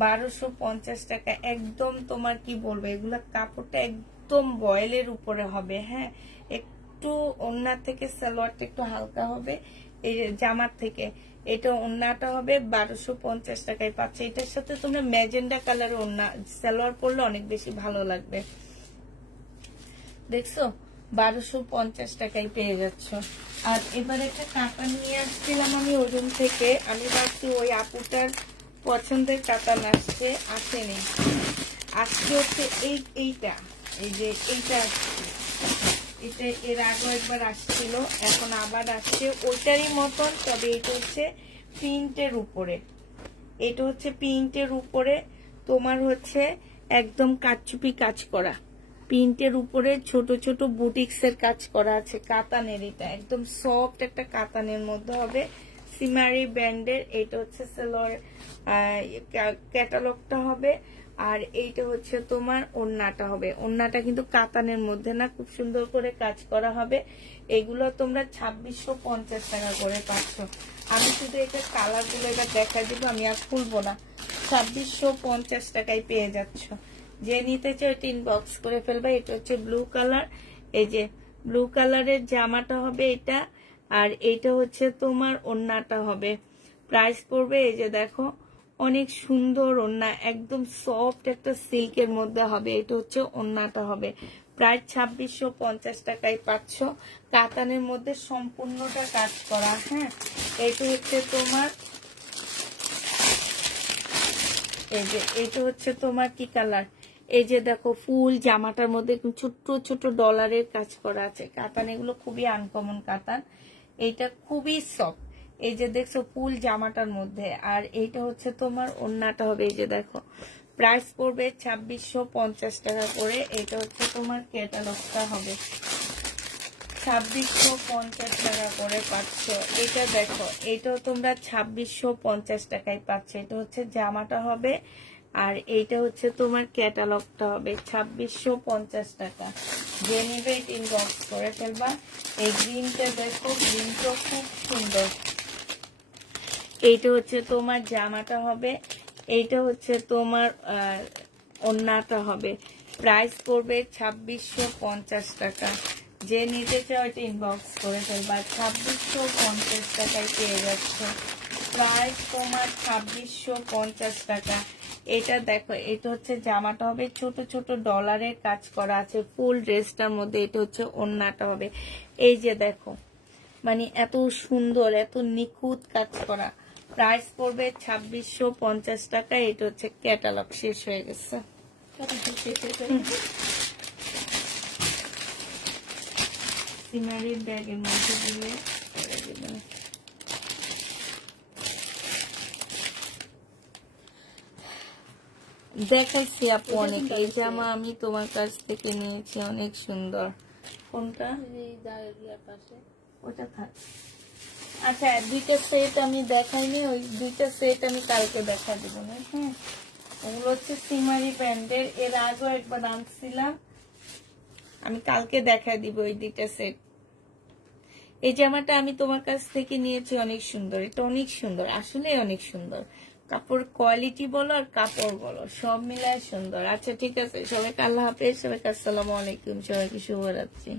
1250 টাকা একদম। তোমার কি বলবো, এগুলা কাপড়টা একদম বয়েলের উপরে হবে। হ্যাঁ, একটু ওড়না থেকে সালোয়ারটা একটু হালকা হবে এই জামার থেকে। এটা ওড়নাটা হবে 1250 টাকায় পাচ্ছে। এটার সাথে তোমরা ম্যাজেন্ডা কালার ওড়না সালোয়ার পরলে অনেক বেশি ভালো লাগবে। দেখছো, 1250 টাকায় পেয়ে যাচ্ছ। আর এবার একটা কাতান নিয়ে আসছিলাম আমি ওজন থেকে। আমি ভাবছি ওই আপুটার পছন্দের কাতান আসেনি। আজকে হচ্ছে এইটা, এই যে এইটা আসছে। এটা এর আগে একবার আসছিল, এখন আবার আসছে ওইটারই মতন, তবে এটা হচ্ছে প্রিন্টের উপরে। এটা হচ্ছে প্রিন্টের উপরে তোমার হচ্ছে একদম কাচচুপি কাজ করা। প্রিন্টের উপরে ছোট ছোট বুটিক্সের কাজ করা আছে, কাতানের। এটা একদম সফট একটা কাতানের মধ্যে হবে, সিমারি ব্র্যান্ডের। এটা হচ্ছে সালোয়ার ক্যাটালগটা হবে, আর এইটা হচ্ছে তোমার ওড়নাটা হবে। ওড়নাটা কিন্তু কাতানের মধ্যে না, খুব সুন্দর করে কাজ করা হবে। এগুলো তোমরা 2650 টাকা করে পাচ্ছ। আমি শুধু এটা কালার গুলো এবার দেখা দিব, আমি আর খুলবো না। 2650 টাকায় পেয়ে যাচ্ছ। যে নিতে চাও এটা ইনবক্স করে ফেলবে। এটা হচ্ছে ব্লু কালার। এই যে ব্লু কালারের জামাটা হবে এটা, আর এইটা হচ্ছে তোমার ওড়নাটা হবে। প্রাইস পড়বে, এই যে দেখো, অনেক সুন্দর ওড়না, একদম সফট একটা সিল্কের মধ্যে হবে। এটা হচ্ছে ওড়নাটা হবে। প্রায় 2650 টাকায় পাচ্ছ। কাতানের মধ্যে সম্পূর্ণটা কাজ করা। হ্যাঁ, এটা হচ্ছে তোমার, এই যে এটা হচ্ছে তোমার কি কালার, এই যে দেখো ফুল জামাটার মধ্যে ছোট্ট ছোট ডলারের কাজ করা আছে। কাতান এগুলো খুবই আনকমন কাতান। এইটা খুবই সফট। এই যে দেখছো ফুল জামাটার মধ্যে, আর এইটা হচ্ছে তোমার ওড়নাটা হবে। এই যে দেখো, প্রাইস পড়বে 2650 টাকা করে। এটা হচ্ছে তোমার ক্যাটালগটা হবে, 2650 টাকা করে পাচ্ছ। এটা দেখো, এটাও তোমরা 2650 টাকায় পাচ্ছ। এটা হচ্ছে জামাটা হবে, আর এইটা হচ্ছে তোমার ক্যাটালগটা হবে 2650 টাকা। যে নেবে ইনবক্স করে ফেলবা। এই গ্রিনটা দেখো, গ্রিনটা খুব সুন্দর। এইটা হচ্ছে তোমার জামাটা হবে, এইটা হচ্ছে তোমার ওড়নাটা হবে। প্রাইস পড়বে 2650 টাকা। যে নিতে চাও এটা ইনবক্স করে ফেলবা। 2650 টাকায় পেয়ে যাচ্ছ। প্রাইস তোমার 2650 টাকা। এটা দেখো, এটা হচ্ছে জামাটা হবে, ছোট ছোট ডলারের কাজ করা আছে ফুল ড্রেসটার মধ্যে। এটা হচ্ছে ওড়নাটা হবে। এই যে দেখো, মানে এত সুন্দর, এত নিখুঁত কাজ করা। প্রাইস পড়বে 2650 টাকা। এটা হচ্ছে ক্যাটালগ, শেষ হয়ে গেছে। সিনারির ব্যাগের মধ্যে দিয়ে দেখাচ্ছি আপু অনেক। এই জামা আমি তোমার কাছ থেকে নিয়েছি, অনেক সুন্দর। কোনটা? ওটা থাক। আচ্ছা, দুইটা সেট আমি দেখাইনি, ওই দুইটা সেট আমি কালকে দেখা দিব না। হ্যাঁ, ওগুলো হচ্ছে সিমারি ব্র্যান্ডের, এর আগেও একবার আনছিলাম, আমি কালকে দেখা দিব ওই দুইটা সেট। এই জামাটা আমি তোমার কাছ থেকে নিয়েছি, অনেক সুন্দর, এটা অনেক সুন্দর, আসলে অনেক সুন্দর। কাপড় কোয়ালিটি বলো আর কাপড় বলো সব মিলায় সুন্দর। আচ্ছা ঠিক আছে, সবাইকে আল্লাহ হাফেজ, সবাইকে আসসালামু আলাইকুম, সবাইকে শুভরাত্রি।